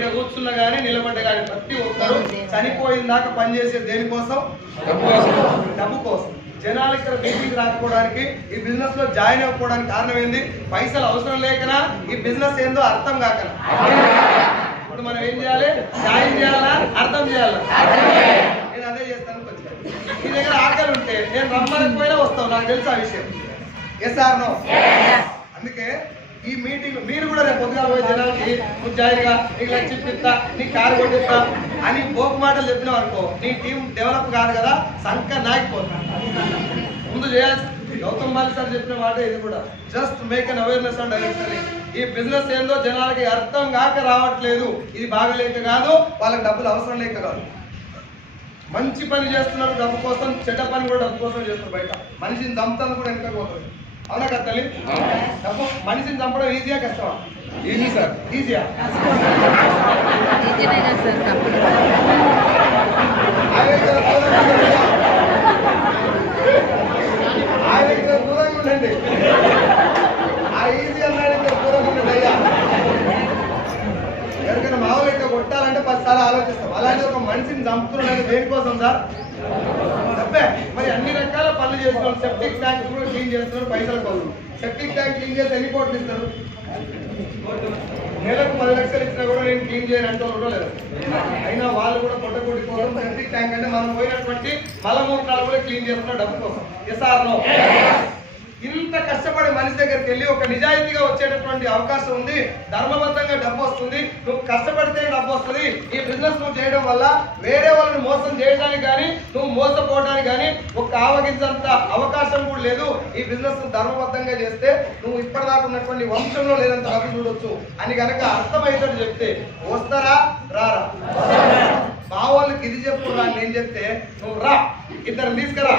ఈడ కూర్చున్నా కానీ నిలబడ్డ కానీ ప్రతి ఒక్కరు చనిపోయిన దాకా పనిచేసే దేనికోసం? డబ్బు కోసం. జనాలు ఇక్కడ మీటింగ్ రాకపోవడానికి, ఈ బిజినెస్ లో జాయిన్ అవ్వకపోవడానికి కారణం ఏంది? పైసలు అవసరం లేకనా? ఈ బిజినెస్ ఏందో అర్థం కాకనా? ఇప్పుడు మనం ఏం చేయాలి? జాయిన్ చేయాలా, అర్థం చేయాలా? నేను అదే చేస్తాను. మీ దగ్గర ఆకలి ఉంటే నేను రమ్మనకపోయినా వస్తావు, నాకు తెలుసు ఆ విషయం. Yes or no? అందుకే ఈ మీటింగ్ మీరు కూడా రేపు పొద్దుగా పోయే జనాలకి నువ్వు జాయిన్గా నీకు లక్ష ఇప్పిస్తా, నీకు కారు కొట్టిస్తా అని బోకు మాటలు చెప్పినావు అనుకో, నీ టీం డెవలప్ కాదు కదా, సంఖ్య నాయకపోతా. ముందు చేయాల్సి గౌతమ్ బాలి సార్ చెప్పిన మాట ఇది కూడా, just make an awareness and direction. ఈ బిజినెస్ ఏందో జనాలకి అర్థం కాక రావట్లేదు. ఇది బాగలేక కాదు, వాళ్ళకి డబ్బులు అవసరం లేక కాదు. మంచి పని చేస్తున్నారు డబ్బు కోసం, చెడ్డ పని కూడా డబ్బు కోసం చేస్తున్నారు. బయట మనిషిని చంపుతాను కూడా వెనక పోతుంది. అవునా కదా తల్లి? డబ్బు మనిషిని చంపడం ఈజీయా కష్టమా? Easy sir. ఈజీయా? ఆయన దూరంగా ఉండండి. ఆ ఈజీ అన్నాడు దూరంగా ఉండండి అయ్యా. ఎవరికైనా మామూలు అయితే కొట్టాలంటే 10 సార్లు ఆలోచిస్తాం. అలాంటి ఒక మనిషిని చంపుతున్నాడు దేనికోసం సార్? తప్పే. మరి అన్ని రకాల పనులు చేస్తున్నాం. సెప్టిక్ ట్యాంక్ కూడా క్లీన్ చేస్తున్నారు పైసల కోసం. సెప్టిక్ ట్యాంక్ క్లీన్ చేసి ఎన్ని కోట్లు ఇస్తారు? నెలకు 10 లక్షలు ఇచ్చినా కూడా నేను క్లీన్ చేయని అంటే కూడా లేదు. అయినా వాళ్ళు కూడా పొట్టకొట్టి కోసం సెప్టిక్ ట్యాంక్ అంటే మనం పోయినటువంటి మలమూత్రాలు కూడా క్లీన్ చేస్తున్నారు డబ్బు కోసం. Yes or no? ఇంత కష్టపడి మనిషి దగ్గరికి వెళ్ళి ఒక నిజాయితీగా వచ్చేటటువంటి అవకాశం ఉంది. ధర్మబద్ధంగా డబ్బు వస్తుంది. నువ్వు కష్టపడితే డబ్బు వస్తుంది. ఈ బిజినెస్ నువ్వు చేయడం వల్ల వేరే వాళ్ళని మోసం చేయడానికి కానీ, నువ్వు మోసపోవడానికి కానీ ఒక ఆవగించంత అవకాశం కూడా లేదు. ఈ బిజినెస్ ధర్మబద్ధంగా చేస్తే నువ్వు ఇప్పటిదాకా ఉన్నటువంటి వంశంలో లేనంత డబ్బు చూడొచ్చు అని కనుక అర్థమయ్యేటట్టు చెప్తే వస్తారా రారా? మా వాళ్ళకి ఇది చెప్పు రా నేను చెప్తే నువ్వు రా, ఇద్దరు తీసుకురా.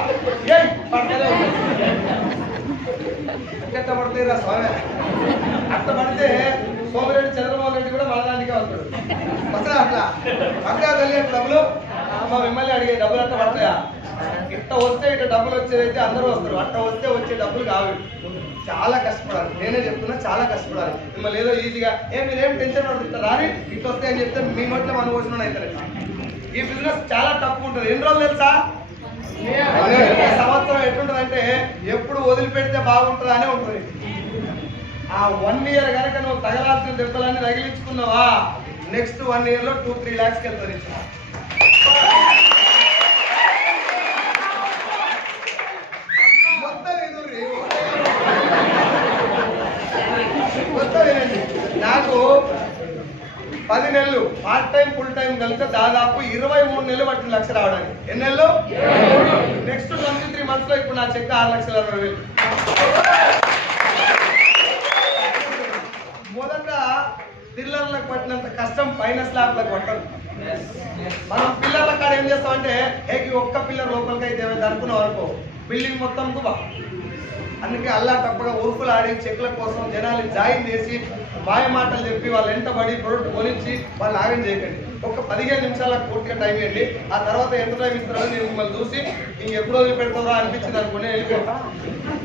ఎట్లా పడితే రా స్వామి, అట్లా పడితే సోమిరెడ్డి చంద్రబాబు రెడ్డి కూడా మన దానికి వస్తాడు. అసలు అట్లా పడతా తల్లి అట్లా డబ్బులు మా మిమ్మల్ని అడిగే డబ్బులు అట్లా పడతాయా? ఇట్లా వస్తే ఇట్లా డబ్బులు వచ్చేదైతే అందరూ వస్తారు. అట్లా వస్తే వచ్చే డబ్బులు కావు. చాలా కష్టపడాలి. నేనే చెప్తున్నా, చాలా కష్టపడాలి. మిమ్మల్ని ఏదో ఈజీగా మీరేం టెన్షన్ పడుతుంటారు రాని ఇట్లా వస్తే అని చెప్తే మీ నోట్లో మన పోసిన అవుతారు. ఈ బిజినెస్ చాలా తక్కువ ఉంటుంది. ఎన్ని రోజులు తెలుసా? సంవత్సరం ఎట్లుంటదంటే ఎప్పుడు వదిలిపెడితే బాగుంటుందా అనే ఉంటుంది. ఆ 1 ఇయర్ కనుక నువ్వు తగలాల్సిన దెబ్బలన్నీ తగిలించుకున్నావా, నెక్స్ట్ 1 ఇయర్ లో 2-3 lakhs వెళ్తుంది. మొత్తం వినండి. నాకు 10 నెలలు పార్ట్ టైం ఫుల్ టైం కలిసి దాదాపు 23 నెలలు పట్టిన లక్ష రావడానికి. ఎన్ని నెలలు? నెక్స్ట్ 23 months లో ఇప్పుడు నా చెక్ 6,60,000. మొదట పిల్లర్లకు పట్టినంత కష్టం పైన స్లాబ్లకు పట్టదు. మనం పిల్లర్ల కాడ ఏం చేస్తామంటే ఒక్క పిల్లర్ లోపలికి అయితే అనుకున్నాం అనుకో, బిల్డింగ్ మొత్తం కుబా. అందుకే అల్లా తప్పగా ఊరుకులు ఆడి చెక్ల కోసం జనాలు జాయిన్ చేసి మాయ మాటలు చెప్పి వాళ్ళ వెంటబడి ప్రొడక్ట్ కొనిచ్చి వాళ్ళు ఆగం చేయకండి. ఒక 15 నిమిషాలకు పూర్తిగా టైం ఇవ్వండి. ఆ తర్వాత ఎంత టైం ఇస్తారో నేను మిమ్మల్ని చూసి ఇంక ఎప్పుడు వదిలి పెడతారో అనిపించింది అనుకుని వెళ్ళిపోతా.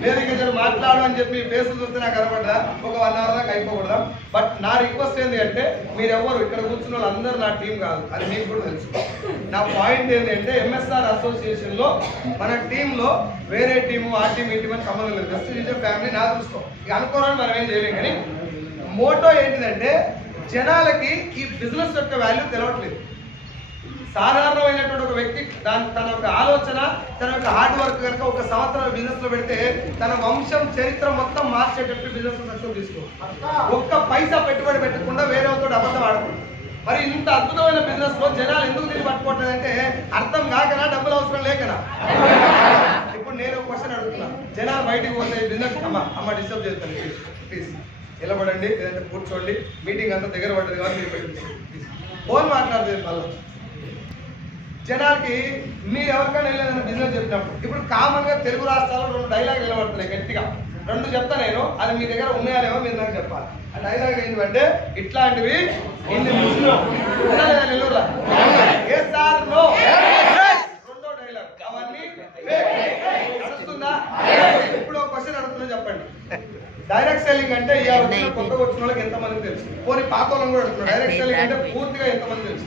లేదు ఇంకా నేను మాట్లాడు అని చెప్పి ఫేసులు చూస్తే నాకు కనపడ్డా ఒక 1 hour దాకా అయిపోకూడదాం. బట్ నా రిక్వెస్ట్ ఏంటి అంటే మీరెవ్వరు ఇక్కడ కూర్చున్న వాళ్ళు అందరూ నా టీం కాదు, అది మీకు కూడా తెలుసు. నా పాయింట్ ఏంటంటే ఎంఎస్ఆర్ అసోసియేషన్ లో మన టీంలో వేరే టీము ఆ టీం ఈ టీం అని సంబంధం లేదు. Just is family. నా దృష్టం ఇక అనుకోవాలని మనం ఏం చేయలేం. కానీ మోటో ఏంటిదంటే జనాలకి ఈ బిజినెస్ యొక్క వాల్యూ తెలవట్లేదు. సాధారణమైనటువంటి ఒక వ్యక్తి తన యొక్క ఆలోచన, తన యొక్క హార్డ్ వర్క్ కనుక ఒక సంవత్సరం బిజినెస్ లో పెడితే తన వంశం చరిత్ర మొత్తం మార్చేటట్టు బిజినెస్ సక్సెస్ తీసుకో. ఒక్క పైసా పెట్టుబడి పెట్టకుండా వేరే వాళ్ళతో అబద్ధం ఆడకూడదు. మరి ఇంత అద్భుతమైన బిజినెస్ లో జనాలు ఎందుకు తిరిగి పట్టుకోవట్లేదంటే అర్థం కాకనా, డబ్బులు అవసరం లేకనా? ఇప్పుడు నేను క్వశ్చన్ అడుగుతున్నా, జనాలు బయటికి పోతే బిజినెస్ అమ్మ డిస్టర్బ్ చేస్తాను ప్లీజ్, నిలబడండి లేదంటే కూర్చోండి, మీటింగ్ అంతా దగ్గర పడ్డది కాబట్టి మీరు ఫోన్ మాట్లాడుతుంది. మళ్ళీ జనాలకి మీరు ఎవరికైనా వెళ్ళేదన్న బిజినెస్ చెప్పినప్పుడు ఇప్పుడు కామన్ గా తెలుగు రాష్ట్రాల్లో 2 డైలాగ్ నిలబడుతున్నాయి గట్టిగా. 2 చెప్తా నేను, అది మీ దగ్గర ఉన్నాయనేమో మీరు నాకు చెప్పాలి. ఆ డైలాగ్ ఏంటంటే ఇట్లాంటివి నెల్లూరులో రెండో డైలాగ్ అవన్నీ నడుస్తుందా? ఇప్పుడు ఒక క్వశ్చన్ అడుగుతున్నా చెప్పండి. డైరెక్ట్ సెల్లింగ్ అంటే ఇవాళ వచ్చిన కొత్తగా వచ్చిన వాళ్ళకి ఎంతమందికి తెలుసు? పోనీ పాత వాళ్ళని కూడా అడుగుతున్నారు డైరెక్ట్ సెల్లింగ్ అంటే పూర్తిగా ఎంతమంది తెలుసు?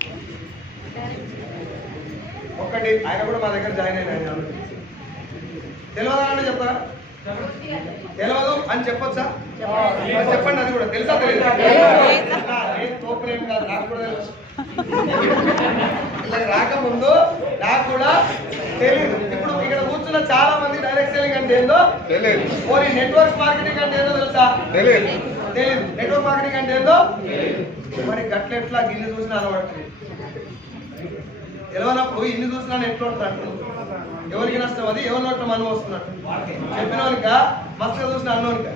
ఒక్కటి ఆయన కూడా మా దగ్గర జాయిన్ అయిన తెలియదా అని చెప్తారా? తెలియదు అని చెప్పొచ్చా? చెప్పండి. అది కూడా తెలుసా? తెలియదు తోపునేం కాదు, నాకు కూడా తెలుసు. ఇలా రాకముందు నాకు కూడా తెలియదు. ఇప్పుడు ఇక్కడ కూర్చున్న చాలా మంది డైరెక్ట్ సెల్లింగ్ అంటే ఏందో తెలియదు. పోనీ నెట్వర్క్ మార్కెటింగ్ అంటే ఏందో తెలుసా? తెలియదు. నెట్వర్క్ మార్కెటింగ్ అంటే ఏందో మరి గట్లెట్లా గిన్నె చూసినా అలవాటు తెలియనప్పుడు ఇన్ని చూసినా నెట్లో అంటున్నాడు. ఎవరికి నష్టం? అది ఎవరి నోట్లో మనం వస్తున్నట్టు చెప్పిన వానిక మస్తుగా చూసిన అన్నోనిక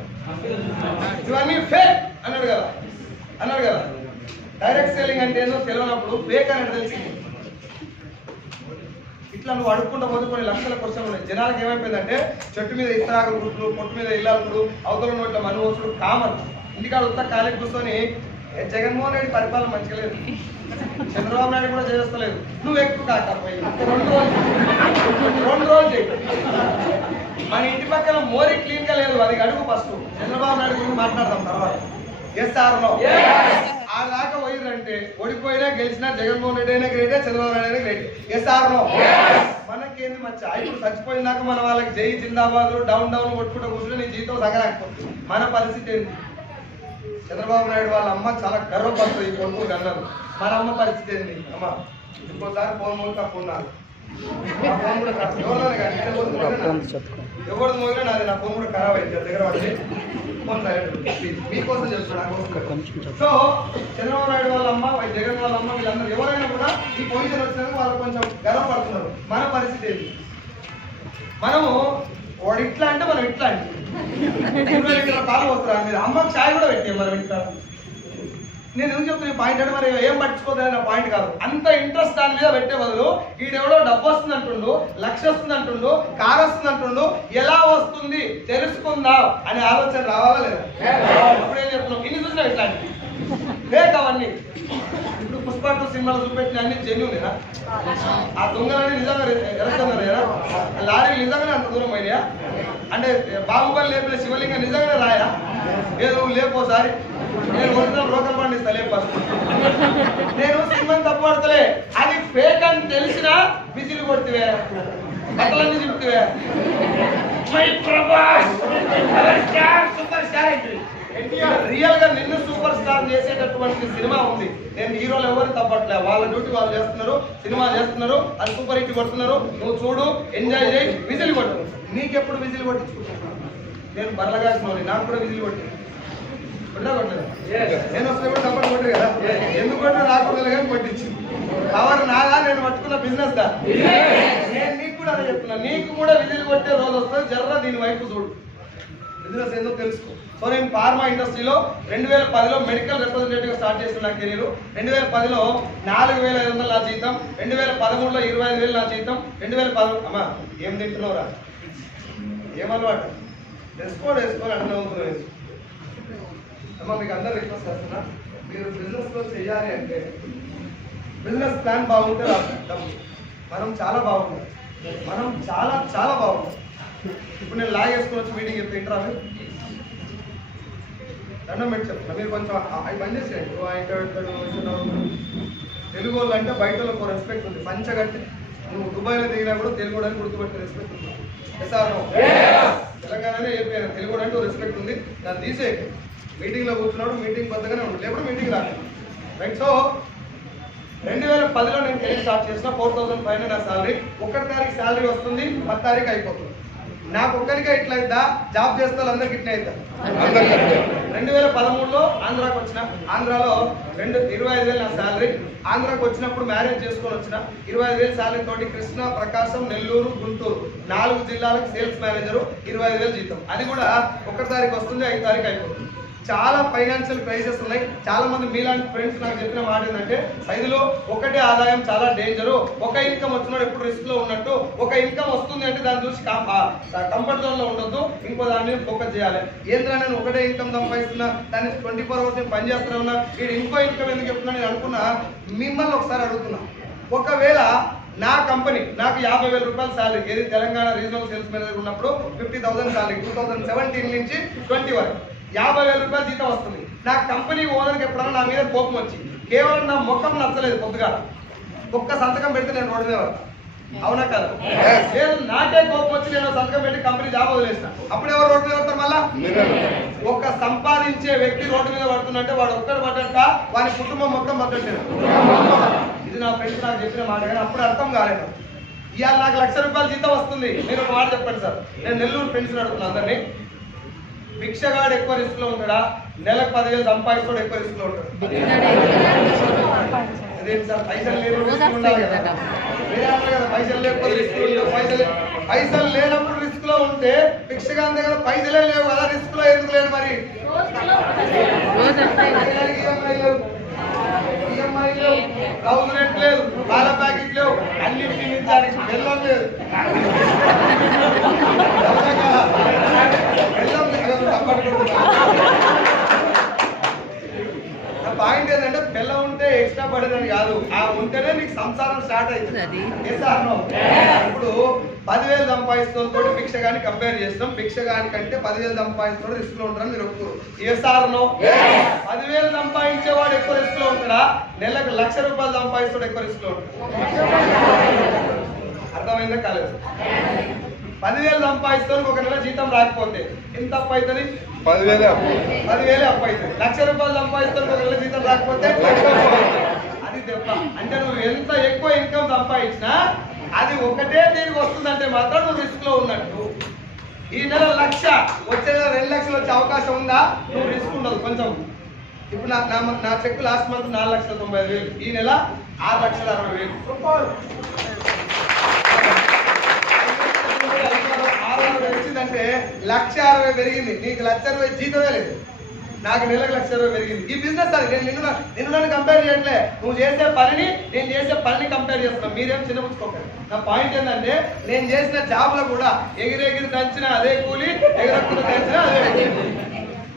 ఇవన్నీ ఫేక్ అన్నాడు కదా. డైరెక్ట్ సెల్లింగ్ అంటే ఏదో తెలియనప్పుడు ఫేక్ అనేది తెలిసింది. ఇట్లా నువ్వు అడుక్కుంటూ పోతే కొన్ని లక్షల క్వశ్చన్లు ఉన్నాయి. జనాలకు ఏమైపోయిందంటే చెట్టు మీద ఇస్తరాకులు గుట్లు, పొట్టు మీద ఇల్లాకుడు, అవతల నోట్ల మనువసుడు కామన్. ఇంటికాడ ఉత్త ఖాళీ కూర్చొని జగన్మోహన్ రెడ్డి పరిపాలన మంచిగా లేదు, చంద్రబాబు నాయుడు కూడా చేస్తలేదు, నువ్వు ఎక్కువ కాకపోయి 2 రోజులు చెయ్యి. మన ఇంటి పక్కన మోరీ క్లీన్ గా లేదు, అది అడుగు ఫస్ట్. చంద్రబాబు నాయుడు గురించి మాట్లాడదాం తర్వాత. ఎస్ఆర్లో ఆ దాకా పోయిరంటే ఓడిపోయినా గెలిచినా జగన్మోహన్ రెడ్డి అయినా గ్రేటే, చంద్రబాబు నాయుడు అయినా గ్రేట్. ఎస్ఆర్లో మనకేంది మచ్చా? ఇప్పుడు చచ్చిపోయినాక మన వాళ్ళకి జై జిందాబాద్ డౌన్ కొట్టుకుంటూ కూర్చుంటే నీ జీవితం తగలేకపోతుంది. మన పరిస్థితి ఏంటి? చంద్రబాబు నాయుడు వాళ్ళ అమ్మ చాలా గర్వపడుతుంది ఈ కొడుకు అన్నారు. మన అమ్మ పరిస్థితి ఏంటి? అమ్మ ఇంకోసారి ఫోన్ మూడు తప్పు ఉన్నారు, ఫోన్ కూడా ఎవరిది మోగినా నాది, నా ఫోన్ కూడా ఖరాబ్ అయింది దగ్గర వచ్చి ఫోన్ మీకోసం చెప్తున్నాను. సో చంద్రబాబు నాయుడు వాళ్ళ అమ్మ, జగన్ వాళ్ళ అమ్మ, వీళ్ళందరూ ఎవరైనా కూడా ఈ పొజిషన్ వచ్చినందుకు వాళ్ళు కొంచెం గర్వపడుతున్నారు. మన పరిస్థితి ఏంటి? మనము వాడు ఇట్లా అంటే మనం ఇట్లా అంటే 20 లీటర్ల పాలు వస్తారు మీరు. అమ్మకి ఛాయ్ కూడా పెట్టాం మనం ఇంట్లో. నేను ఎందుకు చెప్తున్నా పాయింట్ అంటే మరి ఏం పట్టించుకోదని పాయింట్ కాదు. అంత ఇంట్రెస్ట్ దాని మీద పెట్టే బదులు వీడెవడో డబ్బు వస్తుంది అంటుండు, లక్ష వస్తుంది అంటుండు, కారు వస్తుంది అంటుండు, ఎలా వస్తుంది తెలుసుకుందాం అనే ఆలోచన రావాలా లేదా? అప్పుడు ఏం చెప్తున్నాం? ఇన్ని చూసినా ఇట్లాంటి ఫేక్ అవన్నీ. ఇప్పుడు పుష్ప 2 సినిమాలు చూపెట్టిన అన్ని జెన్యూనేనా? ఆ దొంగలన్నీ నిజంగా ఎరకుతున్నారా? లారీలు నిజంగానే అంత దూరం పోయినాయా? అంటే బాహుబలి లేపిన శివలింగం నిజంగానే రాయా? ఏదో లేపోసారి నేను ఒరిజినల్ బ్రోకర్ పండిస్తా లేప. నేను సినిమాని తప్పు పడతలే, అది ఫేక్ అని తెలిసినా విజిల్ కొడితే బట్టలన్నీ చెప్తే రియల్ గా నిన్ను సూపర్ స్టార్ చేసేటటువంటి సినిమా ఉంది. నేను హీరోలు ఎవరు తప్పట్లే, వాళ్ళ డ్యూటీ వాళ్ళు చేస్తున్నారు, సినిమా చేస్తున్నారు, అది సూపర్ హిట్ కొడుతున్నారు. నువ్వు చూడు, ఎంజాయ్ చేయి, విజిల్ కొట్టు. నీకెప్పుడు విజిల్ కొట్టించుకుంటున్నాను? నేను బర్లగాసినోని, నాకు కూడా విజిల్ కొట్టి కొట్టలేదు. నేను వస్తే కూడా తప్పని కొట్టరు కదా, ఎందుకు కొట్టినా నాకు కానీ కొట్టించి పవర్ నాదా, నేను పట్టుకున్న బిజినెస్ దా. నేను నీకు కూడా అదే చెప్తున్నా, నీకు కూడా విజిల్ కొట్టే రోజు వస్తుంది. జర్ర దీని వైపు చూడు, బిజినెస్ ఏందో తెలుసుకో. సో నేను ఫార్మా ఇండస్ట్రీలో 2010లో మెడికల్ రిప్రజెంటేటివ్ స్టార్ట్ చేసిన నా కెరీర్. 2010లో 4,500 నా జీతం, 2013లో 25,000 నా జీతం, 2010 అమ్మా ఏం తింటున్నావురా, ఏమన్నమాట వేసుకోని అర్థం అవుతుంది. అమ్మా మీకు అందరూ రిక్వెస్ట్ చేస్తున్నా, మీరు బిజినెస్లో చేయాలి అంటే బిజినెస్ ప్లాన్ బాగుంటే డబ్బు. మనం చాలా బాగుంటాం, మనం చాలా చాలా బాగుంటాం. ఇప్పుడు నేను లాగేసుకుని వచ్చి మీటింగ్ చెప్తే ఇంటరా దండం పెట్టి చెప్తున్నా. మీరు కొంచెం అవి పని చేసేయండి. తెలుగు వాళ్ళు అంటే బయట ఒక రెస్పెక్ట్ ఉంది. పంచగంటే నువ్వు దుబాయ్లో దిగినా కూడా తెలుగు అని గుర్తుపెట్టే రెస్పెక్ట్ ఉంది. తెలంగాణనే చెప్పాను, తెలుగు అంటే రెస్పెక్ట్ ఉంది, దాన్ని తీసే మీటింగ్లో కూర్చున్నాడు, మీటింగ్ కొత్తగానే ఉంటుంది, లేకపోతే మీటింగ్ రాలేదు. రైట్. సో 2010లో నేను కెరీర్ స్టార్ట్ చేసిన 4,500 నా శాలరీ. 1 తారీఖు శాలరీ వస్తుంది, 10 తారీఖు అయిపోతుంది. నాకు ఒక్కరికే ఇట్లా అవుతా, జాబ్ చేస్తే అందరికి ఇట్లా అవుతా. 2013లో ఆంధ్రాకి వచ్చిన, ఆంధ్రాలో 25,000 నా శాలరీ. ఆంధ్రాకి వచ్చినప్పుడు మ్యారేజ్ చేసుకొని వచ్చిన 25,000 శాలరీ తోటి కృష్ణా, ప్రకాశం, నెల్లూరు, గుంటూరు 4 జిల్లాలకు సేల్స్ మేనేజరు, 25,000 జీతం. అది కూడా 1 తారీఖు వస్తుంది, 5 తారీఖు అయిపోతుంది. చాలా ఫైనాన్షియల్ క్రైసిస్ ఉన్నాయి. చాలా మంది మీలాంటి ఫ్రెండ్స్ నాకు చెప్పిన మాట ఏంటంటే, సైదులో ఒకటే ఆదాయం చాలా డేంజరు, ఒక ఇన్కమ్ వచ్చినాడు ఎప్పుడు రిస్క్ లో ఉన్నట్టు, ఒక ఇన్కమ్ వస్తుంది అంటే దాన్ని చూసి కంఫర్ట్ జోన్ లో ఉండొద్దు, ఇంకో దాని మీద ఫోకస్ చేయాలి. ఏంద్రా నేను ఒకటే ఇన్కమ్ సంపాదిస్తున్నా, దాన్ని 24 hours నేను పని చేస్తున్నా ఉన్నా, వీడు ఇంకో ఇన్కమ్ ఎందుకు చెప్తున్నా నేను అనుకున్నా. మిమ్మల్ని ఒకసారి అడుగుతున్నా, ఒకవేళ నా కంపెనీ నాకు 50,000 రూపాయల శాలరీ, ఏది తెలంగాణ రీజనల్ సేల్స్ మేనేజర్ ఉన్నప్పుడు 50,000 శాలరీ 2017 నుంచి 20 వరకు 50,000 రూపాయలు జీతం వస్తుంది. నా కంపెనీ ఓనర్కి ఎప్పుడన్నా నా మీద కోపం వచ్చి కేవలం నా ముఖం నచ్చలేదు, కొద్దిగా ఒక్క సంతకం పెడితే నేను రోడ్డు మీద పడతా. అవునా కదా? లేదు, నాకే కోపం వచ్చి నేను సంతకం పెట్టి కంపెనీ జాబ్ వదిలేసిన, అప్పుడు ఎవరు రోడ్డు మీద పడతారు? మళ్ళా ఒక సంపాదించే వ్యక్తి రోడ్డు మీద పడుతుందంటే వాడు ఒక్కడు పడ్డట, వాని కుటుంబం మొత్తం పడ్డట్లేదు. ఇది నా ఫ్రెండ్స్ నాకు చెప్పిన మాట, కానీ అప్పుడు అర్థం కాలేదు. ఇవాళ నాకు 1,00,000 రూపాయలు జీతం వస్తుంది. మీరు ఒక మాట చెప్పండి సార్, నేను నెల్లూరు ఫ్రెండ్స్ అడుగుతున్నా అందరినీ, భిక్షగాడు ఎక్కువ రిస్క్ లో ఉంటాడా, నెలకు 10,000 సంపాదిస్తాడు ఎక్కువ రిస్క్ లో ఉంటాడు? అదేంటి సార్, పైసలు లేని రిస్క్ ఉండాలి కదా, వేరే అంటారు కదా పైసలు లేకపోతే రిస్క్ ఉంటాడు. పైసలు లేనప్పుడు రిస్క్ లో ఉంటే భిక్షగాని దగ్గర పైసలే లేవు కదా, రిస్క్ లో ఎందుకు లేదు? మరి ఈఎంఐ లేవు, బ్లౌజ్ రేట్ లేదు, పాల ప్యాకెట్ లేవు, అన్నింటినీ మించడానికి బెల్లం లేదు. పాయింట్ ఏంటంటే బెల్లం ఉంటే ఎక్స్ట్రా పడేదని కాదు, ఆ ఉంటేనే నీకు సంసారం స్టార్ట్ అవుతుంది. ఇప్పుడు 10,000 సంపాదిస్తున్న భిక్షగాని కంపేర్ చేస్తాం, భిక్షగాని కంటే 10,000 సంపాదిస్తున్న రిస్క్ లో ఉంటారని మీరు ఒప్పుకోరు. ఏ సార్నో 10,000 సంపాదించేవాడు ఎక్కువ రిస్క్ లో ఉంటాడా, నెలకు 1,00,000 రూపాయలు సంపాదిస్తాడు ఎక్కువ రిస్క్ లో ఉంటాడు? అర్థమైందా కాలేదు? 10,000 సంపాదిస్తానికి ఒక నెల జీతం రాకపోతే ఎంత అప్పు అవుతుంది? 10,000 అప్పు అవుతుంది. 1,00,000 రూపాయలు సంపాదిస్తానికి ఒక నెల జీతం రాకపోతే 1,00,000. అది దెబ్బ. అంటే నువ్వు ఎంత ఎక్కువ ఇన్కమ్ సంపాదించినా అది ఒకటే తిరిగి వస్తుందంటే మాత్రం నువ్వు రిస్క్ లో ఉన్నట్టు. ఈ నెల 1,00,000, వచ్చే నెల 2,00,000 వచ్చే అవకాశం ఉందా? నువ్వు రిస్క్ ఉండదు కొంచెం. ఇప్పుడు నా చెక్ లాస్ట్ మంత్ 4,90,000, ఈ నెల 6,60,000 వచ్చిందంటే 1,60,000 పెరిగింది. నీకు 1,60,000 జీతమే లేదు, నాకు నెలకు 1,60,000 పెరిగింది. ఈ బిజినెస్ అది. నేను నిన్ను కంపేర్ చేయట్లే, నువ్వు చేసే పనిని నేను చేసే పనిని కంపేర్ చేస్తున్నాను. మీరేం చిన్నపుచ్చుకోకండి. నా పాయింట్ ఏంటంటే, నేను చేసిన జాబ్ లో కూడా ఎగిరెగిరి దంచిన అదే కూలి, ఎగిరెక్కులు దంచిన అదే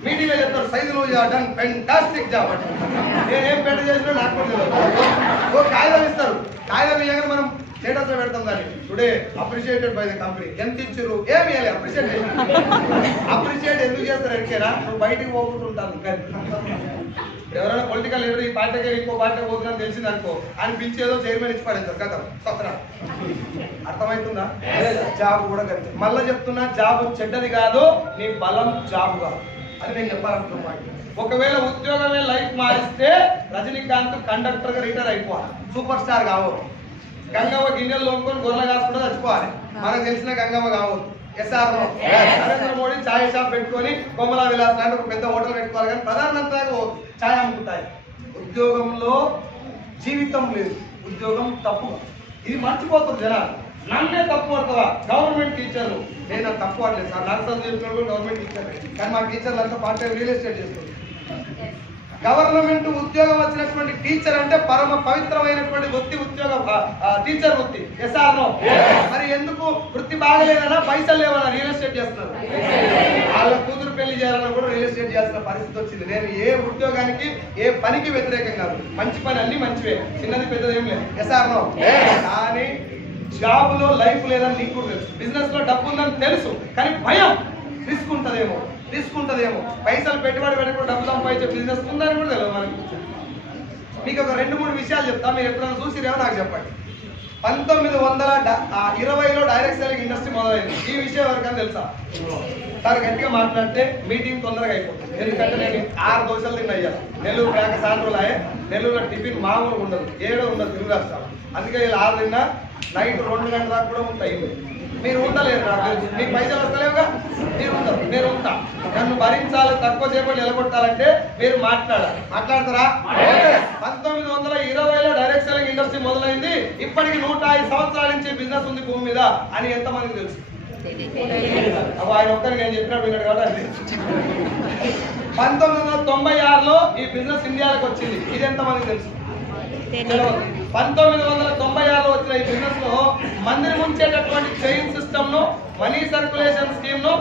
మీటింగ్ లో చెప్తారు, సైజులు డన్ ఫెంటాస్టిక్ జాబ్ అంటే. నేనేం పెద్ద చేసినా నాకు కూడా తెలియదు. ఓ కాగితం ఇస్తారు, కాగితం ఇవ్వగానే మనం స్టేటస్ లో పెడతాం దాన్ని, today appreciated by the company. ఎంత ఇచ్చారు? ఏమి ఇవ్వాలి, అప్రిషియేట్ ఎందుకు చేస్తారు? ఎడికేనా నువ్వు బయటికి పోకుంటుంటాను. ఎవరైనా పొలిటికల్ లీడర్ ఈ పార్టీకి ఇంకో పార్టీ పోతుందని తెలిసింది అనుకో, ఆయన పిలిచి ఏదో చైర్మన్ ఇచ్చి పడేస్తారు కదా, సత్రా. అర్థమవుతుందా? జాబ్ కూడా కలిసి మళ్ళీ చెప్తున్నా, జాబ్ చెడ్డది కాదు, నీ బలం జాబ్ కాదు. అది నేను చెప్పాలనుకున్నా. ఒకవేళ ఉద్యోగమే లైఫ్ మారిస్తే రజనీకాంత్ కండక్టర్ గా రిటైర్ అయిపోవాలి, సూపర్ స్టార్ కావద్దు. గంగవ్వ గిన్నెలు లోనుకొని గొర్రెలు కాసుకుంటే చచ్చిపోవాలి, మనకు తెలిసిన గంగవ్వ కావద్దు. నరేంద్ర మోడీ ఛాయ్ షాప్ పెట్టుకొని కొమలా విలాస్ లాంటి ఒక పెద్ద హోటల్ పెట్టుకోవాలి, కానీ ప్రధానమంత్రిగా ఛాయ్ అమ్ముకుంటాయి. ఉద్యోగంలో జీవితం లేదు, ఉద్యోగం తప్పు. ఇది మర్చిపోతుంది జనాలు. నన్నే తప్పు పడతావా? గవర్నమెంట్ టీచర్లు. నేను తప్పు పడలేదు సార్, నాకు చదువు చెప్పిన కూడా గవర్నమెంట్ టీచర్, కానీ మా టీచర్లు అంతా పార్ట్ టైం రియల్ ఎస్టేట్ చేస్తుంది. గవర్నమెంట్ ఉద్యోగం వచ్చినటువంటి టీచర్ అంటే పరమ పవిత్రమైనటువంటి వృత్తి, ఉద్యోగం టీచర్ వృత్తి. ఎస్ఆర్నో? మరి ఎందుకు వృత్తి బాగలేదన్నా, పైసలు లేవన్నా రియల్ ఎస్టేట్ చేస్తున్నారు? వాళ్ళ కూతురు పెళ్లి చేయాలన్నా కూడా రియల్ ఎస్టేట్ చేయాల్సిన పరిస్థితి వచ్చింది. నేను ఏ ఉద్యోగానికి ఏ పనికి వ్యతిరేకం కాదు, మంచి పని అన్ని మంచివే, చిన్నది పెద్దది ఏం లేదు. ఎస్ఆర్నో? కానీ జాబ్ లో లైఫ్ లేదని నీకు కూడా తెలుసు, బిజినెస్ లో డబ్బు ఉందని తెలుసు, కానీ భయం, రిస్క్ ఉంటుందేమో. పైసలు పెట్టుబడి పెట్టకుండా డబ్బు సంపాదించే బిజినెస్ ఉందని కూడా తెలియదు మనకి. మీకు ఒక 2-3 విషయాలు చెప్తా, మీరు ఎప్పుడైనా చూసిరేమో నాకు చెప్పండి. 1920లో డైరెక్ట్ సెల్లింగ్ ఇండస్ట్రీ మొదలైంది. ఈ విషయం ఎవరికైనా తెలుసా? సార్ గట్టిగా మాట్లాడితే మీటింగ్ తొందరగా అయిపోతుంది. ఎందుకంటే నేను 6 దోశలు తిన్నా. నెల్లూరు ప్యాక సాయంత్రం నెల్లూరులో టిఫిన్ మామూలుగా ఉండదు, ఏడో ఉండదు తెలుగు రాష్ట్రాలు. అందుకే ఇలా 6 తిన్నా, నైట్ 2 గంటల దాకా కూడా ఉంటాయి. మీరు ఉండలేరు, నాకు తెలుసు. మీకు పైసలు వస్తలేవుగా, మీరు ఉండరు, నేను ఉంటా. నన్ను భరించాలి, తక్కువ సేపటి నిలబొట్టాలంటే మీరు మాట్లాడతారా? 1920లో డైరెక్ట్ సెల్లింగ్ ఇండస్ట్రీ మొదలైంది. ఇప్పటికి 105 సంవత్సరాల నుంచి బిజినెస్ ఉంది భూమి మీద అని ఎంతమందికి తెలుసు? ఆయన ఒక్కరికి నేను చెప్పినట్టు విన్నాడు కాబట్టి 1996లో ఈ బిజినెస్ ఇండియాలోకి వచ్చింది. ఇది ఎంతమందికి తెలుసు? 1996లో వచ్చిన ఈ బిజినెస్ లో మందిని ముంచేటటువంటి చైన్ సిస్టమ్ ను, మనీ సర్క్యులేషన్ స్కీమ్ ను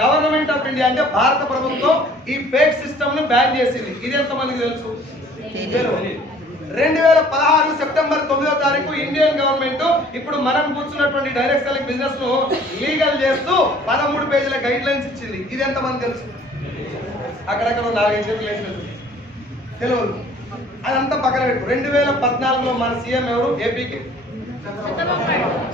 గవర్నమెంట్ ఆఫ్ ఇండియా అంటే భారత ప్రభుత్వం ఈ ఫేక్ సిస్టమ్ ను బ్యాన్ చేసింది. ఇది ఎంతమందికి తెలుసు? 2016 సెప్టెంబర్ 9వ తారీఖు ఇండియన్ గవర్నమెంట్ ఇప్పుడు మనం కూర్చున్నటువంటి డైరెక్ట్ సెల్లింగ్ బిజినెస్ ను లీగల్ చేస్తూ 13 పేజీల గైడ్ లైన్స్ ఇచ్చింది. ఇది ఎంతమంది తెలుసు? అక్కడక్కడ 4-5 చేతులు వేసినట్టు తెలియదు. అదంతా పక్కన పెట్టు. 2014లో మన సీఎం ఎవరు? ఏపీకి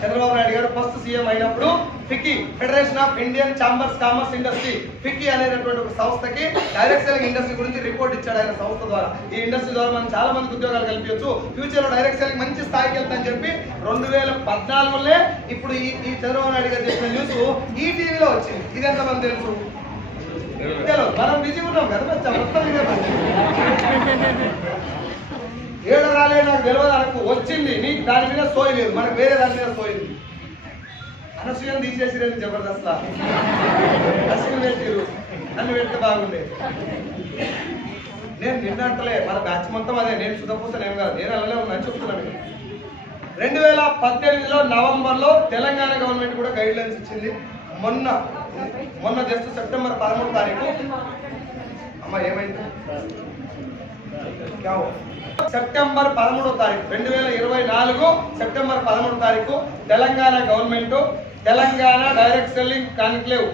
చంద్రబాబు నాయుడు గారు ఫస్ట్ సీఎం అయినప్పుడు FICCI, federation of Indian chambers commerce industry, FICCI అనేటటువంటి ఒక సంస్థకి డైరెక్ట్ సెల్లింగ్ ఇండస్ట్రీ గురించి రిపోర్ట్ ఇచ్చాడు ఆయన సంస్థ ద్వారా. ఈ ఇండస్ట్రీ ద్వారా మనం చాలా మందికి ఉద్యోగాలు కల్పించవచ్చు, ఫ్యూచర్ లో డైరెక్ట్ సెల్లింగ్ మంచి స్థాయికి వెళ్తామని చెప్పి 2014లోనే ఇప్పుడు ఈ చంద్రబాబు నాయుడు గారు చెప్పిన న్యూస్ ఈ టీవీలో వచ్చింది. ఇది ఎంతమంది తెలుసు? తెలియదు. మనం బిజీ ఉన్నాం కదా, ఏడు రాలే నాకు తెలియదు అనుకో, వచ్చింది నీకు దాని మీద సోయి లేదు, మనకు వేరే దాని మీద సోయింది. అనసూయను తీసేసిరేది జబర్దస్త్ అసలు పెట్టిరు, నన్ను పెడితే బాగుండే. నేను నిన్నంటలే, మన బ్యాచ్ మొత్తం అదే, నేను సుధపూసను ఏం కాదు, నేను అలానే ఉన్నాను చెప్తున్నాను. 2018లో నవంబర్లో తెలంగాణ గవర్నమెంట్ కూడా గైడ్ లైన్స్ ఇచ్చింది. మొన్న జస్ట్ సెప్టెంబర్ 13వ తారీఖు అమ్మ ఏమైంది, సెప్టెంబర్ 13వ తారీఖు 2024 సెప్టెంబర్ 13వ తారీఖు Telangana government Telangana direct selling conclave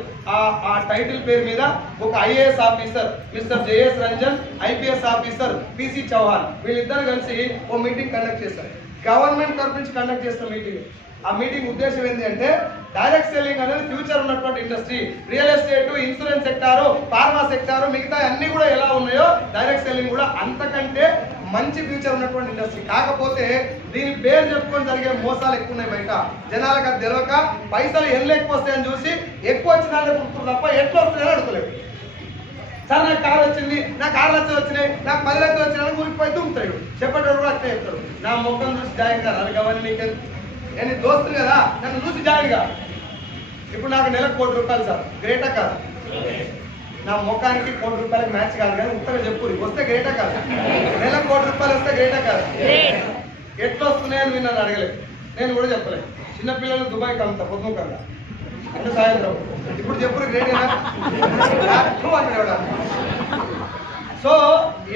ఆ టైటిల్ పేరు మీద ఒక IAS officer mister JS Ranjan, IPS officer PC Chauhan, వీళ్ళిద్దరు కలిసి ఓ మీటింగ్ కండక్ట్ చేస్తారు. గవర్నమెంట్ తరఫు నుంచి కండక్ట్ చేస్తున్న మీటింగ్. ఆ మీటింగ్ ఉద్దేశం ఏంటి అంటే డైరెక్ట్ సెల్లింగ్ అనేది ఫ్యూచర్ ఉన్నటువంటి industry. Real estate, insurance sector, pharma sector, మిగతా అన్ని కూడా ఎలా ఉన్నాయో డైరెక్ట్ సెల్లింగ్ కూడా అంతకంటే మంచి ఫ్యూచర్ ఉన్నటువంటి ఇండస్ట్రీ. కాకపోతే దీని పేరు చెప్పుకొని జరిగే మోసాలు ఎక్కువ ఉన్నాయి బయట. జనాలకు అది తెలియక పైసలు ఎన్ని ఎక్కువ వస్తాయని చూసి ఎక్కువ వచ్చిన కుడుతున్నారు తప్ప ఎట్లా వస్తున్నాయని అడుగుతలేదు. సార్ నాకు కారు వచ్చింది, నాకు 6 లక్షలు వచ్చినాయి, నాకు 10 లక్షలు వచ్చినాయని ఊరికి పోయి దుమ్ముతాడు. చెప్పేటప్పుడు కూడా అట్లే చెప్తాడు. నా ముఖం చూసి జాయిన్ కాదు, అది కావాలి నీకు, నేను దోస్తులు కదా, నన్ను చూసి జాయిన్ గా. ఇప్పుడు నాకు నెలకు ₹1 కోటి సార్, గ్రేటా కాదు? నా ముఖానికి ₹1 కోటి మ్యాచ్ కాదు కానీ ఉత్తగా చెప్పు, వస్తే గ్రేటా కాదు? నెలకు ₹1 కోటి వస్తే గ్రేటా కాదు? ఎట్లా వస్తున్నాయని మీరు నన్ను అడగలేదు, నేను కూడా చెప్పలేదు. చిన్నపిల్లలు దుబాయ్కి అంతా పొద్దుకు అంతా అంటే సాయంత్రం. ఇప్పుడు చెప్పుడు గ్రేటేనా? సో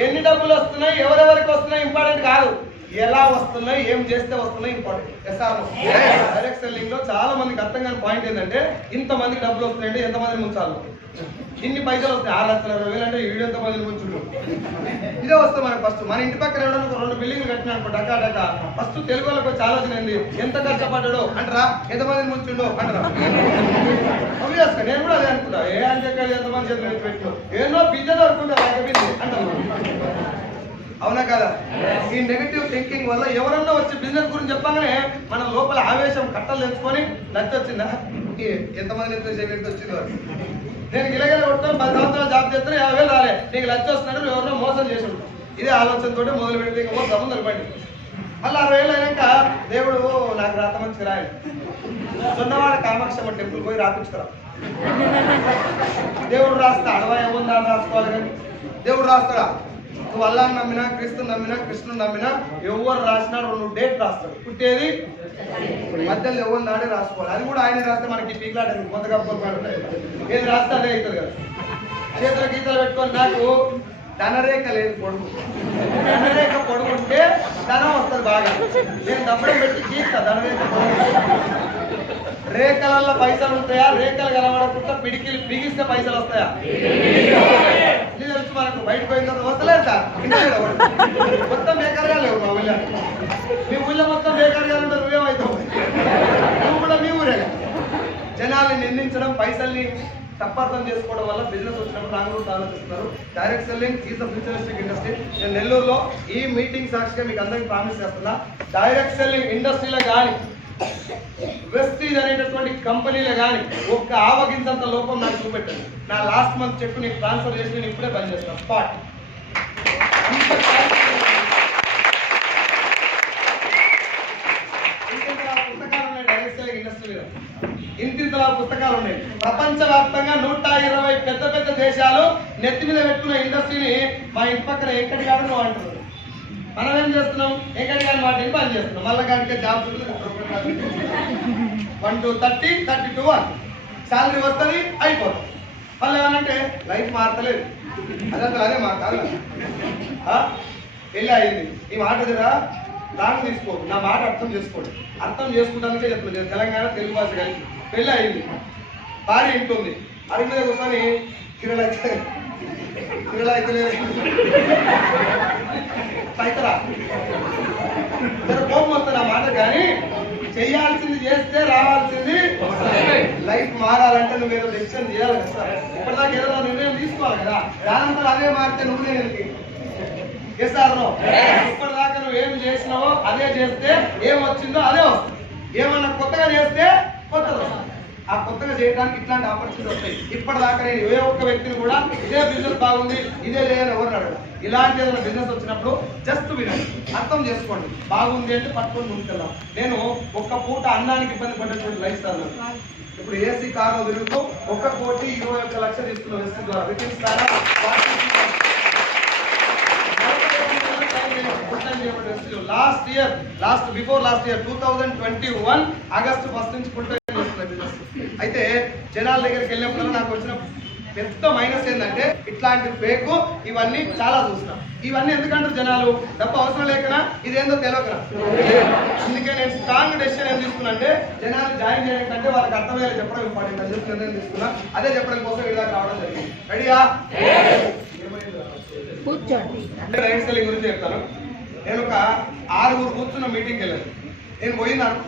ఎన్ని డబ్బులు వస్తున్నాయి, ఎవరెవరికి వస్తున్నాయి ఇంపార్టెంట్ కాదు, ఎలా వస్తున్నాయి, ఏం చేస్తే వస్తున్నాయి ఇంపార్టెంట్. డైరెక్ట్ సెల్లింగ్ లో చాలా మందికి అర్థం కాని పాయింట్ ఏంటంటే ఇంతమందికి డబ్బులు వస్తున్నాయంటే ఎంతమందిని ముంచాలి, ఇన్ని పైసలు వస్తాయి, 6,20,000 అంటే వీడు ఎంతమందిని ముంచుడు. ఇదే వస్తుంది మనకు. ఫస్ట్ మన ఇంటి పక్కన ఎవడన్నా 2 బిల్డింగ్లు కట్టినా అనుకో డకా డకా, ఫస్ట్ తెలుగు వాళ్ళకి వచ్చి ఆలోచన ఏంది, ఎంత కష్టపడ్డాడో అంటారా, ఎంతమందిని ముంచుండో అంటారా. అవి నేను కూడా అదే అనుకుంటా, ఏ అంటే ఎంతమంది చేతులు పెట్టు, ఏమో బిజెస్ అనుకుంటా అంటారు. అవునా కదా? ఈ నెగటివ్ థింకింగ్ వల్ల ఎవరన్నా వచ్చి బిజినెస్ గురించి చెప్పగానే మన లోపల ఆవేశం కట్టలు తెచ్చుకొని నచ్చొచ్చిందా, ఎంతమంది వచ్చిందో. నేను గిలగిల కొట్టాను, 10 సంవత్సరాలు జాబ్ చేస్తాను, 50,000 రాలే, నీకు లచ్చ వస్తున్నాడు, నువ్వు ఎవరినో మోసం చేసి ఉంటావు. ఇదే ఆలోచనతో మొదలు పెడితే ఇంకా మోసం నిలబడి మళ్ళీ 60 ఏళ్ళు అయినాక దేవుడు నాకు రాత మంచిగా రాయడు, సొన్నవాడ కామాక్షమ్మ టెంపుల్ పోయి రాపించుకురా. దేవుడు రాస్తా, అడవా ఏముందా రాసుకోవాలి కానీ దేవుడు రాస్తాడా? నువ్వు అల్లాహ్ నమ్మినా, క్రీస్తుని నమ్మినా, కృష్ణుని నమ్మినా ఎవరు రాసినా 2 డేట్ రాస్తాడు. పుట్టేది మధ్యలో ఎవరు నాడే రాసుకోవాలి. అది కూడా ఆయన రాస్తే మనకి పీకులాట కొత్తగా ఉంటాయి, ఏది రాస్తే అదే అవుతుంది కదా. చేతుల గీతలు పెట్టుకొని నాకు ధనరేఖ లేదు, పొడుగు ధనరేఖ పొడుగుంటే ధనం వస్తుంది బాగా. నేను దప్పడం పెట్టి గీస్తా ధనరేఖ పొడుగు. రేఖలలో పైసలు ఉంటాయా, రేఖలు కలవడకుండా పిడికిలు బిగిస్తే పైసలు వస్తాయా? ఇది తెలుసు మనకు. బయటకు పోయిన తర్వాత వస్తలేదు సార్, మొత్తం బేకారుగా లేవు మా ఊళ్ళో. మీ ఊళ్ళో మొత్తం బేకారుగా ఉంటే నువ్వేమవుతావు? నువ్వు కూడా మీ ఊరే. జనాల్ని నిందించడం, పైసల్ని తప్పర్థం చేసుకోవడం వల్ల బిజినెస్ వచ్చినప్పుడు రాంగ్ రూట్ ఆలోచిస్తున్నారు. Direct selling is the futuristic industry. నేను నెల్లూరులో ఈ మీటింగ్ సాక్షిగా మీకు అందరికీ ప్రామిస్ చేస్తున్నా, డైరెక్ట్ సెల్లింగ్ ఇండస్ట్రీలో కానీ వెస్టీజ్ అనేటటువంటి కంపెనీలో కానీ ఒక్క ఆవగించంత లోపం నాకు చూపెట్టండి. నా లాస్ట్ మంత్ చెక్ నీకు ట్రాన్స్ఫర్ చేసి నేను ఇప్పుడే బంద్ చేస్తాను స్పాట్. పుస్తకాలు ఉన్నాయి డైరెక్ట్ సెల్లింగ్ ఇండస్ట్రీ మీద, ఇంతింతలా పుస్తకాలు ఉన్నాయి. ప్రపంచవ్యాప్తంగా 120 పెద్ద పెద్ద దేశాలు నెత్తి మీద పెట్టుకున్న ఇండస్ట్రీని మా ఇంటి పక్కన ఎక్కడి కాదు నువ్వు అంటున్నారు. మనం ఏం చేస్తున్నాం, ఎక్కడి కానీ వాటిని పని చేస్తున్నాం. మళ్ళీ కాడికే జాబ్స్ 1 to 30, 30 to 1 శాలరీ వస్తుంది, అయిపోతుంది. మళ్ళీ ఏమనంటే లైఫ్ మారతలేదు, అదంతా అదే మాట్లాడాలి. పెళ్ళి అయింది, ఈ మాట దగ్గర దాన్ని తీసుకో, నా మాట అర్థం చేసుకోండి. అర్థం చేసుకుంటానికే చెప్తున్నాను. తెలంగాణ తెలుగు భాష కలిసి పెళ్ళి అయింది, భార్య ఇంటుంది, అడిగి మీద కూర్చొని ఇలా అయితే అవుతారా కోపం వస్తుంది ఆ మాట, కానీ చెయ్యాల్సింది చేస్తే రావాల్సింది లైఫ్ మారాలంటే నువ్వు ఏదో డెసిషన్ చేయాలి కదా సార్. ఇప్పటిదాకా ఏదో నిర్ణయం తీసుకోవాలి కదా, దానంతా అదే మారితే నువ్వు నేను చేస్తాను. ఇప్పటిదాకా నువ్వు ఏం చేసినావో అదే చేస్తే ఏం వచ్చిందో అదే వస్తుంది. ఏమన్నా కొత్తగా చేస్తే కొత్తది వస్తుంది. ఆ కొత్తగా చేయడానికి ఇట్లాంటి ఆపర్చునిటీ వస్తాయి. ఇప్పటిదాకా నేను ఏ ఒక్క వ్యక్తిని కూడా ఇదే బిజినెస్ బాగుంది ఇదే లేదని ఎవరు అడగదు. ఇలాంటి ఏదైనా బిజినెస్ వచ్చినప్పుడు జస్ట్ వినండి, అర్థం చేసుకోండి, బాగుంది అంటే పట్టుకొని ముందుకెళ్దాం. నేను ఒక్క పూట అన్నానికి ఇబ్బంది పడ్డటువంటి లైఫ్ స్టైల్. ఇప్పుడు ఏసీ కార్లో తిరుగుతూ 1,21,00,000 తీసుకున్న ఎస్సీ ద్వారా బిఫోర్ లాస్ట్ ఇయర్ 2021 ఆగస్టు 1 నుంచి ఫుల్ టైం చేస్తున్న బిజినెస్. అయితే జనాల దగ్గరికి వెళ్ళినప్పుడు నాకు వచ్చిన పెద్ద మైనస్ ఏంటంటే ఇట్లాంటి ఫేక్ ఇవన్నీ చాలా చూస్తున్నాం. ఇవన్నీ ఎందుకంటే జనాలు డబ్బు అవసరం లేకనా ఇదేందో తెలియకనా. అందుకే నేను స్ట్రాంగ్ డెసిషన్ ఏం తీసుకున్నా అంటే జనాలు జాయిన్ చేయడం కంటే వాళ్ళకి అర్థమయ్యేలా చెప్పడం ఇంపార్టెంట్ అని చెప్పి నిర్ణయం తీసుకున్నా. అదే చెప్పడం కోసం ఇలా రావడం జరిగింది. రెడీయా? కూర్చోండి. అంటే రైట్ సెల్లింగ్ గురించి చెప్తాను. నేను ఒక 6 కూర్చున్న మీటింగ్కి వెళ్ళాను. నేను పోయినాను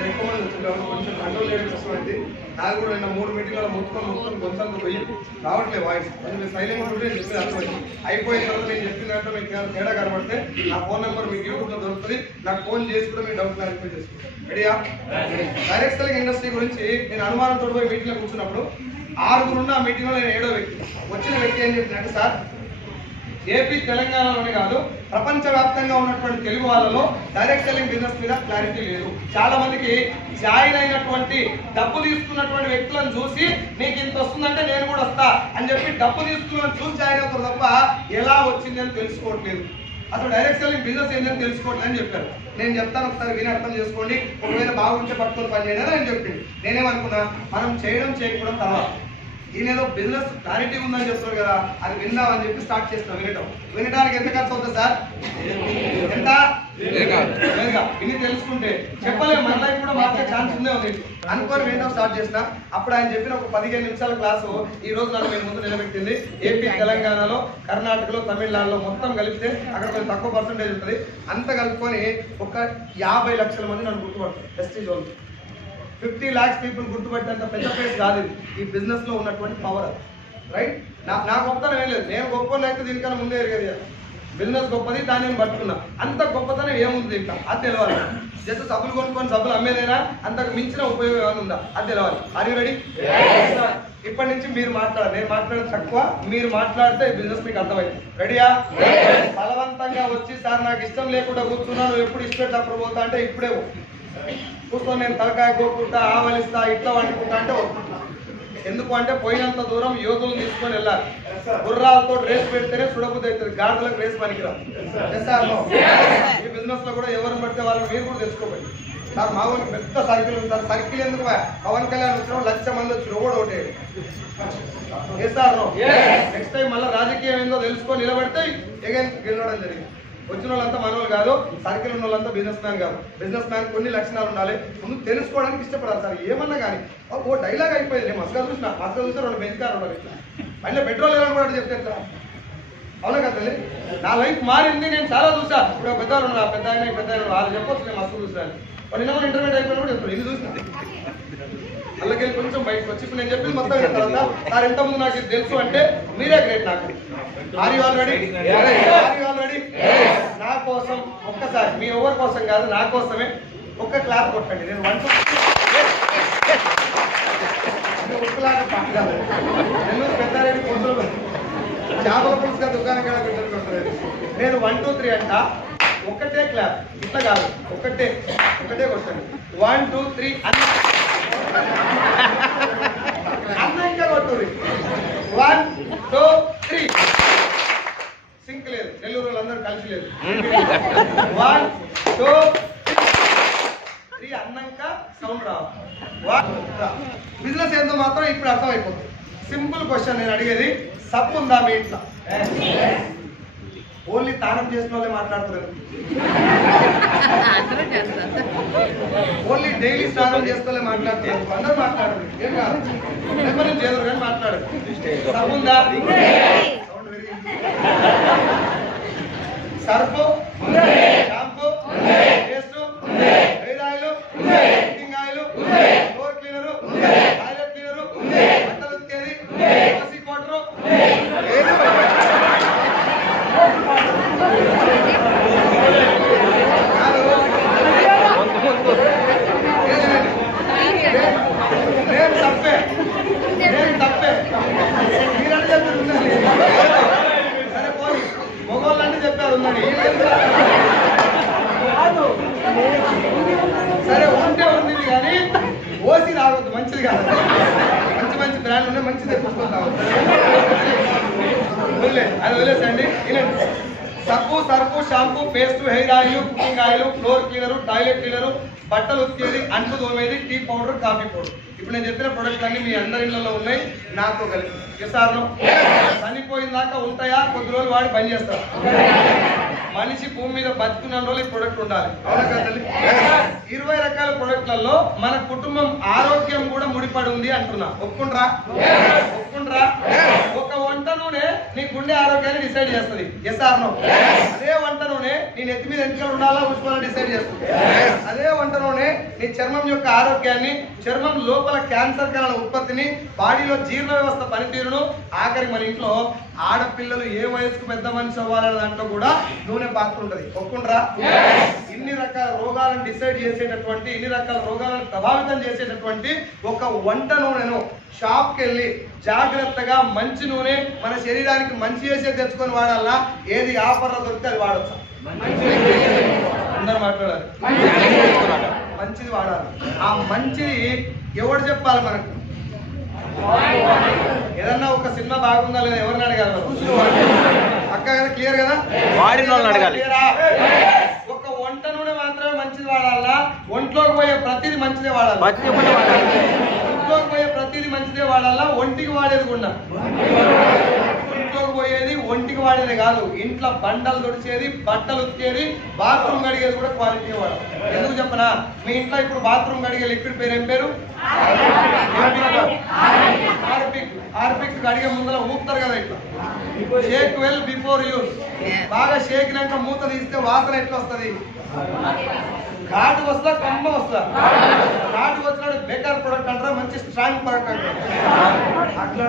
ఎక్కువ మంది వచ్చింటాను, కొంచెం కంట్రోల్ చేయడం కష్టమైంది. నాకు కూడా నిన్న 3 మీటింగ్లలో మొత్తం కొంచెం పోయి రావట్లేదు వాయిస్. కొంచెం సైలెంట్ ఉంటే నేను చెప్పేది అర్థమైంది. అయిపోయిన తర్వాత నేను చెప్పినట్టు మీకు తేడా కనబడితే నా ఫోన్ నెంబర్ మీకు యూట్యూబ్లో దొరుకుతుంది. నాకు ఫోన్ చేసి కూడా మీరు డౌట్ క్లారిఫై చేసుకుంటాను. రెడీయా? డైరెక్ట్ సెల్లింగ్ ఇండస్ట్రీ గురించి నేను అనుమానంతో పోయి మీటింగ్లో కూర్చున్నప్పుడు 6 ఉన్న మీటింగ్లో నేను 7వ వ్యక్తి. వచ్చిన వ్యక్తి ఏం చెప్పినట్టు, సార్ ఏపీ తెలంగాణలోనే కాదు ప్రపంచవ్యాప్తంగా ఉన్నటువంటి తెలుగు వాళ్ళలో డైరెక్ట్ సెల్లింగ్ బిజినెస్ మీద క్లారిటీ లేదు. చాలా మందికి జాయిన్ అయినటువంటి డబ్బు తీసుకున్నటువంటి వ్యక్తులను చూసి నీకు ఇంత వస్తుందంటే నేను కూడా వస్తా అని చెప్పి డబ్బు తీసుకున్న చూసి జాయిన్ అవుతారు తప్ప ఎలా వచ్చింది అని తెలుసుకోవట్లేదు. అసలు డైరెక్ట్ సెల్లింగ్ బిజినెస్ ఏంటని తెలుసుకోవట్లేదు అని చెప్పారు. నేను చెప్తాను, ఒకసారి విని అర్థం చేసుకోండి. ఒకవేళ బాగుంటే పట్టుకొని పని చేయడం అని చెప్పింది. నేనేమనుకున్నా, మనం చేయడం చేయకపోవడం తర్వాత ఈయనేదో బిజినెస్ క్లారిటీ ఉందని చెప్తారు కదా, అది విందామని చెప్పి స్టార్ట్ చేస్తాం. వినడానికి ఎంత ఖర్చు అవుతుంది సార్? ఎంత? విని తెలుసుకుంటే చెప్పలేము, మన లైఫ్ కూడా మార్చే ఛాన్స్ ఉందే ఉంది అనుకొని వినడం స్టార్ట్ చేసిన. అప్పుడు ఆయన చెప్పిన ఒక 15 నిమిషాల క్లాసు ఈ రోజు నన్ను మేము ముందు నిలబెట్టింది. ఏపీ తెలంగాణలో, కర్ణాటకలో, తమిళనాడులో మొత్తం కలిపితే అక్కడ కొంచెం తక్కువ పర్సెంటేజ్ ఉంటుంది. అంత కలుపుకొని ఒక 50 లక్షల మంది నన్ను గుర్తుపడతారు. ఎస్టీ జోన్ 50 lakhs పీపుల్ గుర్తుపెట్టేంత పెద్ద ప్లేస్ కాదు ఇది. ఈ బిజినెస్ లో ఉన్నటువంటి పవర్, రైట్? నా గొప్పతనం ఏం లేదు, నేను గొప్ప అయితే దీనికన్నా ముందే ఎరిగేది. బిజినెస్ గొప్పది, దాన్ని నేను పట్టుకున్నా. అంత గొప్పతనం ఏముంది ఇంకా అది తెలవాలి. జస్ట్ సబ్బులు కొనుక్కొని సబ్బులు అమ్మేదైనా అంతకు మించిన ఉపయోగం ఏమైనా ఉందా అది తెలవాలి. Are you ready? ఇప్పటి నుంచి మీరు మాట్లాడాలి, నేను మాట్లాడేది తక్కువ, మీరు మాట్లాడితే బిజినెస్ మీకు అర్థమైంది. రెడీయా? బలవంతంగా వచ్చి సార్ నాకు ఇష్టం లేకుండా కూర్చున్నాను, ఎప్పుడు ఇష్టం అప్పుడు పోతా అంటే ఇప్పుడే కూర్చొని నేను తలకాయ కోరుకుంటా, ఆవలిస్తా, ఇట్లా వండుకుంటా అంటే వస్తుంటా. ఎందుకు అంటే పోయినంత దూరం యోధులు తీసుకొని వెళ్ళాలి. గుర్రాలతో రేస్ పెడితేనే సుడబుద్ధి అవుతుంది, గాడిదలకు రేస్ పనికిరాదు. ఈ బిజినెస్ లో కూడా ఎవరిని పడితే వాళ్ళని మీరు కూడా తెలుసుకోకండి. సార్ మా ఊరికి పెద్ద సర్కిల్ ఉంది సార్. సర్కిల్ ఎందుకు? పవన్ కళ్యాణ్ వచ్చిన 1,00,000 మంది వచ్చి కూడా ఒకటే చేస్తారు. నెక్స్ట్ టైం మళ్ళీ రాజకీయం ఏందో తెలుసుకొని నిలబడితే ఎగైన్ గెలవడం జరిగింది. వచ్చిన వాళ్ళంతా మనోళ్ళు కాదు, సర్కిల్ ఉన్న వాళ్ళంతా బిజినెస్ మ్యాన్ కాదు. బిజినెస్ మ్యాన్ కొన్ని లక్షణాలు ఉండాలి, ముందు తెలుసుకోవడానికి ఇష్టపడాలి. సార్ ఏమన్నా కానీ ఓ డైలాగ్ అయిపోయింది. నేను మస్కా చూసిన 2 బెంచ్ కార్ ఉండాలి, మళ్ళీ పెట్రోల్ వేయాలని కూడా చెప్తాను సార్. అవునా కదండి? నా లైఫ్ మారింది, నేను చాలా చూసా. ఇప్పుడు పెద్దవాళ్ళు ఉన్నారు, పెద్ద వాళ్ళు చెప్పొచ్చు నేను మస్తు చూసాను. వాళ్ళు నిన్న ఇంటర్మీడియట్ అయిపోయినా కూడా చెప్తారు, ఇది చూసింది. అందుకెళ్ళి కొంచెం బయటకు వచ్చి ఇప్పుడు నేను చెప్పింది మొత్తం విన్న తర్వాత సార్ ఇంతకుముందు నాకు ఇది తెలుసు అంటే మీరే గ్రేట్. నాకు ఆర్ యు ఆల్ రెడీ? నా కోసం ఒక్కసారి, మీ ఎవరి కోసం కాదు, నా కోసమే ఒక్క క్లాప్ కొట్టండి. నేను 1 2 ఒక్కలాగా పట్టగలను. నెల్లూరు పెద్దారెడ్డి కొంచెం చేపల పులుసుగా దుకాణం కూడా పెట్టారు. నేను 1 2 3 అంట, ఒక్కటే క్లాప్, ఇట్లా కాదు, ఒకటే కొట్టండి. 1 2 3 అన్న ఇంకా కొట్టుర్రి. 1 2 3 సింక్ లేదు, నెల్లూరు వాళ్ళందరూ కలిసి లేదు. 1 2 3 అన్నాక సౌండ్ రావాలి. బిజినెస్ ఏందో మాత్రం ఇప్పుడు అర్థమైపోతుంది. సింపుల్ క్వశ్చన్ నేను అడిగేది, సబ్బు ఉందా మీ ఇంట్లో? ఓన్లీ తానం చేసిన వాళ్ళే మాట్లాడుతున్నారు. ఓన్లీ డైలీ స్నానం చేసుకోలే మాట్లాడితే అందరూ మాట్లాడరు ఏం కాదు ఎవరు చేయరు కానీ మాట్లాడరు సబ్బుందా Surf shampoo paste hair oil cooking oil floor cleaner toilet cleaner బట్టలు ఉతికేది వాషింగ్ పౌడరు నేను తప్పే మీరంటే చెప్పారు ఉందండి సరే పోయి మొగోళ్ళంటే చెప్పారు ఉందండి సరే ఉంటే ఉంది కానీ ఓసి రావద్దు మంచిది కాదు మంచి మంచి బ్రాండ్ ఉన్నాయి మంచిది తెప్పించుకొని రావద్దు అది వదిలేసండి వినండి సబ్బు surf shampoo paste hair oil cooking oil floor cleaner toilet cleaner బట్టలు ఉతికేది అంటు తోమేది టీ పౌడర్ కాఫీ పౌడర్ ఇప్పుడు నేను చెప్పిన ప్రొడక్ట్లు అన్ని మీ అందరి ఇళ్లలో ఉన్నాయి నాతో కలిపి ఎసార్లో చనిపోయిన దాకా ఉంటాయా కొద్ది రోజులు వాడి బంద్ చేస్తారు మనిషి భూమి మీద బతుకున్న రోజులు ఈ ప్రొడక్ట్ ఉండాలి అవునా కదండి 20 రకాల ప్రొడక్ట్లలో మన కుటుంబం ఆరోగ్యం కూడా ముడిపడి ఉంది అంటున్నా ఒప్పుకుండ్రా ఒక వంట నూనె నీ గుండె ఆరోగ్యాన్ని డిసైడ్ చేస్తుంది ఎస్ఆర్నో అదే వంట నూనె నీ నెత్తి మీద ఎంటికలు ఉండాలా ఉష్మాలని డిసైడ్ చేస్తుంది అదే వంట నూనె నీ చర్మం యొక్క ఆరోగ్యాన్ని చర్మం లోపల క్యాన్సర్ కణాల ఉత్పత్తిని బాడీలో జీర్ణ వ్యవస్థ పనితీరును ఆఖరి మన ఇంట్లో ఆడపిల్లలు ఏ వయసుకు పెద్ద మనిషి అవ్వాలనే దాంట్లో కూడా నూనె పాత్ర ఉంటుంది ఒప్పుకుంటారా ఇన్ని రకాల రోగాలను డిసైడ్ చేసేటటువంటి ఇన్ని రకాల రోగాలను ప్రభావితం చేసేటటువంటి ఒక వంట నూనెను షాప్కి వెళ్ళి జాగ్రత్తగా మంచి నూనె మన శరీరానికి మంచి చేసే తెచ్చుకొని వాడాలా ఏది ఆఫర్లో దొరికితే అది వాడచ్చు అందరూ మాట్లాడాలి మంచిది వాడాలి ఆ మంచిది ఎవరు చెప్పాలి మనకు ఏదన్నా ఒక సినిమా బాగుందా లేదా ఎవరిని అడగాలి అక్క కదా క్లియర్ కదా వాడిన వాళ్ళని అడగాలి ఒక వంట నూనె మాత్రమే మంచిది వాడాలా ఒంట్లోకి పోయే ప్రతిదీ మంచిదే వాడాలి ఒంట్లోకి పోయే ప్రతిదీ మంచిదే వాడాలా ఒంటికి వాడేది కూడా ఇంట్లోకి పోయేది ఒంటికి వాడేది కాదు ఇంట్లో బండలు తుడిచేది బట్టలు ఉతికేది బాత్రూమ్ కడిగేది కూడా క్వాలిటీ వాడాలి ఎందుకు చెప్పనా మీ ఇంట్లో ఇప్పుడు బాత్రూమ్ కడిగే లిక్విడ్ పేరు ఏం పేరు హార్పిక్ కడిగే ముందర ఊపుతారు కదా ఇట్లా షేక్ వెల్ బిఫోర్ యూస్ బాగా షేకినాక మూత తీస్తే వాసన ఎట్లా వస్తుంది ఘాటు వస్తా కమ్మ వస్తా ఘాటు వచ్చినాడు బేకార్ ప్రొడక్ట్ అంటారా మంచి స్ట్రాంగ్ ప్రొడక్ట్ అంటారు అట్లా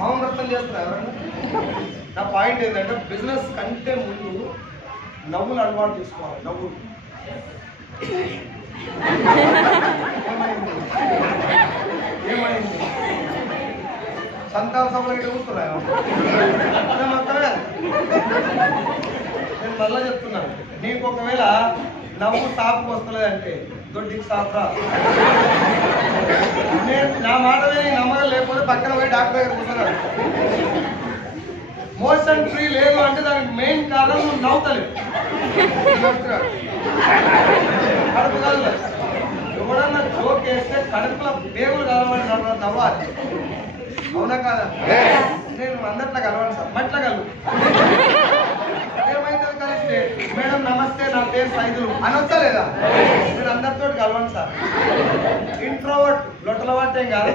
మౌనవ్రతం చేస్తారు ఎవరన్నా నా పాయింట్ ఏంటంటే బిజినెస్ కంటే ముందు నవ్వులు అలవాటు చేసుకోవాలి నవ్వులు ఏమైంది సంతాన సభలు ఇట్లా కూర్చున్నాయా నేను మళ్ళా చెప్తున్నాను నీకు ఒకవేళ నవ్వు సాపుకు వస్తలేదంటే దొడ్డికి సాపురా నేను నా మాట నమ్మకం లేకపోతే పక్కన పోయి డాక్టర్ దగ్గర కూర్చున్నాడు మోషన్ ఫ్రీ లేదు అంటే దానికి మెయిన్ కారణం నువ్వు నవ్వుతలేవు కడుపు కాదు ఎవడన్నా జోక్ వేస్తే కడుపులో పేగులు కలవని నవ్వాలి అవునా కాదా నేను అందరిలో కలవాలి సార్ మట్ల కలు ఏమైతే కలిస్తే మేడం నమస్తే నా పేరు సైదులు అనొచ్చా లేదా నేను అందరితో కలవండి సార్ ఇంట్రోవర్ట్ లొట్టలవాటేం కాదు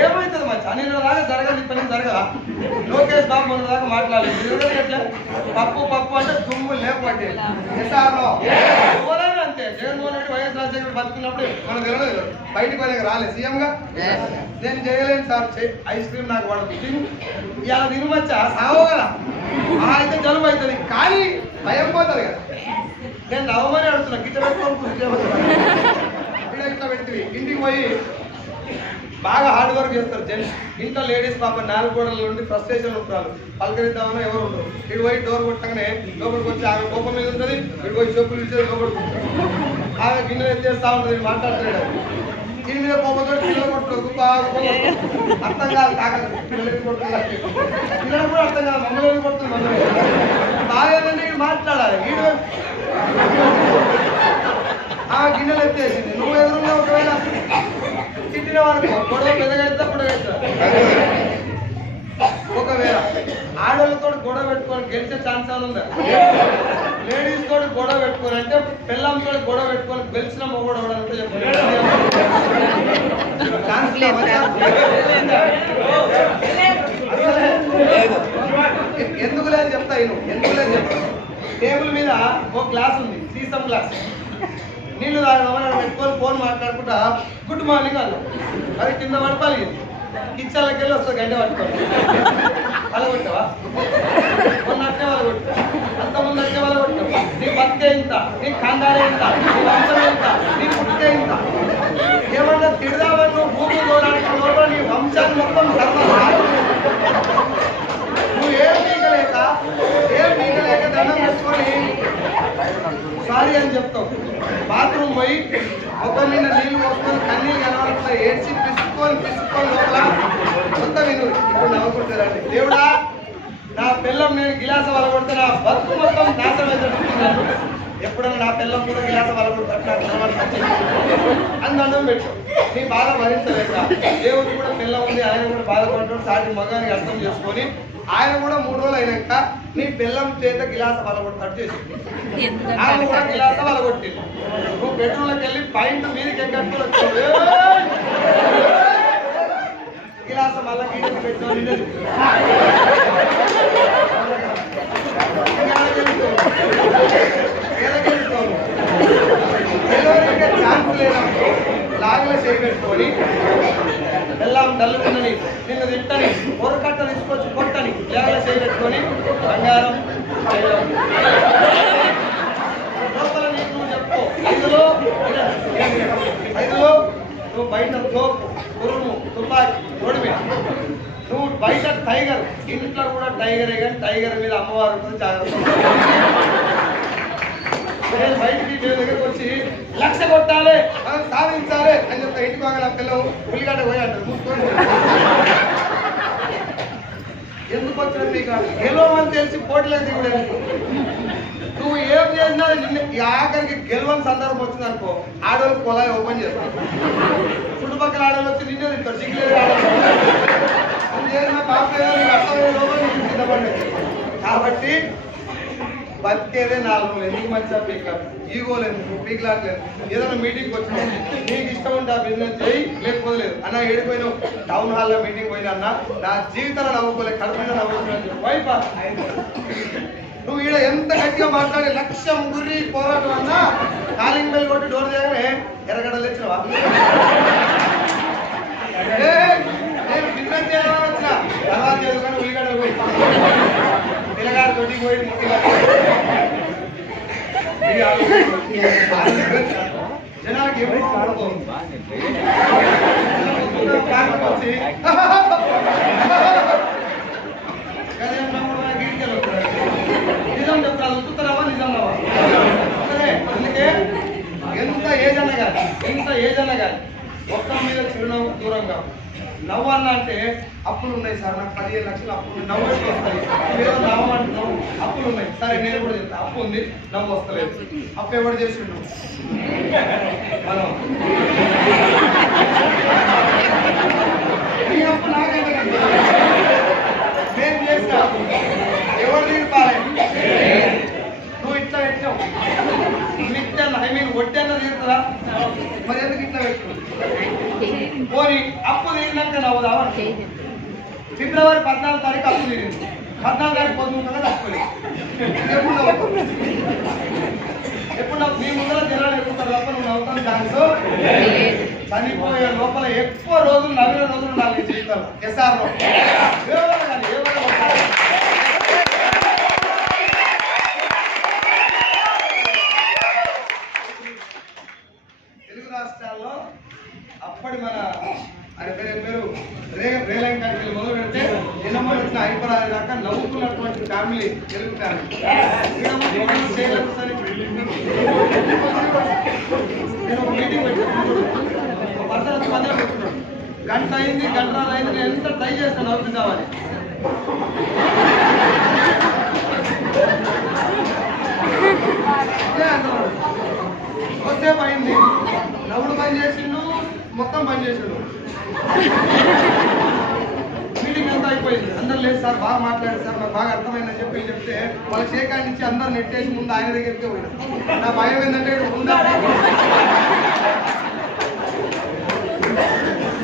ఏమవుతుంది మంచి అనిల్ దాకా జరగదు ఇప్పుడు జరగదా లోకేష్ బాబు మన దాకా మాట్లాడలేదు ఎట్లా పప్పు అంటే దుమ్ము లేకపోతే ఎవరైనా అంతే జగన్మోహన్ రెడ్డి వైఎస్ రాజశేఖర్ బతుకున్నప్పుడు మనకు తెలియదు బయటికి వాళ్ళకి రాలేదు సీఎంగా నేను చేయలేను సార్ ఐస్ క్రీమ్ నాకు వాడదు ఇలా తినవచ్చా సావో కదా అయితే జలుబు అవుతుంది కానీ భయం పోతుంది కదా నేను నవ్వమని అడుగుతున్నా గిట్ట పెట్టుకోవాలి ఇట్లా పెట్టి ఇంటికి పోయి బాగా హార్డ్ వర్క్ చేస్తారు జెంట్స్ ఇంట్లో లేడీస్ పాప 4 గోడల నుండి ఫ్రస్ట్రేషన్ ఉంటారు పలకరిద్దామని ఎవరు ఉండరు ఇటు పోయి డోర్ కొట్టగానే లోపలికి వచ్చి ఆమె కోపం మీద ఉంటుంది ఇటు పోయి చెప్పులు ఇచ్చేది లోపలికి ఆమె గిన్నెలు ఎత్తేస్తా ఉంటుంది మాట్లాడుతున్నాడు దీని మీద కోపంతో పిల్లలు కొట్టరు అర్థం కాదు కాకలు పిల్లలు కొడుతున్నారు పిల్లలు కూడా అర్థం కాదు మమ్మల్ని కొడుతుంది మమ్మల్ని బాగానే మాట్లాడాలి వీడు ఆ గిన్నెలు ఎత్తేసింది నువ్వు ఎదురుగా ఒకవేళ తిట్టిన వారికి గొడవ పెద్దగైతే పొడగైతా ఒకవేళ ఆడవాళ్ళతో గొడవ పెట్టుకొని గెలిచే ఛాన్స్ ఏమైనా ఉందా? లేడీస్ తోటి గొడవ పెట్టుకొని అంటే పిల్లలతో గొడవ పెట్టుకొని గెలిచిన మొగోడు అవడంతో ఎందుకు లేదు చెప్తా ఎందుకు లేదు చెప్తా. టేబుల్ మీద ఒక గ్లాస్ ఉంది, సీసం గ్లాస్. నీళ్లు తాగడం పెట్టుకొని ఫోన్ మాట్లాడుకుంటా గుడ్ మార్నింగ్ అన్న. అది కింద పడిపోయి కిచెన్లోకి వెళ్ళి వస్తుంది, గంట పట్టుకోవాలి. వాళ్ళ కొట్టావా? మొన్న అట్టే వాళ్ళ కొట్టా, అంత ముందు అట్టే వాళ్ళ కొట్టావు. నీ బతికే ఇంత, నీ కందారే ఇంత, నీ వంశమే ఇంత, నీ పుట్టే ఇంత. ఏమన్నా తిడదామని నువ్వు భూమి పోరాటం లోపల నీ వంశాన్ని మొత్తం నువ్వు ఏం పీకలేక దండం పెట్టుకొని సారీ అని చెప్తావు. బాత్రూమ్ పోయి ఒక మీద నీళ్లు పోసుకొని కన్నీళ్ళు కనబడుతున్నా ఏడ్చి పిసుక్కొని లోపల మొత్తం విను. ఇప్పుడు నవ్వుకుంటారండి, దేవుడా నా పిల్లం నేను గిలాస వలగొడితే నా బతుకు మొత్తం నాశనం అవుతున్నాను. ఎప్పుడన్నా నా పిల్లం కూడా గిలాస వలగొడతాడు అని దండం పెట్టు. నీ బాధ భరించలేక దేవుడు కూడా పిల్లం ఉంది, ఆయన కూడా బాధపడ్డాడు. సాటి మగానికి అర్థం చేసుకొని ఆయన కూడా 3 రోజులు అయినాక నీ పిల్లం చేత గిలాస వలగొడతాడు చేసి ఆయన కూడా గిలాస వలగొట్టింది. నువ్వు బెడ్రూమ్లోకి వెళ్ళి పాయింట్ మీదకి ఎక్కట్టుకుని వచ్చావు. గిలాస మళ్ళా గీడకి పెట్టుకోవాలి. ఛాన్స్ లేదా లాగలో చేయబెట్టుకొని ఎల్లాం తల్లుకుందని నిన్ను తిట్టని పొరకట్ట తీసుకొచ్చి కొట్టని లాగలో చేయబెట్టుకొని బంగారం లోపల నీకు నువ్వు చెప్పుకో. ఐదులో నువ్వు బయట తోపు ఉరుము తుపాకి ఒడిమి, నువ్వు బయట టైగర్, ఇంట్లో కూడా టైగరే. కానీ టైగర్ మీద అమ్మవారు ఉంటుంది, జాగ్రత్త. నేను బయటికి దగ్గరకు వచ్చి 1,00,000 కొట్టాలి, మనం సాధించాలి అని చెప్తా. ఇంటికి బాగా నా పిల్లలు ఉల్లిగడ్డ పోయి అంటారు, మూసుకొని. ఎందుకు వచ్చినట్టు నీకు గెలవమని తెలిసి పోటీలేదు కూడా. నువ్వు ఏం చేసినా నిన్ను ఆఖరికి గెలవని సందర్భం వచ్చింది అనుకో, ఆడవాళ్ళకి పొలాయి ఓపెన్ చేస్తాను. చుట్టుపక్కల ఆడవాళ్ళు వచ్చి నిన్నే తింటారు, సిగ్గులేదు ఆడవాళ్ళు. కాబట్టి బతికేదే 4 రోజులు. ఎందుకు మంచిగా పీక్లాడు, ఈగోలేదు, నువ్వు పీక్లాడలేదు. ఏదైనా మీటింగ్కి వచ్చినా నీకు ఇష్టం ఉంటే ఆ బిజినెస్ చేయి, లేకపోతే లేదు. అన్న ఏడిపోయినావు, టౌన్ హాల్లో మీటింగ్ పోయినా అన్న నా జీవితంలో నవ్వుకోలేదు, కడుపు మీద నవ్వుకోలేదు. వైపా నువ్వు ఈడ ఎంత గట్టిగా మాట్లాడి 1,00,000 గురి పోరాటం అన్నా కాలింగ్ బెల్ కొట్టి డోర్ చేయగానే ఎర్రగడ్డలు తెచ్చినవా? నేను బిజినెస్ చేయాలని వచ్చిన అలా చేసుకొని ఉల్లిగడ్డలు పోయి పిల్లగారు తొట్టికి పోయి జనాలకి ఎప్పుడు నిజం చెప్తాను, ఉత్తుతారావా నిజం రావా? అందుకే ఎంత ఏజన్నా కానీ మొత్తం మీద చిరునవ్వు దూరంగా నవ్వన్న అంటే అప్పులు ఉన్నాయి సార్, నాకు 15 లక్షలు అప్పులు, నవ్వు వస్తాయి. ఏదో నవ్వమంటున్నావు, అప్పులు ఉన్నాయి. సరే నేను కూడా చెప్తా, అప్పు ఉంది, నవ్వు వస్తలేదు. అప్పు ఎవరు చేసిండు? మనం. ఈ అప్పు నాకంటే నేను చేసిన ఎవరు తీర్పాలి? నువ్వు ఇట్లా పెట్టావు, ఒట్టన్న తీరుతుందా? మరి ఎందుకు ఇట్లా పెట్టు? పోనీ అప్పు తీరినాక నవ్వుదావా? ఫిబ్రవరి 14వ తారీఖు అప్పు తీరింది, 14వ తారీఖు పొద్దుకుంటుందా తప్పుకోలేదు. ఎప్పుడు నీ ముందర జనాలు ఎక్కుతారు తప్ప నువ్వు నవ్వుతాను ఛాన్స్ చనిపోయే లోపల ఎక్కువ రోజులు నవ్విన రోజులు నాకు జీవితాలు ఎస్ఆర్లో తెలుగు రాష్ట్రాల్లో అప్పటి మన ఆయన పేరు రేలంక మొదలు పెడితే నిన్నమ్మ వచ్చిన ఐపరాది దాకా నవ్వుకున్నటువంటి ఫ్యామిలీ తెలుగు ఫ్యామిలీ. నేను ఒక మీటింగ్ పెట్టాను, పర్సన్ వచ్చి మధ్యలో పెట్టుకున్నాడు. గంట అయింది, గంటన్నర అయింది, నేను ఎంత ట్రై చేస్తాను నవ్వుకుందామని. కొద్దిసేపు అయింది, నవ్వుడు పని చేసిండు, మొత్తం పని చేసిండు, మీటింగ్ అంతా అయిపోయింది. అందరు లేదు సార్ బాగా మాట్లాడారు సార్ నాకు బాగా అర్థమైందని చెప్పి చెప్తే వాళ్ళ షేకాండ్ ఇచ్చి అందరు నెట్టేసి ముందు ఆయన దగ్గరికి పోయినా నా భయం ఏంటంటే ముందు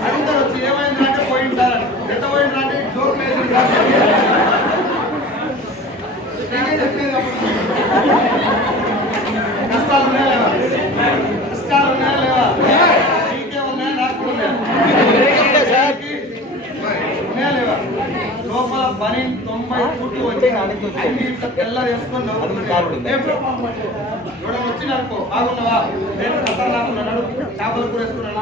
అడుగుతారు వచ్చి ఏమైందంటే పోయింది సార్ ఎంత పోయింది అంటే జోక్ లేదు చెప్పేది కష్టాలు ఉన్నాయా లేవా కష్టాలు ఉన్నాయా లేవా నీకే ఉన్నాయా నాకు ఉన్నాయా ఉన్నాయా లేవా లోపల పని 90 ఫుట్లు వచ్చి తెల్ల వేసుకొని చూడ వచ్చి అనుకో బాగున్నావా నేను కష్టాలు నాకున్నాడు చేపలు కూడా వేసుకున్నాను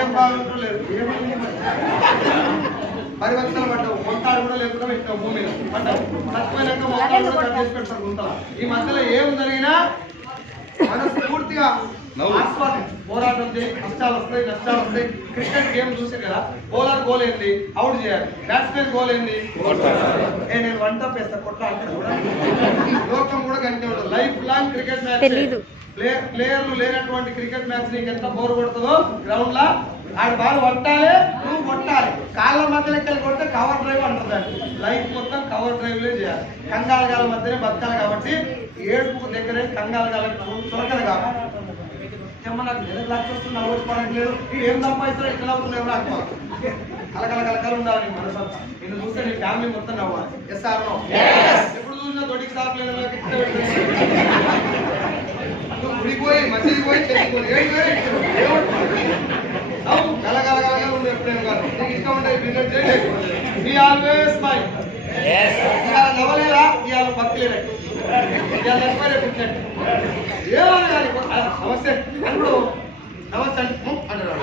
ఏం బాగుంటలేదు పరివర్తన పడ్డావు మొత్తాడు కూడా లేకుండా పెట్టావు భూమి మీద పడ్డావు చచ్చిపోయినాక మొత్తాడు కూడా చేసి పెడతారు గుంతలు ఈ మధ్యలో ఏం జరిగినా మనస్ఫూర్తిగా ఆస్వాదించి పోరాటం చేయి కష్టాలు వస్తాయి నష్టాలు వస్తాయి క్రికెట్ గేమ్ చూసారు కదా బౌలర్ గోల్ ఏంది అవుట్ చేయాలి బ్యాట్స్మెన్ గోల్ ఏంది నేను వన్ టప్ వేస్తా కొట్ట అంటాడు కూడా లోకం కూడా కంటే ఉండదు లైఫ్ లాంగ్ క్రికెట్ మ్యాచ్ ప్లేయర్లు లేనటువంటి క్రికెట్ మ్యాచ్ నీకు ఎంత బోర్ కొడుతుందో గ్రౌండ్ లా ఆడు బాల్ కొట్టాలి నువ్వు కొట్టాలి కాళ్ళ మధ్యలో కొడితే కవర్ డ్రైవ్ అంటారు లైఫ్ మొత్తం కవర్ డ్రైవ్ లే చేయాలి కంగాలగాల మధ్యనే బతకాలి కాబట్టి ఏడుపు దగ్గరే కంగాలగాల చొరకలు కాబట్టి నాకు నెలకు లక్ష వస్తుంది ఓడిపోవట్లేదు ఏం సంపాదిస్తారో ఎట్లా అవుతున్నాయో నాకు కలకల ఉండాలి నీ మనసు నేను చూస్తే నీ ఫ్యామిలీ మొత్తం నవ్వాలి ఎస్ ఆర్ నో ఎప్పుడు చూసినా దొడికి సార్లేదు గుడిపోయి మసీది పోయి చెల్లిపోయి కలగలగా ఉండే ఎప్పుడైనా కాదు నీకు ఇష్టం ఉంటే బిజినెస్ చేయండి ఆల్వేస్ స్మైల్ ఇవాళ నవ్వలేదా ఇవాళ బతిలేదా ఇవాళ నచ్చిపోయి పుట్టినట్టు ఏమన్నా కానీ నమస్తే అప్పుడు నమస్తే అంటారు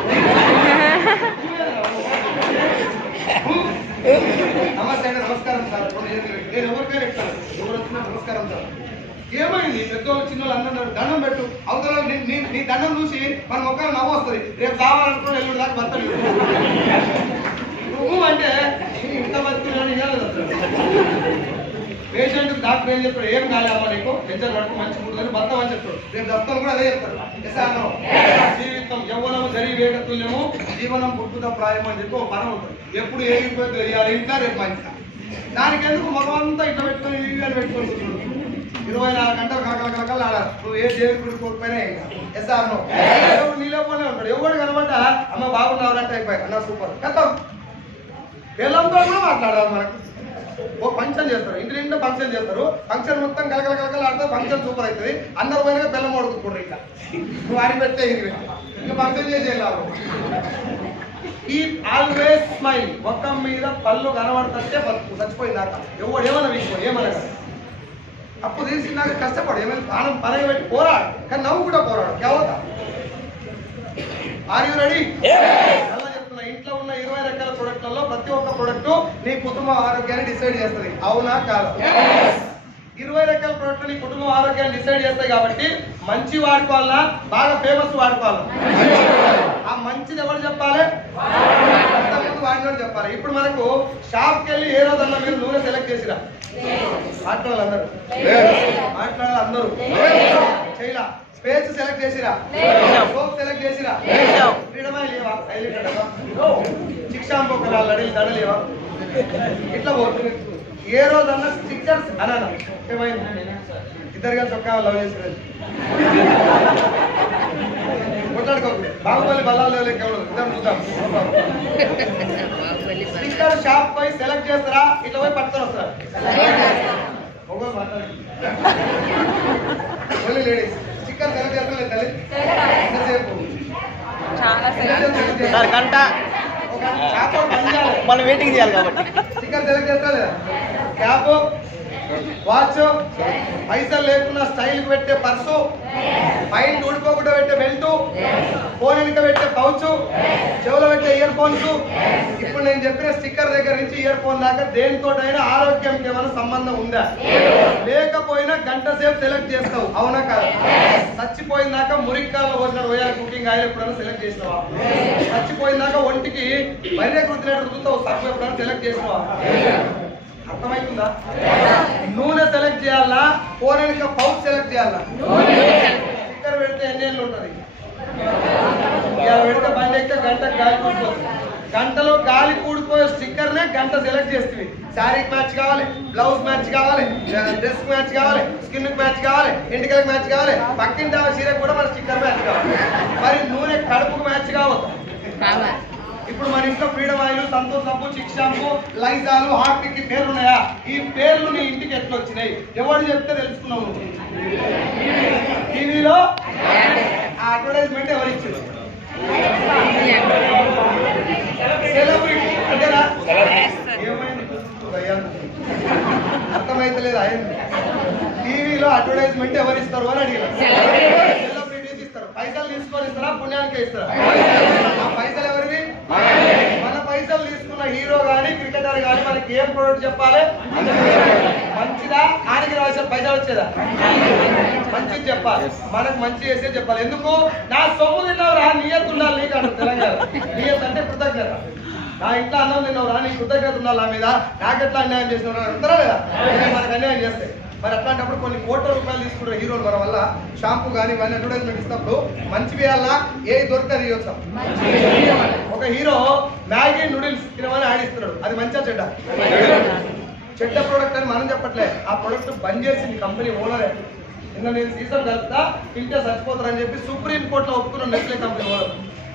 నమస్తే అంటే నమస్కారం సార్ నేను ఎవరికైనా ఇస్తాను ఎవరు వచ్చినా నమస్కారం సార్ ఏమైంది పెద్దోళ్ళు చిన్నోళ్ళు అందరూ దండం పెట్టు అవతల నీ దండం చూసి మన మొక్కలు నవ్వు వస్తుంది రేపు కావాలనుకో ఎల్లుడు దాకా బతలు నువ్వు అంటే ఇంత బతుకున్నాను పేషెంట్ డాక్టర్ ఏం చెప్పాడు ఏం కాలేవా నీకు టెన్షన్ పడుతూ మంచి ఉంటుంది బతాం అని చెప్తాడు రేపు దస్తాను కూడా అదే చెప్తాడు జీవితం యవ్వనము జరిగి వేగతుల్యము జీవనం పుట్టుక ప్రాయం అని చెప్పి ఒక పదం ఉంటుంది ఎప్పుడు ఏగిపోతుంది ఇవాళ ఇంట్లో రేపు మంచిగా దానికి ఎందుకు మగవంతా ఇట్లా పెట్టుకొని ఇవి పెట్టుకొని 24 గంటలు కలకల ఆడాలి నువ్వు ఏ దేవుడి కోల్పోయినా ఏం కాదు ఎస్ ఆర్ నో ఎవరు నీలోపనే ఉంటాడు ఎవడు కనబడ్డ అమ్మ బాగున్నావు అయిపోయి అన్న సూపర్ కథం పిల్లలతో కూడా మాట్లాడాలి మనకు ఓ ఫంక్షన్ చేస్తారు ఇంటి నిండా ఫంక్షన్ చేస్తారు ఫంక్షన్ మొత్తం కలకల ఆడితే ఫంక్షన్ సూపర్ అవుతుంది అందరు పోయినా బెల్లం ఓడుకుంటారు ఇట్లా నువ్వు అడిగి పెడితే ఇది ఇంకా ఫంక్షన్ చేసేయాలి ఈ ఆల్వేస్ స్మైల్ మొక్కం మీద పళ్ళు కనబడుతుంటే బతుకు చచ్చిపోయిందాక ఎవడు ఏమన్నా వీసుకో ఏమన్నా అప్పు తీసి నాకు కష్టపడు ఏమైనా ప్రాణం పని పెట్టి పోరాడు కానీ నవ్వు కూడా పోరాడు కేవత ఆర్ యు రెడీ అలా చెప్తున్నా ఇంట్లో ఉన్న 20 రకాల ప్రొడక్ట్లలో ప్రతి ఒక్క ప్రొడక్ట్ నీ కుటుంబ ఆరోగ్యాన్ని డిసైడ్ చేస్తుంది అవునా కాదు 20 రకాల ప్రొడక్ట్ నీ కుటుంబ ఆరోగ్యాన్ని డిసైడ్ చేస్తాయి కాబట్టి మంచి వాడుకోవాలా బాగా ఫేమస్ వాడుకోవాలా ఆ మంచిది ఎవరు చెప్పాలి అంతకుముందు వాడినోడు చెప్పాలి ఇప్పుడు మనకు షాప్కి వెళ్ళి ఏ రోజన్నా మీరు నూనె సెలెక్ట్ చేసిరా మాట్లాడాలి అందరూ చేయలా స్పేస్ సెలెక్ట్ చేసిరా సోప్ సెలెక్ట్ చేసిరా ఫ్రీడమా లేవా శిక్షాంపో కదా దడలేవా ఇట్లా పోతుంది ఏ రోజన్నా స్టిక్కర్స్ అనాలి ఏమైంది ఇద్దరుగా చొక్కా లవ్ చేసి కొట్లాడుకోకూడదు బాహుబలి బల్లాలు లెక్క ఇద్దరు చూద్దాం స్టిక్కర్ షాప్ పోయి సెలెక్ట్ చేస్తారా ఇట్లా పోయి పట్టుకొని వస్తారా ఓన్లీ లేడీస్ స్టిక్కర్ సెలెక్ట్ చేస్తారా లేదు తల్లి ఎంతసేపు గంట మనం వెయిటింగ్ చేయాలి కాబట్టి స్టిక్కర్ సెలెక్ట్ చేస్తా లేదా క్యాప్ వాచ్ పైసలు లేకుండా స్టైల్ పెట్టే పర్సు పైన ఊడిపోకుండా పెట్టే బెల్ట్ ఫోన్ వెనుక పెట్టే పౌచ్ చెవులో పెట్టే ఇయర్ ఫోన్స్ ఇప్పుడు నేను చెప్పిన స్టిక్కర్ దగ్గర నుంచి ఇయర్ ఫోన్ దాకా దేనితోటైనా ఆరోగ్యంకి ఏమైనా సంబంధం ఉందా లేకపోయినా గంట సేపు సెలెక్ట్ చేస్తావు అవునా కాదు చచ్చిపోయిందాక మురిక్కాల్లో పోసిన రోయల్ కుకింగ్ ఆయిల్ ఎప్పుడైనా సెలెక్ట్ చేసినావా చచ్చిపోయిందాక ఒంటికి బయట రుద్దినట్టు రుద్దుతావు సబ్బు ఎప్పుడైనా సెలెక్ట్ చేసినావా అర్థమవుతుందా నూనె సెలెక్ట్ చేయాలా ఫోన్ వెనుక పౌచ్ సెలెక్ట్ చేయాలా స్టిక్కర్ పెడితే ఎన్ని ఏళ్ళు ఉంటుంది ఇలా పెడితే బండి ఎక్కితే గంట గాలి కూడిపోతుంది గంటలో గాలి కూడి ఊరిపోయే స్టిక్కర్ నే గంట సెలెక్ట్ చేస్తుంది. శారీకి మ్యాచ్ కావాలి, బ్లౌజ్ మ్యాచ్ కావాలి, డ్రెస్ మ్యాచ్ కావాలి, స్కిన్ మ్యాచ్ కావాలి, ఇంటికలకు మ్యాచ్ కావాలి, పక్కింటి చీరకు కూడా మన స్టిక్కర్ మ్యాచ్ కావాలి. మరి నూనె కడుపుకు మ్యాచ్ కావద్దు. ఇప్పుడు మన ఇంట్లో ఫ్రీడమ్ ఆయిల్, సంతోష్ సబ్బు, చిక్ షాంపూ, లైజాలు, హార్పిక్ పేర్లు ఉన్నాయా? ఈ పేర్లు నీ ఇంటికి ఎట్లా వచ్చినాయి? ఎవరు చెప్తే తెలుసుకున్నావు? టీవీలో అడ్వర్టైజ్మెంట్ ఎవరు ఇచ్చారు? సెలబ్రిటీ అంతేనా? ఏమైంది అర్థమైతే లేదు. అయింది టీవీలో అడ్వర్టైజ్మెంట్ ఎవరు ఇస్తారు అని అడిగారు. సెలబ్రిటీస్ ఇస్తారు. పైసలు తీసుకొని ఇస్తారా, పుణ్యానికే ఇస్తారా? ఆ పైసలు ఎవరివి? మన పైసలు తీసుకున్న హీరో గానీ క్రికెటర్ గానీ మనకి ఏం ప్రోడక్ట్ చెప్పాలి? మంచిదా ఆయనకి రాసిన పైసలు వచ్చేదా? మంచిది చెప్పాలి. మనకు మంచి చేసే చెప్పాలి. ఎందుకు? నా సొమ్ము తిన్నావురా, నియత్ ఉండాలి నీకు అంటారు తెలంగాణ. నియత్ అంటే కృతజ్ఞత. నా ఇంట్లో అన్నం తిన్నావురా, నీకు కృతజ్ఞత ఉండాలి. నా మీద నాకెట్లా అన్యాయం చేసినవరా అంటారా లేదా? మనకు అన్యాయం చేస్తే మరి అట్లాంటప్పుడు కొన్ని కోట్ల రూపాయలు తీసుకుంటారు హీరోలు. మన వల్ల షాంపూ కానీ ఇవన్నీ అడ్వర్టైజ్మెంట్ ఇస్తున్నప్పుడు మంచి వేయాలా, ఏ దొరికితే అది ఇవ్వచ్చు. ఒక హీరో మ్యాగీ నూడిల్స్ తినమని ఆడిస్తున్నాడు. అది మంచిగా చెడ్డ? చెడ్డ ప్రోడక్ట్ అని మనం చెప్పట్లే. ఆ ప్రోడక్ట్ బంద్ చేసింది కంపెనీ ఓనరే. నిన్న నేను సీజన్ కలుపుతా తింటే చచ్చిపోతారని చెప్పి సుప్రీం కోర్టులో ఒప్పుకున్న నెస్లే కంపెనీ ఓనర్.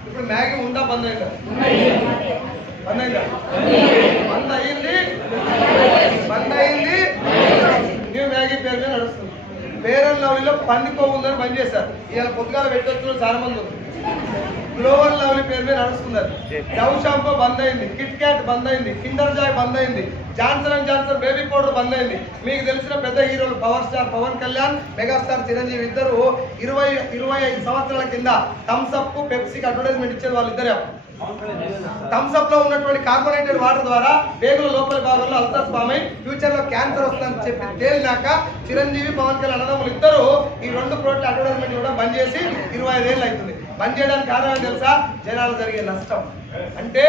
ఇప్పుడు మ్యాగీ ఉందా బంద్ అయిందా? బంద్ అయిందా? బంద్ అయింది. బంద్ అయింది. న్యూ మ్యాగీ పేరు మీద నడుస్తుంది. ఫెయిర్ అండ్ లవ్లీలో పందికొవ్వు ఉందని బంద్ చేశారు. ఇవాళ పొద్దుగాల పెట్టొచ్చు చాలా మంది ఉంది. గ్లోవర్ లవ్లీ పేరు మీద నడుస్తున్నారు. డవ్ షాంపూ బంద్ అయింది, కిట్ క్యాట్ బంద్ అయింది, కిండర్ జాయ్ బంద్ అయింది, Johnson and Johnson baby powder బంద్ అయింది. మీకు తెలిసిన పెద్ద హీరోలు power star Pawan Kalyan, megastar Chiranjeevi ఇద్దరు 25 సంవత్సరాల కింద థమ్స్ అప్, పెప్సీకి అడ్వర్టైజ్మెంట్ ఇచ్చేది వాళ్ళిద్దరే. థమ్స్ అప్ లో ఉన్నటువంటి కార్బోనేటెడ్ వాటర్ ద్వారా పేగుల లోపల భాగంలో అల్సర్స్ ఫామ్ అయి ఫ్యూచర్ లో క్యాన్సర్ వస్తుందని చెప్పి తేలినాక చిరంజీవి, పవన్ కళ్యాణ్ అన్నదమ్ములు ఇద్దరు ఈ 2 ప్రోడక్ట్ అడ్వర్టైజ్మెంట్ కూడా బంద్ చేసి 25 ఏళ్ళు అవుతుంది. బంద్ చేయడానికి కారణం తెలుసా? జనాలు జరిగే నష్టం. అంటే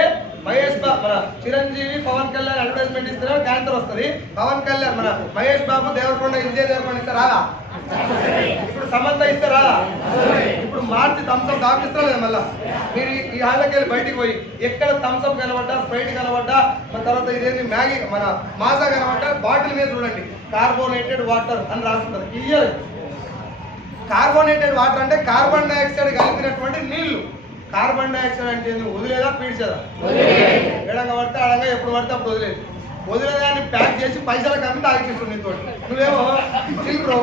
మహేష్ బాబు మన చిరంజీవి, పవన్ కళ్యాణ్ అడ్వర్టైజ్మెంట్ ఇస్తే క్యాన్సర్ వస్తుంది. పవన్ కళ్యాణ్ మన మహేష్ బాబు దేవరకొండ, విజయ్ దేవరకొండ ఇస్తే రాదా? ఇప్పుడు సమంత ఇస్తే రాదా? ఇప్పుడు మార్చి థమ్స్అప్ దాపిస్తారా లేదా? మళ్ళా మీరు ఈ హాళ్ళకి వెళ్ళి బయటికి పోయి ఎక్కడ థమ్స్అప్ కనబడ్డా, స్ప్రైట్ కనబడ్డా, మన తర్వాత ఇదేంటి మ్యాగీ మన మాజా కనబడ్డా బాటిల్ మీద చూడండి కార్బోనేటెడ్ వాటర్ అని రాస్తుంటది. క్లియర్. కార్బోనేటెడ్ వాటర్ అంటే కార్బన్ డైఆక్సైడ్ కలిపినటువంటి నీళ్లు. కార్బన్ డైఆక్సైడ్ అంటే వదిలేదా, పీడ్చేదా? ఎడంగా పడితే అడంగా, ఎప్పుడు పడితే అప్పుడు వదిలేదు. వదిలేదాన్ని ప్యాక్ చేసి పైసలకు అమ్మి తాగిపిస్తుంది నీతో. నువ్వేమో చిల్బ్రో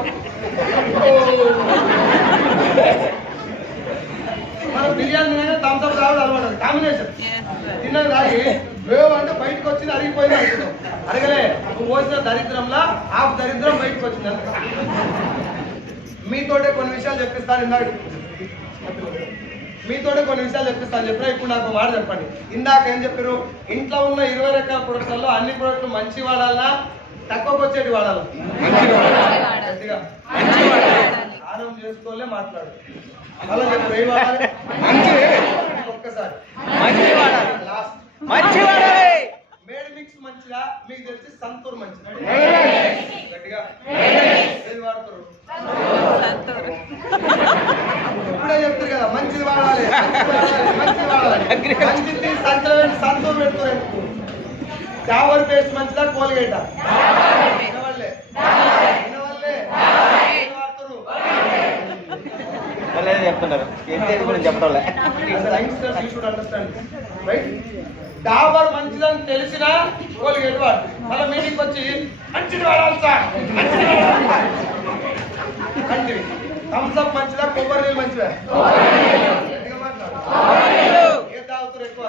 మనం బిర్యానీ తినే థమ్స్అప్ తాగడం అలవాటు. కాంబినేషన్ తిన్నది తాగి వేవ్ అంటే బయటకు వచ్చింది, అరిగిపోయింది అనుకున్నావు. అడగలే, నువ్వు పోసిన దరిద్రంలా ఆ దరిద్రం బయటకు వచ్చింది. మీతోటే కొన్ని విషయాలు చెప్పిస్తాను. మీతోటే కొన్ని విషయాలు చెప్పిస్తాను చెప్పినా. ఇప్పుడు నాకు మాట చెప్పండి. ఇందాక ఏం చెప్పారు? ఇంట్లో ఉన్న 20 రకాల ప్రొడక్ట్లలో అన్ని ప్రొడక్ట్లు మంచి వాడాలా, తక్కువకి వచ్చేటి వాడాలా? గట్టిగా ఆనం చేసుకోలే మాట్లాడు. అలా చెప్పు. ఏం వాడాలి? ఒక్కసారి లాస్ట్ మేడ్ మిక్స్ మంచిదా? మీకు తెలిసి సంతూర్ మంచిదా? గట్టిగా ఏది వాడతారు? ఇప్పుడే చెప్తారు కదా మంచిది వాడాలి, మంచిది వాడాలి. మంచిది సంతూర్ పెడుతున్నారు. చావర్ పేస్ట్ మంచిదా, కోల్గేట? వినవాళ్ళే చెప్తున్నారు. చెప్పడం డాబర్ మంచిదని తెలిసినా కోల్గేట్ వాడు. మళ్ళీ మీటింగ్ వచ్చి మంచిది వాడాలి సార్, మంచిది. థమ్స్అప్ మంచిదా, కొబ్బరి నీళ్ళు మంచిదా? ఏం తాగుతారు ఎక్కువ?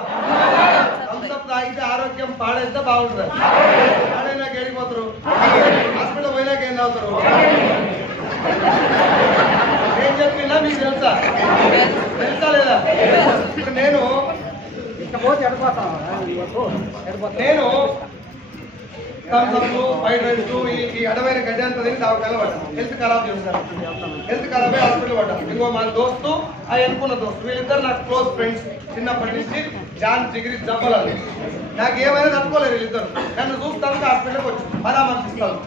థమ్స్అప్ తాగితే ఆరోగ్యం పాడైతే బాగుంటుంది. పాడైనాక ఏడిపోతారు? హాస్పిటల్ పోయినాక ఏం తాగుతారు? ఏం చెప్పినా మీకు తెలుసా లేదా? ఇప్పుడు నేను థమ్స్అప్, ఫ్రైడ్ రైస్, ఈ అడవైన గడ్డి అంతా తిని దావకాయలు పడ్డాను. హెల్త్ ఖరాబ్ చేస్తాను. హెల్త్ ఖరాబ్ అయ్యి హాస్పిటల్ పడ్డాను. ఇంకో మన దోస్తు, ఆ ఎన్నుకున్న దోస్తు, వీళ్ళిద్దరు నాకు క్లోజ్ ఫ్రెండ్స్ చిన్నప్పటి నుంచి. జాన్ జిగిరి జబ్బలాలి. నాకు ఏమైనా తట్టుకోలేరు వీళ్ళిద్దరు. నన్ను చూస్తానికి హాస్పిటల్కి వచ్చి పరామర్శిస్తాను.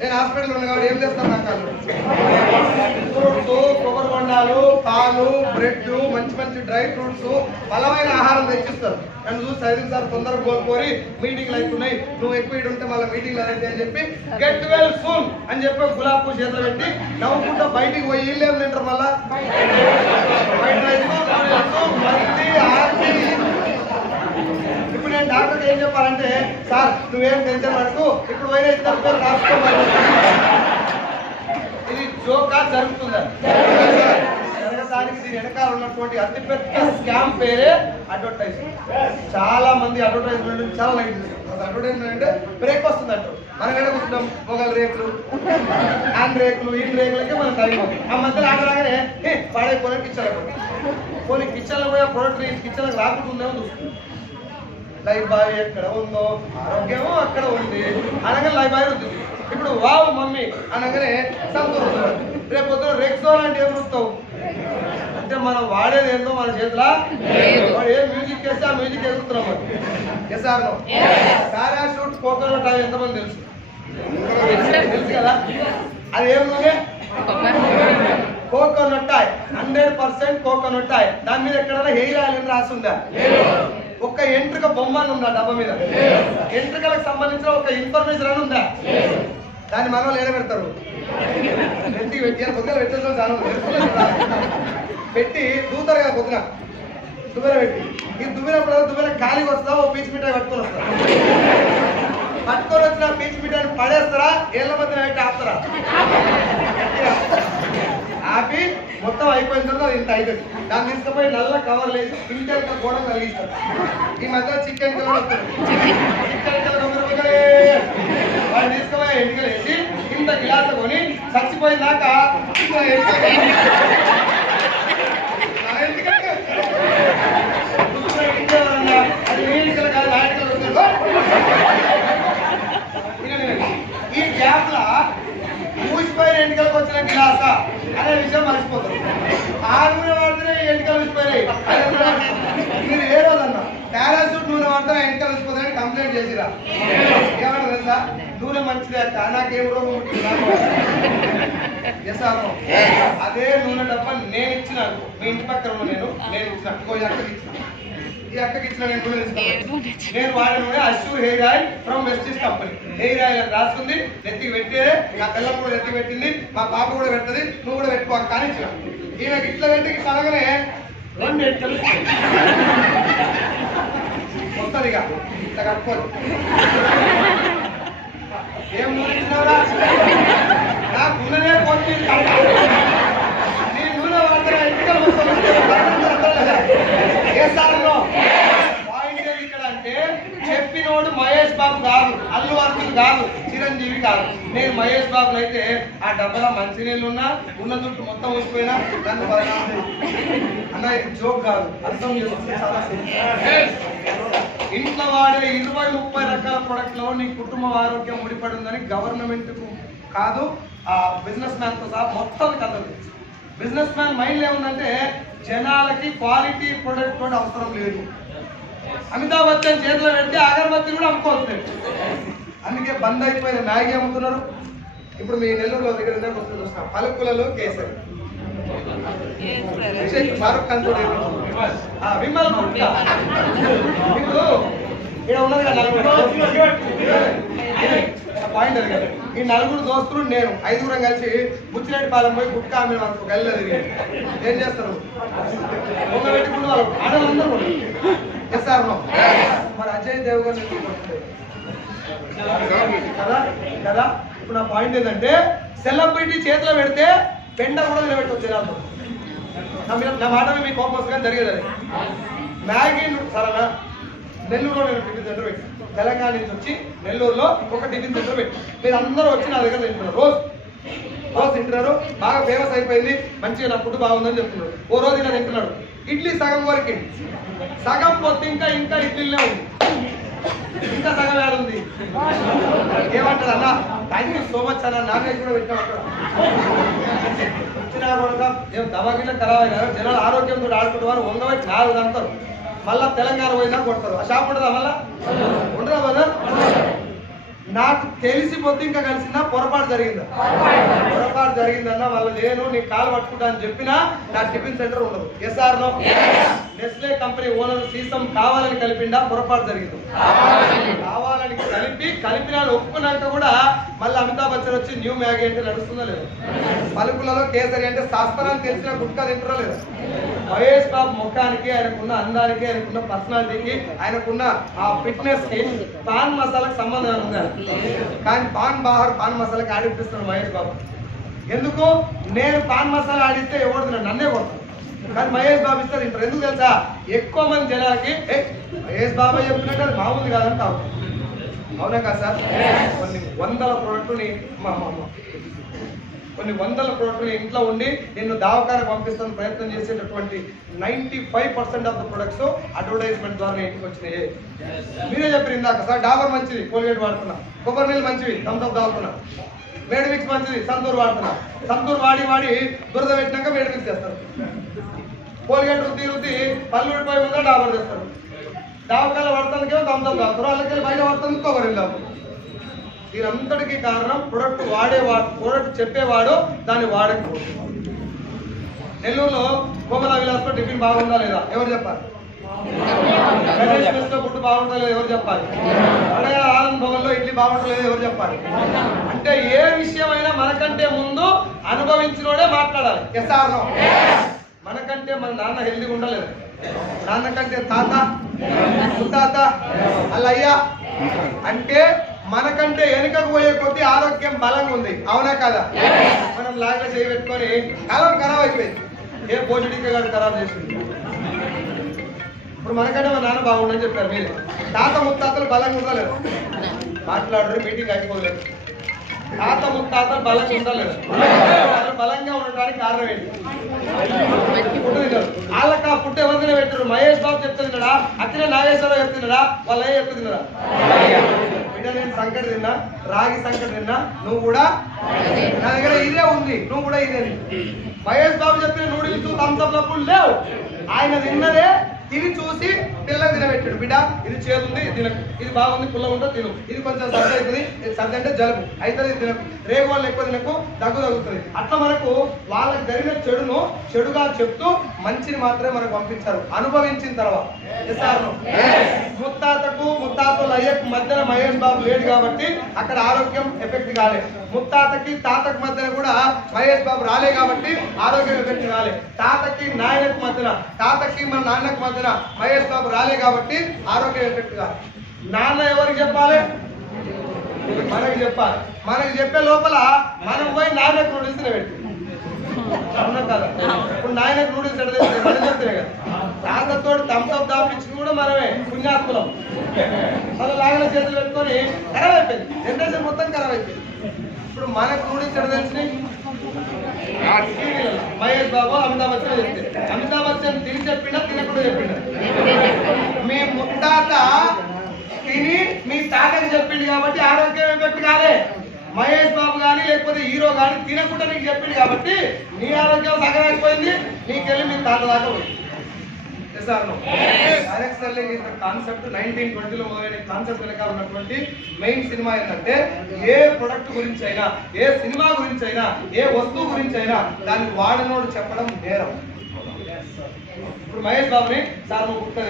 నేను హాస్పిటల్ ఉన్నా కాబట్టి ఏం చేస్తాను నాకు ఫ్రూట్స్, కొబ్బరి బొండాలు, పాలు, బ్రెడ్, మంచి మంచి డ్రై ఫ్రూట్స్, బలమైన ఆహారం తెచ్చిస్తారు. నన్ను చూసి సైనిక సార్ తొందరగా కోరుకోరి మీటింగ్లు అవుతున్నాయి, నువ్వు ఎక్కువ ఇటు ఉంటే మళ్ళీ మీటింగ్లు అయితే అని చెప్పి గెట్ వెల్ సూన్ అని చెప్పి గులాబ్ పూ చేతులు పెట్టి నవ్వుకుంటా బయటికి పోయి వీళ్ళు ఏం తింటారు మళ్ళా వైట్ రైస్, ఇప్పుడు నేను డాక్టర్ ఏం చెప్పాలంటే సార్ నువ్వేం టెన్షన్ పడుతూ ఇప్పుడు పోయిన ఇద్దరు పేరు రాసుకోవాలి. ఇది జోకా జరుగుతుందా? జరగడానికి దీని వెనకాల ఉన్నటువంటి అతిపెద్ద స్కామ్ పేరే అడ్వర్టైజ్మెంట్. చాలా మంది అడ్వర్టైజ్మెంట్ చాలా లైట్ చేస్తారు. అడ్వర్టైజ్మెంట్ అంటే బ్రేక్ వస్తుందంట, మనం ఎక్కడ కూర్చుంటాం మొగల్ రేకులు, హ్యాండ్ రేకులు, ఈ రేకులకే మనం టైం ఆ మధ్యలో ఆడరాగానే పాడైపోయిన కిచెన్లకు కొన్ని కిచెన్లో పోయే ప్రోడక్ట్ కిచెన్లకు రాకుంటుందేమో చూస్తుంది. లైఫ్ బాయ్ ఎక్కడ ఉందో ఆరోగ్యమో అక్కడ ఉంది అనగానే లైఫ్ బాయ్ ఉంది. ఇప్పుడు వావ్ మమ్మీ అనగానే సంతోషం. రేపు పొద్దున రెక్సోల్ అంటే ఏం వస్తావు అంటే మనం వాడేది ఏందో మన చేతిలో వాడు ఏ మ్యూజిక్ వేస్తే ఆ మ్యూజిక్ ఎదుగుతున్నాం మనం. ఎస్ఆర్నో పారాషూట్ కోకోనట్ ఆయిల్ ఎంతమంది తెలుసు? తెలుసు కదా. అది ఏం నూనె? Coconut oil, 100% coconut oil. దాని మీద ఎక్కడైనా హెయిర్ ఆయిల్ అని రాసి ఉందా? ఒక్క ఎంట్రుక బొమ్మ ఉందా డబ్బా మీద? ఎంట్రుకలకు సంబంధించిన ఒక ఇన్ఫర్మేషన్ అని ఉందా? దాన్ని మనం ఏడ పెడతారు? నెత్తికి పెట్టి పొద్దున పెట్టేసి పెట్టి దూతారు కదా పొద్దున దువ్వెన పెట్టి. ఈ దువ్వినప్పుడు దువ్వెన ఖాళీకి వస్తా ఓ పీచు మిఠాయి పట్టుకొని వస్తా. పట్టుకొని వచ్చిన పీచు మిఠాయిని పడేస్తారా ఏళ్ళ మధ్య పెట్టి ఆపుతారా? ఆపి మొత్తం అయిపోయిన తర్వాత ఇంత అవుతుంది. దాన్ని తీసుకుపోయి నల్ల కవర్ లేసి ఇంటర్ కూడా కలిగిస్తారు. ఈ మధ్య చికెన్ కలర్ వస్తుంది. చికెన్ కలర్ వాళ్ళు తీసుకుపోయి ఎంటికలు వేసి ఇంత గిలాస కొని చచ్చిపోయిందాక అది నీటికలు కాదు నాటికలు వస్తుంది. ఈ గ్యాప్ లా ఊసిపోయిన ఎంటికలకు వచ్చిన గిలాస అనే విషయం మర్చిపోతారు. ఆ నూనె వాడితేనే ఎంటికలు ఊసిపోయినాయి. మీరు ఏ రోజన్నా పారాషూట్ నూనె వాడితే ఎంటికలు ఊసిపోతాయని కంప్లైంట్ చేసిరా? ఏమన్నా తెలుసా? నూనె మంచిదే అక్క, నాకేం రోగం ఉంటుంది. అదే నూనె డబ్బా నేను ఇచ్చినాను, మీ ఇంటి పక్కన నేను ఇచ్చిన అక్కకి ఇచ్చిన. ఈ అక్కకి ఇచ్చిన నేను వాడిన నూనె assure hair oil from Vestige company. Hair oil అని రాస్తుంది, నెత్తికి పెట్టే. నా పిల్లలు కూడా నెత్తి పెట్టింది, మా పాప కూడా పెడుతుంది, నువ్వు కూడా పెట్టుకో అక్క అని ఇచ్చిన. ఈయనకి ఇట్లా పెట్టి కలగనే 2 ఎంటికలు వస్తుంది. ఇక ఇట్లా కట్టుకోదు. ఏం నూనె ఇచ్చినావురా? నాకు నూనె పోతుంది. నీ నూనె వాడితే ఎంటికలు వస్తుంది. పాయింట్ ఇక్కడ అంటే చెప్పినోడు మహేష్ బాబు కాదు, అల్లు అర్జున్ కాదు, చిరంజీవి కాదు. నేను మహేష్ బాబు అయితే ఆ డబ్బాలో మంచినీళ్ళు ఉన్నా ఉన్న దుట్టు మొత్తం ఊసిపోయినా నన్ను అన్న ఇది జోక్ కాదు, అర్థం చేసుకుంటే చాలా ఇంట్లో వాడే 20-30 రకాల ప్రొడక్ట్లో నీ కుటుంబ ఆరోగ్యం ముడిపడి ఉందని గవర్నమెంట్ కు కాదు ఆ బిజినెస్ మ్యాన్ తో సహా మొత్తం కథ. బిజినెస్ మ్యాన్ మైండ్ ఏముందంటే జనాలకి క్వాలిటీ ప్రొడక్ట్ కూడా అవసరం లేదు. అమితాబ్ బచ్చన్ చేతిలో పెడితే అగరబత్తి కూడా అమ్ముకోవట్లేదు. అందుకే బంద్ అయిపోయిన మ్యాగీ అమ్ముతున్నారు. ఇప్పుడు మీ నెల్లూరులో దగ్గర వస్తున్నా పలుకులలో కేసరి షారుఖ్ ఖాన్ కూడా విమల్ ఇప్పుడు ఇక్కడ ఉన్నది పాయింట్ అది కదా. ఈ 4 దోస్తులు నేను 5 కలిసి బుచ్చిరెడ్డిపాలెం పోయి గుట్కా ఆమె గల్లి తిరిగి ఏం చేస్తారు? ఒక పెట్టుకుంటూ వాళ్ళు ఆడవాళ్ళందరూ ఎస్ఆర్ మరి అజయ్ దేవగన్ కదా కదా. ఇప్పుడు నా పాయింట్ ఏంటంటే సెలబ్రిటీ చేతిలో పెడితే పెండ కూడా నిలబెట్టవచ్చు జనాలతో. నా మాట మీ కోపం వస్తుంది జరిగేది. అది మ్యాగీ సరేనా నెల్లూరులో నేను టిఫిన్ సెంటర్ పెట్టి తెలంగాణ నుంచి వచ్చి నెల్లూరులో ఒక టిఫిన్ సెంటర్ పెట్టి మీరు అందరూ వచ్చి నా దగ్గర తింటున్నారు. రోజు తింటున్నారు, బాగా ఫేమస్ అయిపోయింది, మంచిగా నా ఫుడ్ బాగుందని చెప్తున్నారు. ఓ రోజు ఇలా తింటున్నాడు, ఇడ్లీ సగం వరకు సగం పొద్దు ఇంకా ఇడ్లీనే ఉంది, ఇంకా సగం ఏడు ఉంది. ఏమంటారు అన్న? థ్యాంక్ యూ సో మచ్ అన్న, నాన్ వెజ్ కూడా పెట్టినా వచ్చినా కూడా ఏం దవాగిట్లా ఖరాబ్ అయినారు. జనాలు ఆరోగ్యంతో ఆడుకుంటారు, వంగబెట్టి 4 అంటారు. మళ్ళా తెలంగాణ పోయినా కొడతారు. ఆ షాప్ ఉండదా? మళ్ళా ఉండదా? మళ్ళా నాకు తెలిసిపోతే ఇంకా కలిసిందా పొరపాటు జరిగిందా? పొరపాటు జరిగిందన్నా వాళ్ళ నేను నీ కాలు పట్టుకుంటా అని చెప్పినా నా టిఫిన్ సెంటర్ ఉండదు. Yes or no? Nestle company owner సీసం కావాలని కలిపిండా? పొరపాటు జరిగింది. కావాలని కలిపినా ఒప్పుకున్నాక కూడా మళ్ళీ అమితాబ్ బచ్చన్ వచ్చి న్యూ మ్యాగీ అంటే నడుస్తుందా లేదు? పలుకులలో కేసరి అంటే శాస్త్రాన్ని తెలిసిన గుట్కా తింటారా లేదు? మహేష్ బాబు ముఖానికి, ఆయనకున్న అందానికి, ఆయనకున్న పర్సనాలిటీకి, ఆయనకున్న ఆ ఫిట్నెస్ కి పాన్ మసాలాకు సంబంధం ఉంది. కానీ పాన్ మసాలాకి ఆడిపిస్తున్నాడు మహేష్ బాబు. ఎందుకు? నేను పాన్ మసాలా ఆడిస్తే ఎవరు తిన్నాడు? నన్నే కొడతాను. కానీ మహేష్ బాబు ఇస్తారు తింటారు. ఎందుకు తెలుసా? ఎక్కువ మంది జనాలకి మహేష్ బాబు చెప్పినట్టు అది మామూలు కాదని తాగు. అవునా కాదు సార్? కొన్ని వందల ప్రోడక్టులు ఇంట్లో ఉండి నిన్ను దావకానికి పంపిస్తాను ప్రయత్నం చేసేటటువంటి 95% ఆఫ్ ద ప్రొడక్ట్స్ అడ్వర్టైజ్మెంట్ ద్వారా ఇంటికి వచ్చినాయి. మీరే చెప్పారు ఇందాక సార్, డాబర్ మంచిది కోల్గేట్ వాడుతున్నా, కొబ్బరి నీళ్ళు మంచివి థమ్స్అప్ తాగుతున్నా, మేడ్ మిక్స్ మంచిది సంతూర్ వాడుతున్నా. సంతూర్ వాడి దురద పెట్టినాక మేడ్ మిక్స్ చేస్తారు. కోల్గేట్ రుద్ది పళ్ళు ఊడిపోయి ముందు డాబర్ చేస్తారు. దావకాలు వాడతానికేమో థమ్స్అప్ తాగుతారు, వాళ్ళకి బయట వాడుతుంది కొబ్బరి నీళ్ళు తాగుతారు. దీనంతటికీ కారణం ప్రోడక్ట్ చెప్పేవాడు దాన్ని వాడకపోతే. నెల్లూరులో కోమల విలాస్లో టిఫిన్ బాగుందా లేదా ఎవరు చెప్పాలి? గణేష్ ఫుడ్ బాగుందా లేదా ఎవరు చెప్పాలి? అడగల ఆనంద్ భవన్లో ఇడ్లీ బాగుంటుందా లేదా ఎవరు చెప్పాలి? అంటే ఏ విషయమైనా మనకంటే ముందు అనుభవించినోడే మాట్లాడాలి. Yes or no? మనకంటే మన నాన్న హెల్దీగా ఉండలేదు, నాన్నకంటే తాత ముత్తాత అల్లయ్య అంటే మనకంటే వెనుకకు పోయే కొద్దీ ఆరోగ్యం బలంగా ఉంది. అవునా కదా? మనం లాగా చేయబెట్టుకొని కాలం ఖరాబ్ అయిపోయింది. ఏ భోజనిక గారు ఖరాబ్ చేసింది. ఇప్పుడు మనకంటే మా నాన్న బాగుండని చెప్పారు మీరే. తాత ముత్తాతలు బలంగా ఉండలేదు, మాట్లాడరు, మీటింగ్ అయిపోలేదు. తాత ముత్తాతలు బలంగా ఉండలేదు, బలంగా ఉండడానికి కారణం ఏంటి? ఫుడ్ తిన్నారు. వాళ్ళకి ఆ ఫుడ్ ఎవరు తిన పెట్టారు? మహేష్ బాబు చెప్తున్నాడా? అతనే నాగేశ్వరరావు చెప్తున్నాడా? వాళ్ళ ఏ చెప్తున్నాడా? బిడ్డ నేను సంకటి తిన్నా, రాగి సంకటి తిన్నా, నువ్వు కూడా నా దగ్గర ఇదే ఉంది, నువ్వు కూడా ఇదే. మహేష్ బాబు చెప్పిన నూడిల్స్ థమ్స్అప్ లప్పులు లేవు. ఆయన తిన్నదే తిని చూసి పిల్లలు తినబెట్టాడు. బిడ్డ ఇది చేదుంది, ఇది బాగుంది, పుల్ల ఉందో తిను, ఇది కొంచెం సర్ది అవుతుంది, సర్ది అంటే జలుబు అవుతుంది, తినకు, రేగు వాళ్ళు ఎక్కువ తినకు, దగ్గు తగ్గుతుంది. అట్లా మనకు వాళ్ళకి జరిగిన చెడును చెడుగా చెప్తూ మంచిని మాత్రమే మనకు పంపించారు అనుభవించిన తర్వాత. ముత్తాతలు అయ్యకు మధ్యన మహేష్ బాబు లేడు కాబట్టి అక్కడ ఆరోగ్యం ఎఫెక్ట్ కాలేదు. ముత్తాతకి తాతకు మధ్యన కూడా మహేష్ బాబు రాలే కాబట్టి ఆరోగ్యం ఎఫెక్ట్ కాలేదు. తాతకి నాయనకు మధ్యన, తాతకి మన నాన్నకు మధ్యన మహేష్ బాబు రాలే కాబట్టి ఆరోగ్యం ఎఫెక్ట్ కాదు. నాన్న ఎవరికి చెప్పాలి? మనకి చెప్పాలి. మనకి చెప్పే లోపల మనం పోయి నాన్నకు నూడిల్స్ పెట్టి అవునా కదా? ఇప్పుడు నాయనకు నూడిల్స్ ఎడతే మనం చెప్తే కదా. తాతతో థమ్స్అప్ దాపించి కూడా మనమే పుణ్యాత్ములం. మన లాగల చేతులు పెట్టుకొని ఖరాబ్ అయిపోయింది, జనరేషన్ మొత్తం ఖరాబ్ అయిపోయింది. ఇప్పుడు మనకు నూడిల్స్ ఎడ తెలిసినాయి? మహేష్ బాబు అమితాబ్ బచ్చన్ చెప్తే అమితాబ్ బచ్చన్ తిని చెప్పిండా తినకుండా చెప్పిండా? మీ ముత్తాత తిని మీ తాతకి చెప్పిండు కాబట్టి ఆరోగ్యం ఎఫెక్ట్ కాలే. మహేష్ బాబు కానీ లేకపోతే హీరో కానీ తినకుండా నీకు చెప్పిండు కాబట్టి నీ ఆరోగ్యం సగమైపోయింది, నీకెళ్ళి మీ తాత దాకా పోయింది. కాన్సెప్ట్ 1920లో మొదలైన కాన్సెప్ట్ వెనక ఉన్నటువంటి మెయిన్ సినిమా ఏంటంటే ఏ ప్రొడక్ట్ గురించి అయినా, ఏ సినిమా గురించి అయినా, ఏ వస్తువు గురించి అయినా దాన్ని వాడనోడు చెప్పడం నేరం. ఇప్పుడు మహేష్ బాబుని సార్ నువ్వు గుర్తు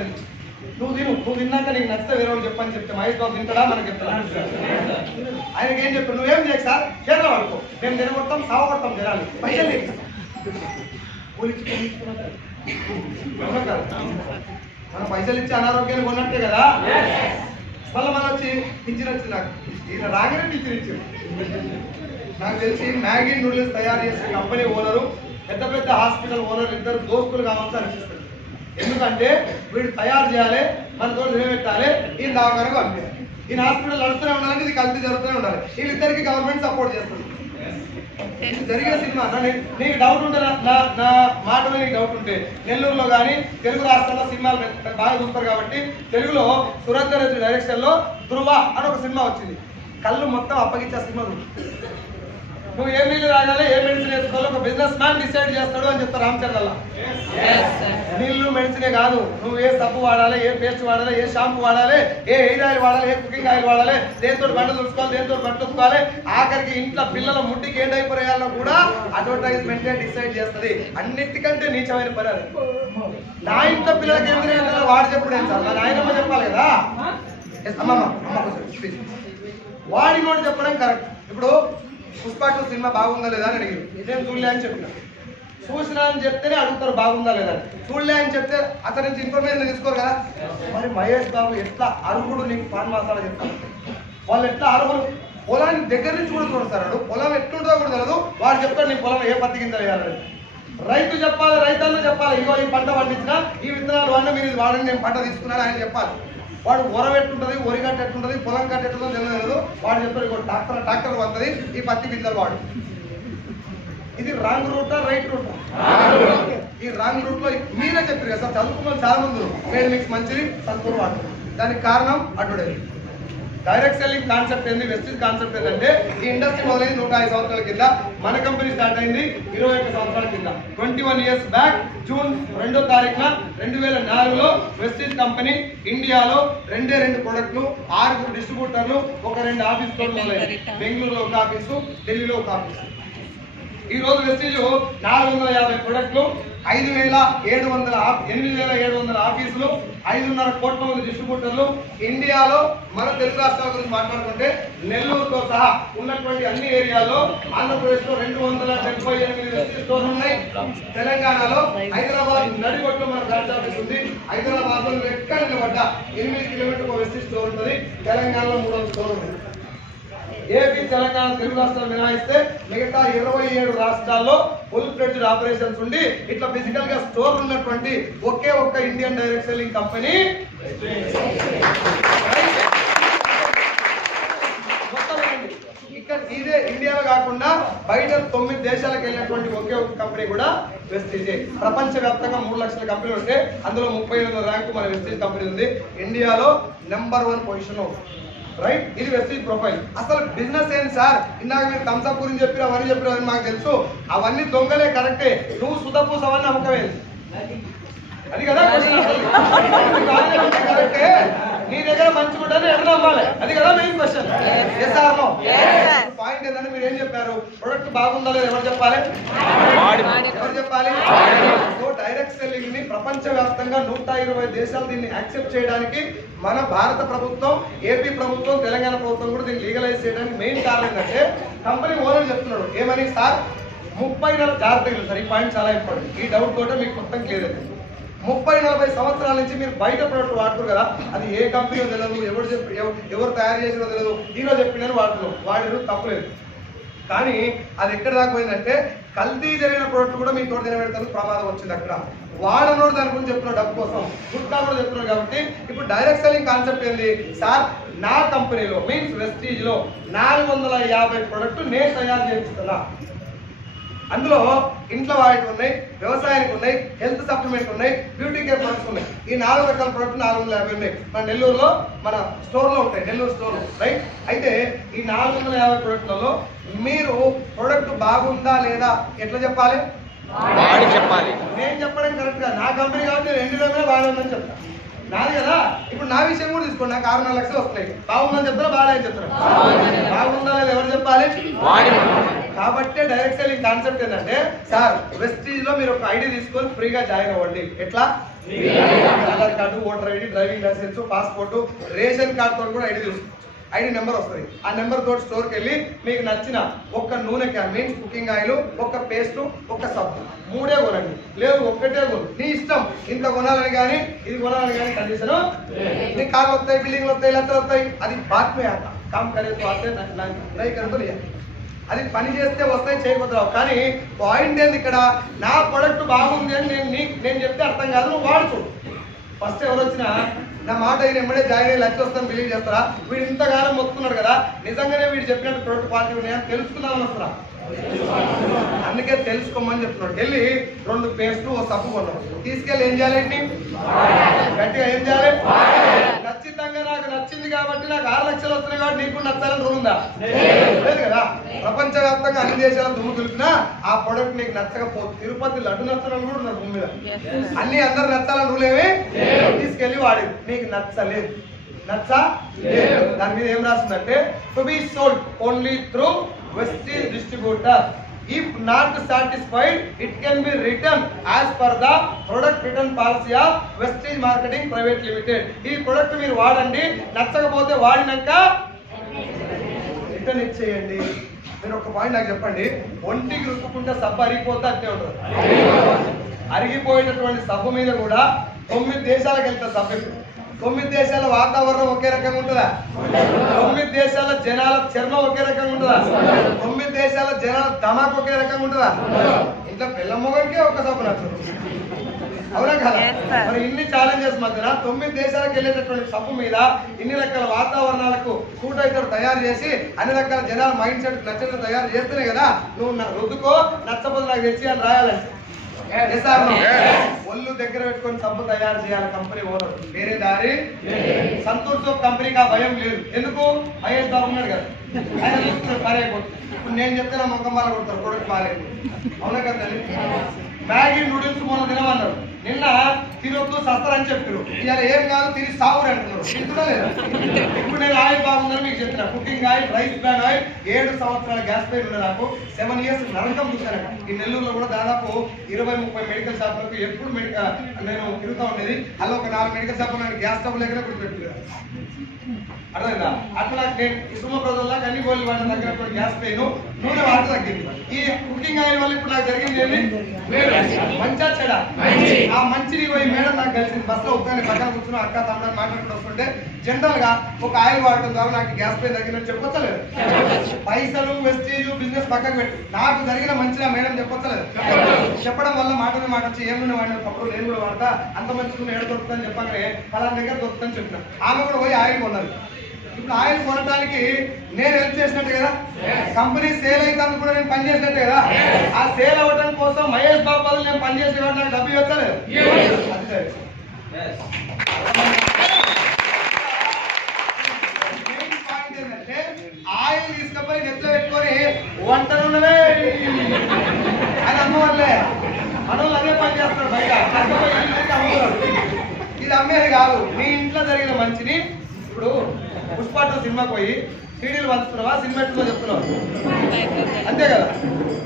నువ్వు తిన్నాక నీకు నచ్చితే వేరే వాళ్ళు చెప్పని చెప్తే మహేష్ బాబు తింటాడా? మనకి చెప్తాడా? ఆయనకి ఏం చెప్పాడు? నువ్వేం చేయకు సార్, చేద్దాం అనుకో, మేము తినగొడతాం, సావగొడతాం, తినాలి, పైసలు మనం పైసలు ఇచ్చి అనారోగ్యాన్ని కొన్నట్టే కదా. మళ్ళీ మనం వచ్చి పింఛన్ వచ్చింది, నాకు ఈయన రాగానే పింఛన్ ఇచ్చింది. నాకు తెలిసి మ్యాగీ నూడిల్స్ తయారు చేసే కంపెనీ ఓనరు పెద్ద పెద్ద హాస్పిటల్ ఓనర్ ఇద్దరు దోస్తులు కావాల్సి అనిపిస్తుంది. ఎందుకంటే వీడు తయారు చేయాలి, మన తోడు నిలబెట్టాలి, ఈయన దావకానికి పంపించాలి, ఈయన హాస్పిటల్ నడుస్తూనే ఉండాలంటే ఇది కల్తీ జరుగుతూనే ఉండాలి. వీళ్ళిద్దరికి గవర్నమెంట్ సపోర్ట్ చేస్తుంది. ఇది జరిగిన సినిమా. నీకు డౌట్ ఉంటే, నా మాటలో నీకు డౌట్ ఉంటే, నెల్లూరులో కానీ తెలుగు రాష్ట్రంలో సినిమాలు బాగా చూస్తారు కాబట్టి తెలుగులో సురేందర్ రెడ్డి డైరెక్షన్ లో ధృవ అని ఒక సినిమా వచ్చింది. కళ్ళు మొత్తం అప్పగించే సినిమా నువ్వు ఏ నీళ్ళు తాగాలి, ఏ మెడిసిన్ వేసుకోవాలి ఒక బిజినెస్ మ్యాన్ డిసైడ్ చేస్తాడు అని చెప్తారు రామచంద్రలా. నీళ్లు మెడిసినే కాదు, నువ్వు ఏ సబ్బు వాడాలి, ఏ పేస్ట్ వాడాలి, ఏ షాంపూ వాడాలి, ఏ హెయిర్ ఆయిల్ వాడాలి, ఏ కుకింగ్ ఆయిల్ వాడాలి, దేంతో బండ చూసుకోవాలి, దేంతో బట్ట చూసుకోవాలి, ఆఖరికి ఇంట్లో పిల్లల ముట్టికి ఏ డైపర్ వేయాలో కూడా అడ్వర్టైజ్మెంట్ డిసైడ్ చేస్తుంది. అన్నిటికంటే నీచమైన పని అది. నా ఇంట్లో పిల్లలకి ఏం తెలియదు వాడు చెప్పుడేం సార్, నా నాయనమ్మ చెప్పాలి కదా. అమ్మమ్మ వాడి నోటి చెప్పడం కరెక్ట్. ఇప్పుడు పుష్ప 2 సినిమా బాగుందా లేదా అని అడిగారు, నేను చూడలే అని చెప్పిన. చూసినా అని చెప్తేనే అడుగుతారు బాగుందా లేదా. చూడలే అని చెప్తే అతని నుంచి ఇన్ఫర్మేషన్ తీసుకోరు కదా. మరి మహేష్ బాబు ఎట్లా అరుగుడు నీకు పాన్ మసాలా చెప్తాను, వాళ్ళు ఎట్లా అరుగుడు పొలాన్ని దగ్గర నుంచి కూడా చూడతారు. పొలం ఎట్లుంటుందో కూడా తెలియదు, వాడు చెప్తాడు నీ పొలం ఏ పత్తి కింద వేయాలని. రైతు చెప్పాలి, రైతన్న చెప్పాలి, ఇగో ఈ పంట పండించిన ఈ విత్తనాలు వాడిన మీరు ఇది వాడండి, నేను పంట తీసుకున్నాను ఆయన చెప్పాలి. వాడు ఉరం ఎట్టుంటది, వరి గట్ట ఎట్టుంటది, పొలం గట్ట ఎట్టుందో తెలియదు, వాడు చెప్తాడు ఇగో ట్రాక్టర్ వస్తుంది ఈ పత్తి గింజలు వాడు. ఇది రాంగ్ రూటా రైట్ రూటా? ఈ రాంగ్ రూట్ లో మీరే చెప్పారు కదా సార్, చదువుకున్న చాలా మంది మేడ్ మిక్స్ మంచిది సంతూర్ వాడు. దానికి కారణం అడ్వర్టైజ్. డైరెక్ట్ సెల్లింగ్ కాన్సెప్ట్ ఏంది, వెస్టీజ్ కాన్సెప్ట్ ఏంటంటే ఈ ఇండస్ట్రీ మొదలైంది 105 సంవత్సరాల కింద, మన కంపెనీ స్టార్ట్ అయింది 21 సంవత్సరాల కింద. 21 years బ్యాక్ జూన్ 2వ తారీఖున 2004లో వెస్టీజ్ కంపెనీ ఇండియాలో 2 ప్రొడక్ట్లు, 6 డిస్ట్రిబ్యూటర్లు, ఒక 2 ఆఫీస్ స్టోర్లు మొదలైంది. బెంగళూరులో ఒక ఆఫీసు, ఢిల్లీలో ఒక ఆఫీసు. ఈ రోజు వెస్టీజ్ 450 ప్రొడక్ట్లు, 8,700 ఆఫీసులు, 5.5 కోట్ల మంది డిస్ట్రిబ్యూటర్లు. ఇండియాలో మన తెలుగు రాష్ట్రాల గురించి మాట్లాడుకుంటే నెల్లూరుతో సహా ఉన్నటువంటి అన్ని ఏరియాల్లో ఆంధ్రప్రదేశ్ లో 278 వెస్టీజ్ స్టోర్లు ఉన్నాయి. తెలంగాణలో హైదరాబాద్ నడిగొట్లో మన బ్రాంచ్ ఆఫీస్ ఉంది. హైదరాబాద్ లో ఎక్కడ నిలబడ్డ 8 కిలోమీటర్ల వెస్టీజ్ స్టోర్ ఉంటుంది. తెలంగాణలో 300 స్టోర్లు ఉన్నాయి. ఏపీ తెలంగాణ తెలుగు రాష్ట్రాలు మినహాయిస్తే మిగతా 27 రాష్ట్రాల్లో ఫుల్ ఫ్లెడ్జ్డ్ ఆపరేషన్స్ ఉండి ఇట్లా ఫిజికల్ గా స్టోర్ ఉన్నటువంటి ఒకే ఒక్క ఇండియన్ డైరెక్ట్ సెల్లింగ్ కంపెనీ. ఇక్కడ ఇదే ఇండియాలో కాకుండా బయట 9 దేశాలకు వెళ్ళినటువంటి ఒకే ఒక కంపెనీ కూడా వెస్టీజ్. ప్రపంచ వ్యాప్తంగా 3 లక్షల కంపెనీలు ఉంటే అందులో 38వ ర్యాంకు మన వెస్టీజ్ కంపెనీ ఉంది. ఇండియాలో నెంబర్ 1 పొజిషన్ రైట్. ఇది వెస్టీజ్ ప్రొఫైల్. అసలు బిజినెస్ ఏంటి సార్, ఇందాక మీరు థమ్స్అప్ గురించి చెప్పిన అవన్నీ చెప్పినవన్నీ మాకు తెలుసు, అవన్నీ దొంగలే కరెక్టే, నువ్వు సుధపూస అవన్నీ అమ్మకమేది అది కదా కరెక్టే. నీ దగ్గర మంచిగుంటే ఎట్లా అమ్మాలి, అది కదా మెయిన్ క్వశ్చన్. పాయింట్ ఏంటంటే మీరు ఏం చెప్పారు, ప్రొడక్ట్ బాగుందా లేదా ఎవరు చెప్పాలి, ఎవరు చెప్పాలి. సో డైరెక్ట్ సెల్లింగ్ ని ప్రపంచ వ్యాప్తంగా 120 దేశాలు దీన్ని యాక్సెప్ట్ చేయడానికి మన భారత ప్రభుత్వం, ఏపీ ప్రభుత్వం, తెలంగాణ ప్రభుత్వం కూడా దీన్ని లీగలైజ్ చేయడానికి మెయిన్ కారణం ఏంటంటే కంపెనీ ఓనర్ చెప్తున్నాడు ఏమని, సార్ 30 జాగ్రత్తలు సార్, ఈ పాయింట్ చాలా ఇంపార్టెంట్, ఈ డౌట్ తోటే మీకు మొత్తం క్లియర్ అవుతుంది. 30-40 సంవత్సరాల నుంచి మీరు బయట ప్రొడక్ట్ వాడుతున్నారు కదా, అది ఏ కంపెనీ తెలియదు, ఎవరు తయారు చేసినో తెలియదు, ఈలో చెప్పినని వాడుతున్నాం, వాడిరు తప్పలేదు. కానీ అది ఎక్కడ దాకా పోయిందంటే కల్తీ జరిగిన ప్రొడక్ట్ కూడా మీ తోట తినబెడతానికి ప్రమాదం వచ్చింది. అక్కడ వాడనోడు దాని గురించి చెప్తున్నాడు డబ్బు కోసం, గుట్కా కూడా చెప్తున్నాడు. కాబట్టి ఇప్పుడు డైరెక్ట్ సెల్లింగ్ కాన్సెప్ట్ ఏంది సార్, నా కంపెనీలో మీన్స్ వెస్టీజ్ లో 450 ప్రొడక్ట్ నేను తయారు చేస్తున్నా. అందులో ఇంట్లో వాటి ఉన్నాయి, వ్యవసాయానికి ఉన్నాయి, హెల్త్ సప్లిమెంట్ ఉన్నాయి, బ్యూటీ కేర్ ప్రొడక్ట్స్ ఉన్నాయి. ఈ 4 రకాల ప్రొడక్ట్ 450 ఉన్నాయి. మన నెల్లూరులో మన స్టోర్లో ఉంటాయి, నెల్లూరు స్టోర్లో రైట్. అయితే ఈ 450 ప్రొడక్ట్లలో మీరు ప్రొడక్ట్ బాగుందా లేదా ఎట్లా చెప్పాలి, చెప్పాలి. నేను చెప్పడం కరెక్ట్ గా, నా కంపెనీ కాబట్టి నేను 2 రూపాయలు బాగా ఉందని చెప్తాను, నాది కదా. ఇప్పుడు నా విషయం కూడా తీసుకోండి, నాకు 6-4 లక్షలు వస్తాయి, బాగుందని చెప్తారా బాగాలేదని చెప్తారా, బాగుందా లేదా ఎవరు చెప్పాలి. కాబట్టి డైరెక్ట్ సెల్లింగ్ కాన్సెప్ట్ ఏంటంటే సార్ వెస్టీజ్ లో మీరు ఒక ఐడి తీసుకొని ఫ్రీగా జాయిన్ అవ్వండి. ఎట్లా, Aadhaar card, voter ID, driving licence, passport, ration card తో కూడా ఐడి తీసుకోవచ్చు. ఐడి నెంబర్ వస్తుంది, ఆ నెంబర్ తోటి స్టోర్కి వెళ్ళి మీకు నచ్చిన ఒక్క నూనె క్యాన్ మీన్స్ కుకింగ్ ఆయిల్, ఒక్క పేస్ట్, ఒక్క సబ్బు 3 కొనండి, లేదు ఒక్కటే కొను, నీ ఇష్టం. ఇంత కొనాలని కానీ ఇది కొనాలని కానీ కండిషన్. నీ కార్లు వస్తాయి, బిల్డింగ్లు వస్తాయి, లెక్కలు వస్తాయి, అది బాత్మే ఆట కామ్ కరేది వాస్తే నై కనుక అది పని చేస్తే వస్తాయి, చేయకపోతావు. కానీ పాయింట్ ఏంది ఇక్కడ, నా ప్రొడక్ట్ బాగుంది అని నేను చెప్తే అర్థం కాదు, నువ్వు వాడుకో. ఫస్ట్ ఎవరు వచ్చినా నా మాట అయిన ఎమ్మడే జాయిన్ అయ్యి లక్ష వస్తాను బిలీవ్ చేస్తారా, వీడు ఇంతగానం మొత్తుకున్నాడు కదా నిజంగానే వీడు చెప్పినట్టు ప్రొడక్ట్ క్వాలిటీ ఉన్నాయని తెలుసుకుందామని వస్తారా. అందుకే తెలుసుకోమని చెప్తున్నాడు. వెళ్ళి 2 పేస్ట్లు, ఓ సబ్బు కొన్నాం, తీసుకెళ్ళి ఏం చేయాలి, గట్టిగా ఏం చేయాలి, ఖచ్చితంగా నాకు నచ్చింది కాబట్టి నాకు 6 లక్షలు వస్తున్నాయి కాబట్టి నీకు నచ్చాలని రూల్ ఉందా, లేదు కదా. ప్రపంచవ్యాప్తంగా అన్ని దేశాల దుమ్ము దులిపినా ఆ ప్రొడక్ట్ నీకు నచ్చకపోతే తిరుపతి లడ్డు నచ్చడం కూడా ఉన్నారు భూమి మీద. అన్ని అందరు నచ్చాలని రూల్ ఏమి తీసుకెళ్లి వాడి నీకు నచ్చలేదు దాని మీద ఏం రాస్తుందంటే to be sold only through Vestige distributor. If not satisfied, it can be returned as per the product return policy of Vestige Marketing Private Limited. ఈ ప్రొడక్ట్ మీరు వాడండి, నచ్చకపోతే వాడినాక రిటర్న్ ఇచ్చేయండి. మీరు ఒక పాయింట్ నాకు చెప్పండి, ఒంటికి రుక్కుకుంటే సబ్బు అరిగిపోతే అంతే ఉంటుంది. అరిగిపోయేటటువంటి సబ్బు మీద కూడా 9 దేశాలకు వెళ్తారు సబ్బు. 9 దేశాల వాతావరణం ఒకే రకంగా ఉంటుందా? 9 దేశాల జనాల చర్మం ఒకే రకంగా ఉంటుందా? 9 దేశాల జనాల దమాకు ఒకే రకంగా ఉంటుందా? ఇంట్లో పిల్ల మొగడికే ఒక సబ్బు నచ్చదు, అవునా కదా? మరి ఇన్ని ఛాలెంజెస్ మధ్యన 9 దేశాలకు వెళ్ళేటటువంటి సబ్బు మీద ఇన్ని రకాల వాతావరణాలకు సూట్ అయితే తయారు చేసి అన్ని రకాల జనాల మైండ్ సెట్ నచ్చేట్టు తయారు చేస్తేనే కదా నువ్వు రుద్దుకో, నచ్చపోతే నాకు తెచ్చి అని రాయాలంటే. ఒళ్ళు దగ్గర పెట్టుకొని సబ్బు తయారు చేయాలి కంపెనీ ఓనర్, వేరే దారి. సంతూర్ సోప్ కంపెనీకి ఆ భయం లేదు. ఎందుకు? ఐఎస్ బాబు ఉన్నాడు కదా, ఆయన చూస్తున్నారు పారైపోతుంది. ఇప్పుడు నేను చెప్తే నా మొక్కమాల కొడతారు ప్రొడక్ట్ బాగాలేదు, అవునా కదా? మ్యాగీ నూడిల్స్ మొన్న తినమన్నారు, నిన్న తినొద్దు సస్తారని చెప్పారు, ఇవాళ ఏం కాదు తిరిగి సాగురు అంటున్నారు. తింటున్నా లేదా? ఇప్పుడు నేను ఆయిల్ బాగుందని మీకు చెప్తున్నా, cooking oil, rice brand oil, 7 సంవత్సరాల గ్యాస్ పైన ఉంది నాకు. 7 years నరకం చూశాను. ఈ నెల్లూరులో కూడా దాదాపు 20-30 మెడికల్ షాపులకు ఎప్పుడు నేను తిరుగుతూ ఉండేది. అలా ఒక 4 మెడికల్ షాపులు నేను గ్యాస్ స్టవ్ లేకనే గుర్తుపెట్టుకున్నాను. అర్థమైందా? అట్లా నేను ఇసుమ ప్రజల్లో అన్ని గోళ్ళు వాడిన దగ్గర గ్యాస్ పెయిన్, నూనె వాటర్ తగ్గింది. ఈ కుకింగ్ ఆయిల్ వల్ల ఇప్పుడు నాకు జరిగింది ఏమి? మంచిగా చెడ. ఆ మంచిని పోయి మేడం నాకు కలిసింది బస్సులో ఒక్కని పక్కన కూర్చుని అక్క తమ్ముడు మాట్లాడుకుంటూ వస్తుంటే జనరల్ గా ఒక ఆయిల్ వాడటం ద్వారా నాకు గ్యాస్ పెయిన్ తగ్గినట్టు చెప్పొచ్చలేదు. పైసలు వెస్టేజ్ బిజినెస్ పక్కకు పెట్టి నాకు జరిగిన మంచిగా మేడం చెప్పొచ్చలేదు. చెప్పడం వల్ల మాటలు మాట వచ్చి ఏం నూనె వాడిన తప్పుడు నేను కూడా వాడతా, అంత మంచి నూనె ఏడ దొరుకుతుందని చెప్పగానే పలానా దగ్గర దొరుకుతుందని చెప్పిన. ఆమె కూడా పోయి ఆయిల్ కొన్నది. ఇప్పుడు ఆయిల్ కొనడానికి నేను హెల్ప్ చేసినట్టు కదా, కంపెనీ సేల్ అయితే కూడా నేను పనిచేసినట్టు కదా. ఆ సేల్ అవ్వడం కోసం మహేష్ బాబు వాళ్ళు నేను పనిచేసే నాకు డబ్బు ఇవ్వలేదు. ఏంటంటే ఆయిల్ తీసుకపోయి నెట్లో పెట్టుకొని వంట నూనె అని అమ్మవాళ్ళే మనోళ్ళు అదే పని చేస్తారు బయట. ఇది అమ్మేది కాదు, నీ ఇంట్లో జరిగిన మంచిని. ఇప్పుడు పుష్ప 2 సినిమాకి పోయి సీడీలు పంచుతున్నావా, సినిమా ఎట్టులో చెప్తున్నావా? అంతే కదా.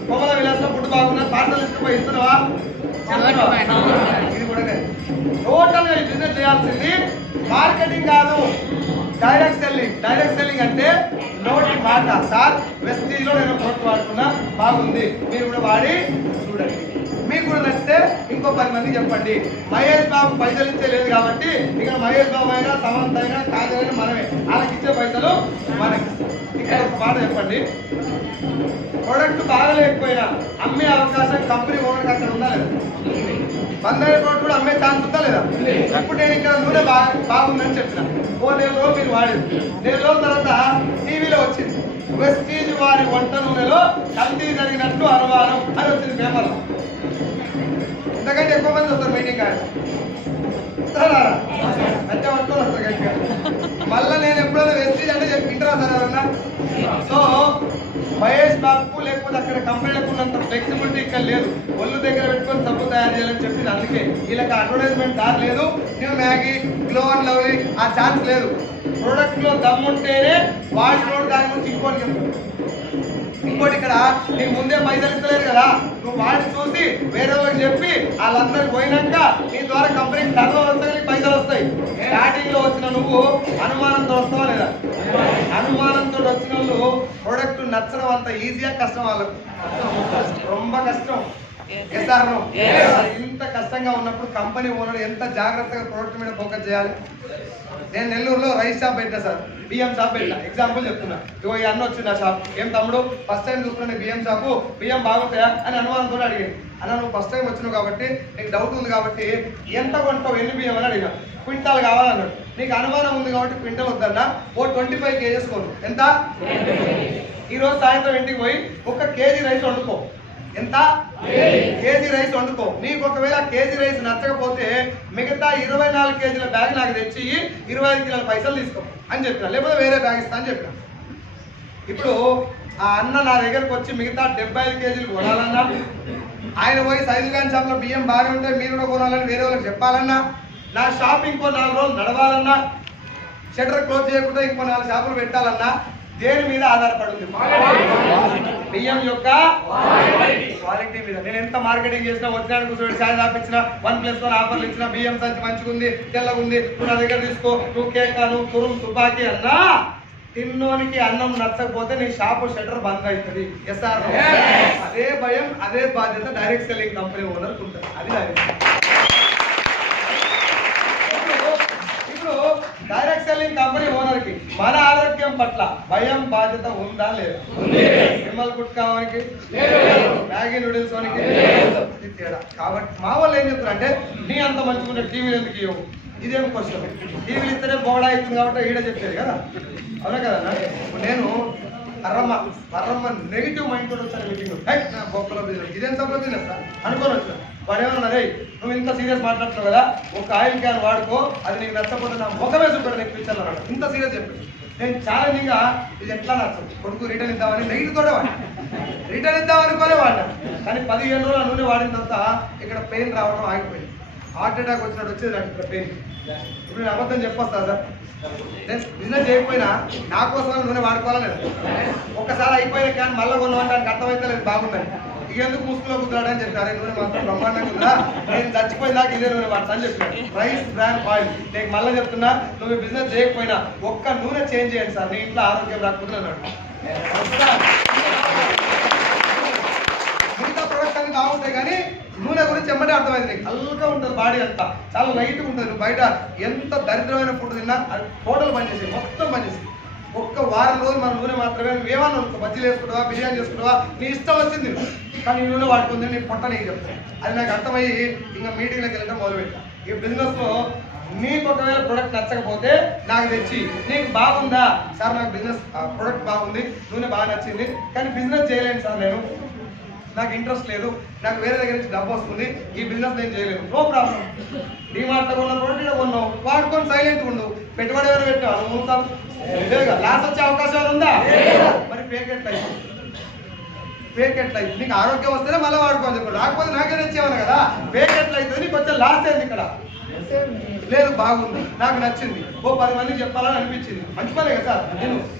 కొమ్మల విలాసంలో ఫుడ్ బాగున్నా పార్సల్ ఇస్తుపోయి ఇస్తున్నావా? ఇది కూడా టోటల్ గా ఈ బిజినెస్ చేయాల్సింది మార్కెటింగ్ కాదు, డైరెక్ట్ సెల్లింగ్. డైరెక్ట్ సెల్లింగ్ అంటే నోటి మాట. సార్ వెస్టీజ్ లో నేను ప్రోడక్ట్ వాడుతున్నా, బాగుంది, మీరు కూడా వాడి చూడండి, మీకు కూడా నచ్చితే ఇంకో 10 మందికి చెప్పండి. మహేష్ బాబు పైసలు ఇచ్చే లేదు కాబట్టి ఇక్కడ మహేష్ బాబు అయినా సమంత్ అయినా కాజైనా మనమే, వాళ్ళకి ఇచ్చే పైసలు మనకి. ఇక్కడ ఒక మాట చెప్పండి, ప్రోడక్ట్ బాగలేకపోయినా అమ్మే అవకాశం కంపెనీ ఓనర్కి అక్కడ ఉందా లేదా? 100 ప్రోడక్ట్ కూడా అమ్మే ఛాన్స్ ఉందా లేదా? ఇప్పుడు నేను ఇక్కడ నూనె బాగుందని చెప్పిన, ఓ 4 రోజులు మీరు వాడేది, 4 రోజుల తర్వాత టీవీలో వచ్చింది వెస్టీజ్ వారి వంట నూనెలో కల్తీ జరిగినట్లు అనుమానం అని వచ్చింది పేపర్లో. ఇంతకంటే ఎక్కువ మంది వస్తారు మీటింగ్ కాదు, మధ్య పట్టుకొని వస్తారు గట్టిగా. మళ్ళీ నేను ఎప్పుడైనా వెస్టీజ్ అంటే చెప్పింటారా సార్ ఎవరన్నా? సో మహేష్ బాబుకు లేకపోతే అక్కడ కంపెనీలకు ఉన్నంత ఫ్లెక్సిబిలిటీ ఇక్కడ లేదు. ఒళ్ళు దగ్గర పెట్టుకొని సబ్బు తయారు చేయాలని చెప్పింది. అందుకే వీళ్ళకి అడ్వర్టైజ్మెంట్ దారి లేదు, new Maggi, glow and lovely ఆ ఛాన్స్ లేదు. ప్రోడక్ట్ లో దమ్ముంటేనే వాడినోడు దాని గురించి ఇంకోటి చెప్తాడు. ఇంకోటి ఇక్కడ నీకు ముందే పైసలు ఇస్తలేదు కదా, నువ్వు వాడిని చూసి వేరే వాళ్ళకి చెప్పి వాళ్ళందరికి పోయినాక నీ ద్వారా కంపెనీకి టర్న్ వస్తే నీకు పైసలు వస్తాయి. స్టార్టింగ్ లో వచ్చిన నువ్వు అనుమానంతో వస్తావా లేదా? అనుమానంతో వచ్చిన వాళ్ళు ప్రోడక్ట్ నచ్చడం అంత ఈజీగా కష్టం, వాళ్ళకు ரொம்ப కష్టం. ఇంత కష్టంగా ఉన్నప్పుడు కంపెనీ ఓనర్ ఎంత జాగ్రత్తగా ప్రోడక్ట్ మీద ఫోకస్ చేయాలి. నేను నెల్లూరులో రైస్ షాప్ పెట్టా సార్, బియ్యం షాప్ పెట్టా. ఎగ్జాంపుల్ చెప్తున్నా, ఇగో ఈ అన్న వచ్చింది ఆ షాప్, ఏం తమ్ముడు ఫస్ట్ టైం చూస్తున్నా బియ్యం షాపు, బియ్యం బాగుంటాయా అని అనుమానంతో అడిగాను. అన్న నువ్వు ఫస్ట్ టైం వచ్చినావు కాబట్టి నీకు డౌట్ ఉంది కాబట్టి ఎంత కొంటావు, ఎన్ని బియ్యం అని అడిగా. క్వింటాల్ కావాలన్నాడు. నీకు అనుమానం ఉంది కాబట్టి క్వింటల్ వద్దన్నా, ఓ 25 kgs కొను. ఎంత? ఈరోజు సాయంత్రం ఇంటికి పోయి 1 kg రైస్ వండుకో. ఎంత? కేజీ రైస్ వండుకో. నీకు ఒకవేళ కేజీ రైస్ నచ్చకపోతే మిగతా 24 kgల బ్యాగ్ నాకు తెచ్చి 25 కిలోల పైసలు తీసుకో అని చెప్పిన, లేకపోతే వేరే బ్యాగ్ ఇస్తా అని చెప్పిన. ఇప్పుడు ఆ అన్న నా దగ్గరకు వచ్చి మిగతా 75 కేజీలు కొనాలన్నా, ఆయన పోయి సైజు గాని షాప్లో బియ్యం బాగానే ఉంటాయి మీరు కూడా కొనాలని వేరే వాళ్ళకి చెప్పాలన్నా, నా షాప్ ఇంకో 4 రోజులు నడవాలన్నా, షట్టర్ క్లోజ్ చేయకుండా ఇంకో 4 షాపులు పెట్టాలన్నా దేని మీద ఆధారపడుతుంది? బియ్యం యొక్క క్వాలిటీ మీద. నేను ఎంత మార్కెటింగ్ చేసినా, వచ్చినాడు కూర్చోబెట్టి ఛాయ్ తాపించిన, 1+1 ఆఫర్లు ఇచ్చిన, బియ్యం సంచి మంచిగుంది, తెల్లగుంది, నువ్వు నా దగ్గర తీసుకో, నువ్వు కేక్, నువ్వు తురుము తుపాకీ అన్నా, తిన్నోనికి అన్నం నచ్చకపోతే నీ షాపు షట్టర్ బంద్ అవుతుంది. ఎస్ఆర్ అదే భయం, అదే బాధ్యత డైరెక్ట్ సెల్లింగ్ కంపెనీ ఓనర్ ఉంటుంది. అది డైరెక్ట్. ఇప్పుడు డైరెక్ట్ సెల్లింగ్ కంపెనీ ఓనర్ కి మన ఆరోగ్యం పట్ల భయం, బాధ్యత ఉందా లేదా? విమల్ గుట్కా వానికి, మ్యాగీ నూడిల్స్ వానికి తేడా. కాబట్టి మా వాళ్ళు ఏం చెప్తారు అంటే, నీ అంత మంచిగా టీవీలు ఎందుకు ఇవ్వవు? ఇదేం క్వశ్చన్. టీవీలు ఇస్తేనే బోడా అవుతుంది కాబట్టి ఈడ చెప్పారు కదా, అవునా కదా? నేను పర్రమ్మ నెగిటివ్ మైండ్ కూడా వచ్చాను మీటింగ్. నా బొక్కలో బిజినెస్, ఇదేం సభలో బిజినెస్ అనుకోని వచ్చాను. వాడు ఏమన్నా, రే నువ్వు ఇంత సీరియస్ మాట్లాడుతున్నావు కదా, ఒక ఆయిల్ క్యాన్ వాడుకో, అది నీకు నచ్చకపోతే నా ముఖమే చూపాడు నీకు ఫ్యూచర్లో అన్నాడు. ఇంత సీరియస్ చెప్పాడు. నేను ఛాలెంజింగ్గా ఇది ఎట్లా నచ్చదు, కొడుకు రిటర్న్ ఇద్దామని నెగిటివ్ తోడే వాడు, రిటర్న్ ఇద్దామనుకోలే వాడినా. కానీ 15 రోజుల నూనె వాడిన తర్వాత ఇక్కడ పెయిన్ రావడం ఆగిపోయింది. హార్ట్ అటాక్ వచ్చినట్టు వచ్చేది నాకు ఇక్కడ పెయిన్. ఇప్పుడు నేను అబద్ధం చెప్పొస్తా సార్, నేను బిజినెస్ చేయకపోయినా నా కోసం నూనె వాడుకోవాలని లేదు. ఒక్కసారి అయిపోయిన కానీ మళ్ళీ కొన్నామని నాకు అర్థమైతే లేదు బాగుందని. ఇక ఎందుకు ముసుగులో కుదరాడని చెప్పారు. అరే నూనె మాత్రం బ్రహ్మాండంగా ఉందా, నేను చచ్చిపోయినాక ఇదే నూనె వాడతా అని చెప్పాను. Rice brand oil. నేను మళ్ళీ చెప్తున్నా, నువ్వు బిజినెస్ చేయకపోయినా ఒక్క నూనె చేంజ్ చేయండి సార్, నీ ఇంట్లో ఆరోగ్యం రాకపోతే అన్నాడు. మిగతా ప్రొడక్ట్ అన్ని బాగుంటాయి కానీ నూనె గురించి ఎమ్మటే అర్థమైంది. నీకు హల్గా ఉంటుంది, బాడీ అంతా చాలా లైట్గా ఉంటుంది. నువ్వు బయట ఎంత దరిద్రమైన ఫుడ్ తిన్నా అది టోటల్ పనిచేసేది, మొత్తం పనిచేసేది. ఒక్క వారం రోజులు మన నూనె మాత్రమే. నువ్వేమన్నా అనుకో, బజ్జీలు వేసుకుంటావా, బిర్యానీ చేసుకుంటావా, నీ ఇష్టం వచ్చింది, కానీ నీ నూనె వాడుకుంది నీ పొట్ట నీకు చెప్తాను. అది నాకు అర్థమయ్యి ఇంకా మీటింగ్లోకి వెళ్ళడం మొదలుపెట్టా. ఈ బిజినెస్లో నీకు ఒకవేళ ప్రొడక్ట్ నచ్చకపోతే నాకు తెచ్చి, నీకు బాగుందా సార్, నాకు బిజినెస్ ప్రొడక్ట్ బాగుంది, నూనె బాగా నచ్చింది, కానీ బిజినెస్ చేయలేను సార్, నేను నాకు ఇంట్రెస్ట్ లేదు, నాకు వేరే దగ్గర నుంచి డబ్బు వస్తుంది, ఈ బిజినెస్ నేను చేయలేను, నో ప్రాబ్లం. డిమార్ట్లో కొన్న ప్రోడక్ట్ కొన్నావు, వాడుకొని సైలెంట్గా ఉండు. పెట్టుబడి ఎవరు పెట్టావు, నువ్వు ఉంటావు, లేదుగా. లాస్ వచ్చే అవకాశం ఉందా? మరి ఫేక్ ఎట్లా అయితే నీకు ఆరోగ్యం వస్తేనే మళ్ళీ వాడుకోవాలి చెప్పు, రాకపోతే నాకే తెచ్చేవాను కదా. ఫేక్ ఎట్లా అవుతుంది, నీకు వచ్చే లాస్ అయింది ఇక్కడ. లేదు బాగుంది, నాకు నచ్చింది, ఓ 10 మందికి చెప్పాలని అనిపించింది, మంచి పనే కదా సార్.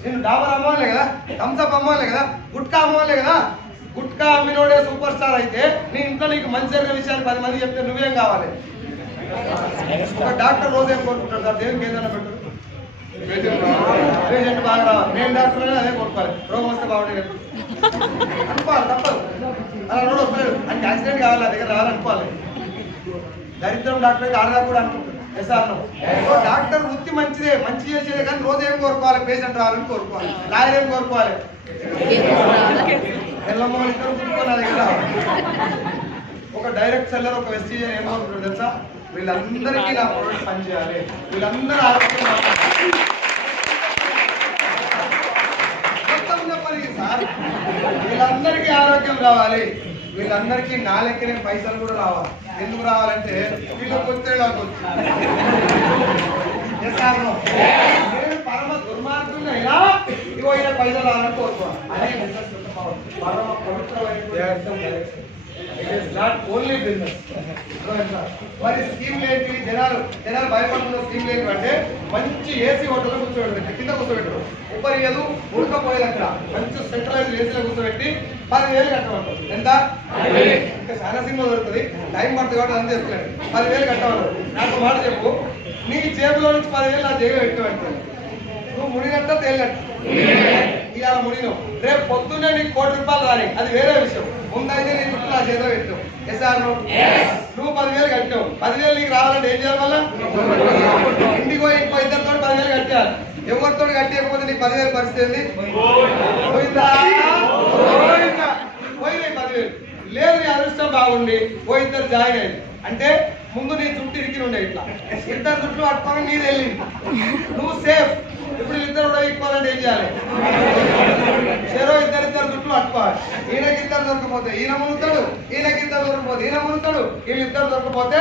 నేను డాబర్ అమ్మవాలే కదా, థమ్స్అప్ అమ్మవాలే కదా, గుట్కా అమ్మవాలే కదా. గుట్కా అమ్మినోడే సూపర్ స్టార్ అయితే నీ ఇంట్లో నీకు మంచి జరిగిన విషయాన్ని 10 మంది చెప్తే నువ్వేం కావాలి? ఒక డాక్టర్ రోజు ఏం కోరుకుంటాడు సార్, దేవునికి ఏదైనా పెట్టు, పేషెంట్ బాగా రావాలి. నేను డాక్టర్ అదే కోరుకోవాలి, రోగం వస్తే బాగుండే అనుకోవాలి, తప్పదు. అలా రోడ్ వస్తలేదు అంటే యాక్సిడెంట్ కావాలి, నా దగ్గర రావాలనుకోవాలి. దరిద్రం డాక్టర్ అయితే ఆడదా కూడా అనుకుంటుంది. డాక్టర్ వృత్తి మంచిదే, మంచి చేసేదే, కానీ రోజు ఏం కోరుకోవాలి? పేషెంట్ రావాలని కోరుకోవాలి. లాయర్ ఏం కోరుకోవాలి? ఎల్లమ్మలు ఇద్దరు కూర్చొని నా దగ్గర రావాలి. ఒక డైరెక్ట్ సెల్లర్, ఒక వెస్టీజ్ ఏం కోరుకుంటారు తెలుసా? వీళ్ళందరికీ నా ప్రోడక్ట్ పనిచేయాలి, వీళ్ళందరూ ఆరోగ్యం సార్, వీళ్ళందరికీ ఆరోగ్యం రావాలి, వీళ్ళందరికీ నా లెక్కనే పైసలు కూడా రావాలి. ఎందుకు రావాలంటే వీళ్ళకి వచ్చే పరమ దుర్మార్గులైనా ఇగో ఈయన పైసలు రావాలని కోరుకోవాలి. అదే పరమ పవిత్రమైన ఓన్లీ బిజినెస్. మరి స్కీమ్ ఏంటి? జనాలు భయపడుతున్న స్కీమ్ ఏంటి అంటే, మంచి ఏసీ హోటల్లో కూర్చోబెట్టారు, కింద కూర్చోబెట్టరు, ఉపరియదు ఉడకపోయేది అక్కడ మంచి సెంట్రలైజ్ ఏసీలో కూర్చోబెట్టి 10,000 కట్టమంటారు. ఎంత? ఇంకా చాలా సినిమా దొరుకుతుంది, టైం పడుతుంది కాబట్టి అంతే చెప్తున్నాను. 10,000 కట్టమంటారు. నాకు మాట చెప్పు, నీ జేబులో నుంచి 10,000 నా జేబు పెట్టమంటారు. నువ్వు ముడిగట్ట తేలినట్టు ఇవాళ ముడినావు, రేపు పొద్దున్నే నీకు ₹1,00,00,000 రాని, అది వేరే విషయం. ముందైతే నీ చుట్టూ నా చేతిలో పెట్టావు. ఎస్ఆర్ నువ్వు 10,000 కట్టావు, 10,000 నీకు రావాలంటే ఏం చేయాలి? వల్ల ఇంటికి పోయి ఇంకో ఇద్దరితో 10,000 కట్టాలి. ఎవరితో కట్టేయకపోతే నీకు 10,000 పరిస్థితి పోయిందా? పోయినాయి 10,000. లేదు నీ అదృష్టం బాగుండి ఓ ఇద్దరు జాయిన్ అయ్యింది అంటే, ముందు నీ చుట్టూ ఇరికి ఉండే ఇట్లా ఇద్దరు చుట్టూ పట్టుకొని నీది వెళ్ళింది, నువ్వు సేఫ్. ఇప్పుడు ఇద్దరు కూడా ఎక్కువాలంటే ఏం చేయాలి? చెరో ఇద్దరు చుట్టూ పట్టుకోవాలి. ఈయనకి ఇద్దరు దొరకపోతే ఈయన మునుగుతాడు, ఈయనకి ఇద్దరు దొరకపోతే ఈయన మునుగుతాడు, వీళ్ళిద్దరు దొరకపోతే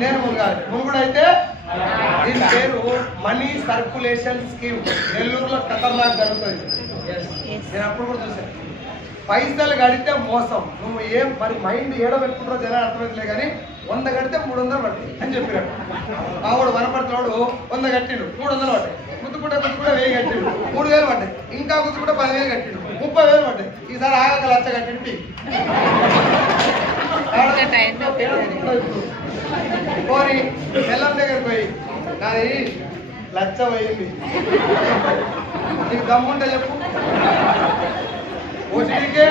నేను మునగాలి. మునుగుడైతే దీని పేరు మనీ సర్కులేషన్ స్కీమ్. నెల్లూరులో ఖతర్నాక్ జరుగుతుంది. నేను అప్పుడు కూడా చూసాను. పైసలు కడితే మోసం, నువ్వు ఏం మరి మైండ్ ఏడో పెట్టుకుంటారో జనాలు అర్థమవుతలే కానీ 100 కడితే 300 పట్టాయి అని చెప్పినాడు. మావాడు వనపడుతున్నాడు 100 కట్టిండు 300 పట్టాయి, గుర్తుకుంటే 1000 కట్టిండు 3000 పడ్డాయి, ఇంకా గుర్తుకుంటే 10,000 కట్టిండు 30,000 పడ్డాయి. ఈసారి ఆగక 1,00,000 కట్టిండు. పోనీ బెల్లం దగ్గరికి పోయి నాది 1,00,000 అయింది, నీకు దమ్ముంటే చెప్పు. ఓటీకే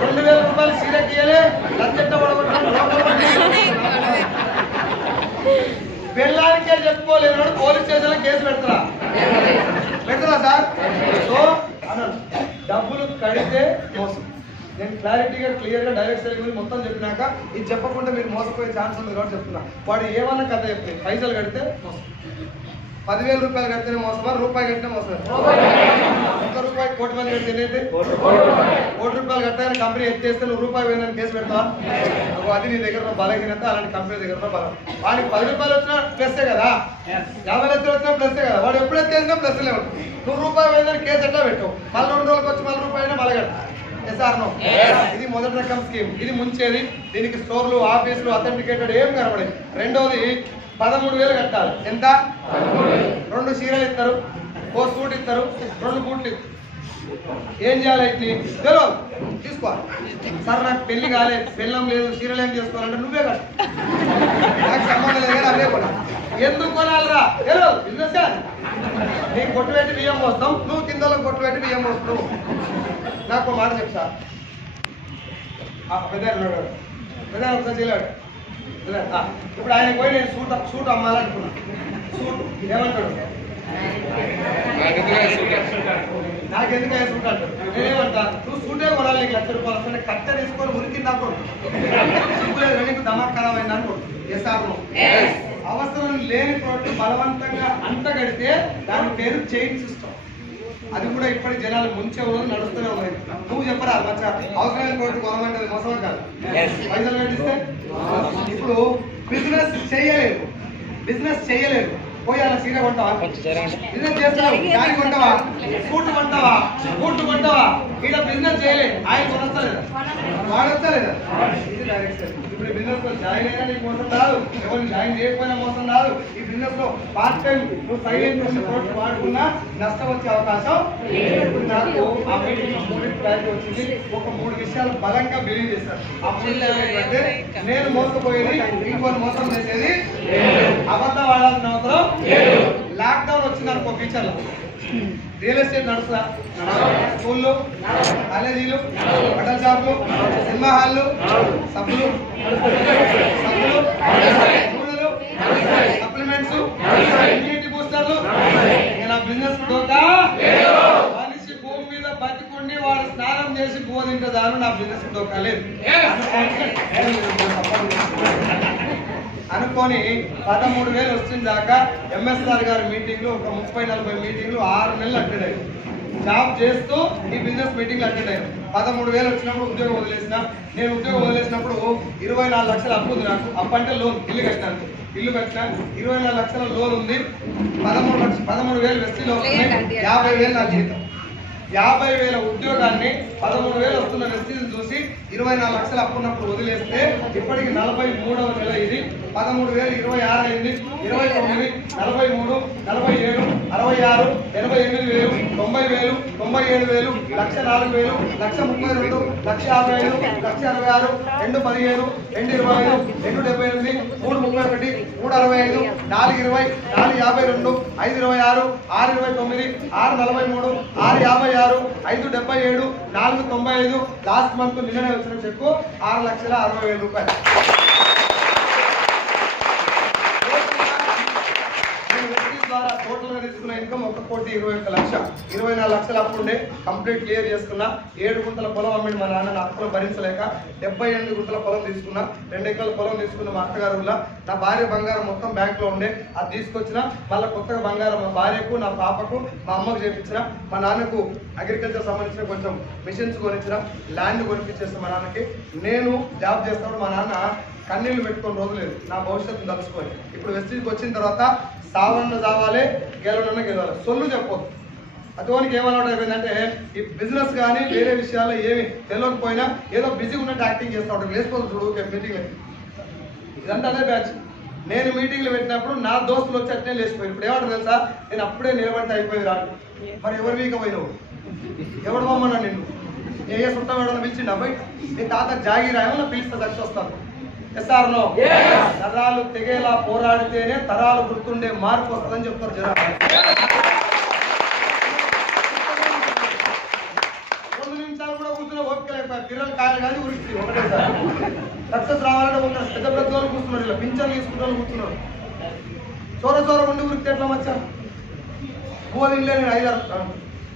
2,000 రూపాయలు సీరకి ఇయ్యలే, 1,00,000 బెల్లానికే చెప్పుకోలేను పోలీస్ స్టేషన్లో కేసు పెడతారా సార్? సో అన్నాడు డబ్బులు కడితే మోసం. నేను క్లారిటీగా క్లియర్గా డైరెక్ట్ సెల్ గురించి మొత్తం చెప్పినాక ఇది చెప్పకుండా మీరు మోసపోయే ఛాన్స్ ఉంది కాబట్టి చెప్తున్నా. వాడు ఏమన్నా కథ చెప్పి పైసలు కడితే మోసం. 10,000 రూపాయలు కడితేనే మోసమా, రూపాయి కట్టినా మోసమే. 1 రూపాయి కోటి మంది కడితే ఏంటి? కోటి రూపాయలు కట్టాలని కంపెనీ ఎత్తేస్తే నువ్వు రూపాయి పోయిందని కేసు పెడతావా? అది నీ దగ్గర బలహీనత, అలాంటి కంపెనీ దగ్గర బలం. వాడికి 10 రూపాయలు వచ్చినా ప్లస్సే కదా, 50 లక్షలు వచ్చినా ప్లస్సే కదా. వాడు ఎప్పుడు ఎత్తేసినా ప్లస్లే ఉంటుంది. నువ్వు రూపాయి పోయిందని కేసు ఎట్లా పెట్టావు? మళ్ళీ 2 రోజులకు వచ్చి మళ్ళీ రూపాయి అయినా మళ్ళీ కట్ట. ఇది మొదటి రకం స్కీమ్. ఇది ముంచేది. దీనికి స్టోర్లు, ఆఫీసులు, అథెంటికేటెడ్ ఏం కనబడేది. రెండోది 13,000 కట్టాలి. ఎంత? 2 చీరలు ఇస్తారు, 1 సూట్ ఇస్తారు, 2 బూట్లు ఇస్తారు. ఏం చేయాలి? తెలియదు, తీసుకోవాలి. సార్ నాకు పెళ్లి కాలేదు, పెళ్ళం లేదు, చీరలు ఏం చేసుకోవాలంటే నువ్వే కట్టు, నాకు సంబంధం లేదు కానీ అవే కొనా. ఎందుకు కొనాలరా? తెలియదు, బిజినెస్. నీకు కొట్టు పెట్టి బియ్యం పోస్తాం, నువ్వు కిందలో కొట్టు పెట్టి బియ్యం పోస్తావు. నాకు మాట చెప్తా, పెద్ద ఒకసారి చేయలేడు. ఇప్పుడు ఆయన పోయి నేను సూట్ అమ్మాలనుకున్నా. సూట్ ఏమంటాడు? నాకెందుకు సూట్ అంటాడు? నేనేమంటా, నువ్వు సూటే కొనాలి, నీకు 1,00,000 రూపాయలు వస్తుంటే కట్ట తీసుకొని ఉరికి నాకు లేదు, నీకు దమాక్ ఖరాబ్ అయింది అనుకో. అవసరం లేని ప్రోడక్ట్ బలవంతంగా అంటగడితే దాని పేరు చైన్ సిస్టమ్. అది కూడా ఇప్పటి జనాలు ముంచే రోజు నడుస్తూనే ఉన్నాయి. నువ్వు చెప్పరా మచ్చా, అవసరమైన కోర్టు కొనమంటే మోసం కాదు, పైసలు కట్టిస్తే. ఇప్పుడు బిజినెస్ చేయలేదు పోయాల సీర కొంటావా? బిజినెస్ చేస్తావు, గాడి కొంటావా, సూట్ కొంటావా, బూట్లు కొంటావా? ఇక్కడ బిజినెస్ చేయలేదు, ఆయన కొనొస్తలేదా, వాడొస్తలేదా? ఇది డైరెక్ట్. ఇప్పుడు బిజినెస్ లో జాయిన్ అయినా నీకు మోసం రాదు, ఎవరిని జాయిన్ చేయకపోయినా మోసం రాదు. ఈ బిజినెస్ లో పార్ట్ టైం నువ్వు సైలెంట్ వాడుకున్నా నష్టం వచ్చే అవకాశం. ఇప్పుడు నాకు ఆ మీటింగ్ లో 3 క్లారిటీ వచ్చింది. ఒక 3 విషయాలు బలంగా బిలీవ్ చేశారు. ఆ 3 విషయాలు ఏంటంటే, నేను మోసపోయేది, ఇంకొని మోసం చేసేది, అబద్ధం వాడాల్సిన అవసరం. లాక్డౌన్ వచ్చింది అనుకో, ఫ్యూచర్ లో రియల్ ఎస్టేట్ నడుస్తుందా? స్కూళ్ళు, కాలేజీలు, బట్టల షాపులు, సినిమా హాళ్ళు, సబ్బులు, నూనెలు, సప్లిమెంట్స్, ఇమ్యూనిటీ బూస్టర్లు. నేను ఆ బిజినెస్ దొంగ. మనిషి భూమి మీద బతికుండి వాడు స్నానం చేసి బోధింటే దాని నా బిజినెస్ దొక్కలేదు అనుకొని 13,000 వచ్చిన దాకా ఎంఎస్ఆర్ గారి మీటింగ్లు ఒక 30-40 మీటింగ్లు 6 నెలలు అటెండ్ అయ్యారు. జాబ్ చేస్తూ ఈ బిజినెస్ మీటింగ్లు అటెండ్ అయ్యారు. 13,000 వచ్చినప్పుడు ఉద్యోగం వదిలేసిన. నేను ఉద్యోగం వదిలేసినప్పుడు 24 లక్షల అప్పు ఉంది నాకు. అప్పు అంటే లోన్, ఇల్లు కట్టిన 24 లక్షల లోన్ ఉంది. 13,000 వెస్టీలో 50,000 నా జీతం. 50,000 ఉద్యోగాన్ని 13,000 వస్తున్న వెస్టీని చూసి 24 లక్షలు అప్పున్నప్పుడు వదిలేస్తే ఇప్పటికి 43వ నెల. ఇది 13,000 26 అయింది, 29, 43, 47, 66, 88,000, 90,000, 97,000, 1,04,000, 1,32,000, 1,55,000, 1,66, 2,15, 2,25, 2,78, 3,31, 3,65, 4,20, 4,52, 5,26, 6,29, 6,43, 6,56, 5,77, 4,95. లాస్ట్ మంత్ నిన్ననే వచ్చిన చెక్కు 6,60,000 రూపాయలు. ద్వారా టోటల్ గా తీసుకున్న ఇన్కమ్ 1,21,00,000. 24 లక్షలు అప్పుండే కంప్లీట్ క్లియర్ చేసుకున్నా. 7 గుంటల పొలం అమ్మిడి మా నాన్న నా అప్పులు భరించలేక 78 గుంటల పొలం తీసుకున్నా. 2 ఎకరాల పొలం తీసుకున్న మా అత్తగారు ఊళ్ళో. నా భార్య బంగారం మొత్తం బ్యాంక్ లో ఉండే, అది తీసుకొచ్చిన. మళ్ళీ కొత్తగా బంగారం మా భార్యకు, నా పాపకు, మా అమ్మకు చేపించిన. మా నాన్నకు అగ్రికల్చర్ సంబంధించిన కొంచెం మిషన్స్ కొనిచ్చిన, ల్యాండ్ కొనిపించేస్తాను మా నాన్నకి. నేను జాబ్ చేస్తాను. మా నాన్న కన్నీళ్లు పెట్టుకొని రోజు లేదు, నా భవిష్యత్తును తలుచుకొని. ఇప్పుడు వెస్టీజ్కి వచ్చిన తర్వాత సావన్న చావాలి, గెలవనన్న గెలవాలి. సొల్లు చెప్పొద్దు. అతనికి ఏమలవాటు అయిపోయిందంటే ఈ బిజినెస్ కానీ వేరే విషయాల్లో ఏమి తెలియకపోయినా ఏదో బిజీగా ఉన్నట్టు యాక్టింగ్ చేస్తూ ఉంటాడు. లేచిపోతుంది చూడు మీటింగ్లో. ఇదంతా అదే బ్యాచ్. నేను మీటింగ్లు పెట్టినప్పుడు నా దోస్తులు వచ్చి అట్నే లేచిపోయి. ఇప్పుడు ఏమంటారు తెలుసా, నేను అప్పుడే నిలబడితే అయిపోయింది రాడు. మరి ఎవరి వీక పోయినావు, ఎవడు పోమన్నా నిన్ను ఏ సుట్టం ఎవడన్నా పిలిచిండు అబ్బాయి నీ తాత జాగిరా ఏమన్నా పిలిస్తే దక్ష వస్తాను. Yes or no? తరాలు తెగేలా పోరాడితేనే తరాలు గుర్తుండే మార్పు వస్తుందని చెప్తారు జనాలు. 2 నిమిషాలు కూడా కూర్చున్న ఓపిక లేకపోయి పిల్లలు కాయలు కానీ ఉరికి ఒకటేసారి సక్సెస్ రావాలంటే ఒక పెద్ద పెద్ద వాళ్ళు కూర్చున్నారు, ఇలా పింఛన్లు తీసుకున్న వాళ్ళు కూర్చున్నారు. చోర ఉండి ఉరికి ఎట్లా వచ్చా పువ్వు తినలే. నేను 5-6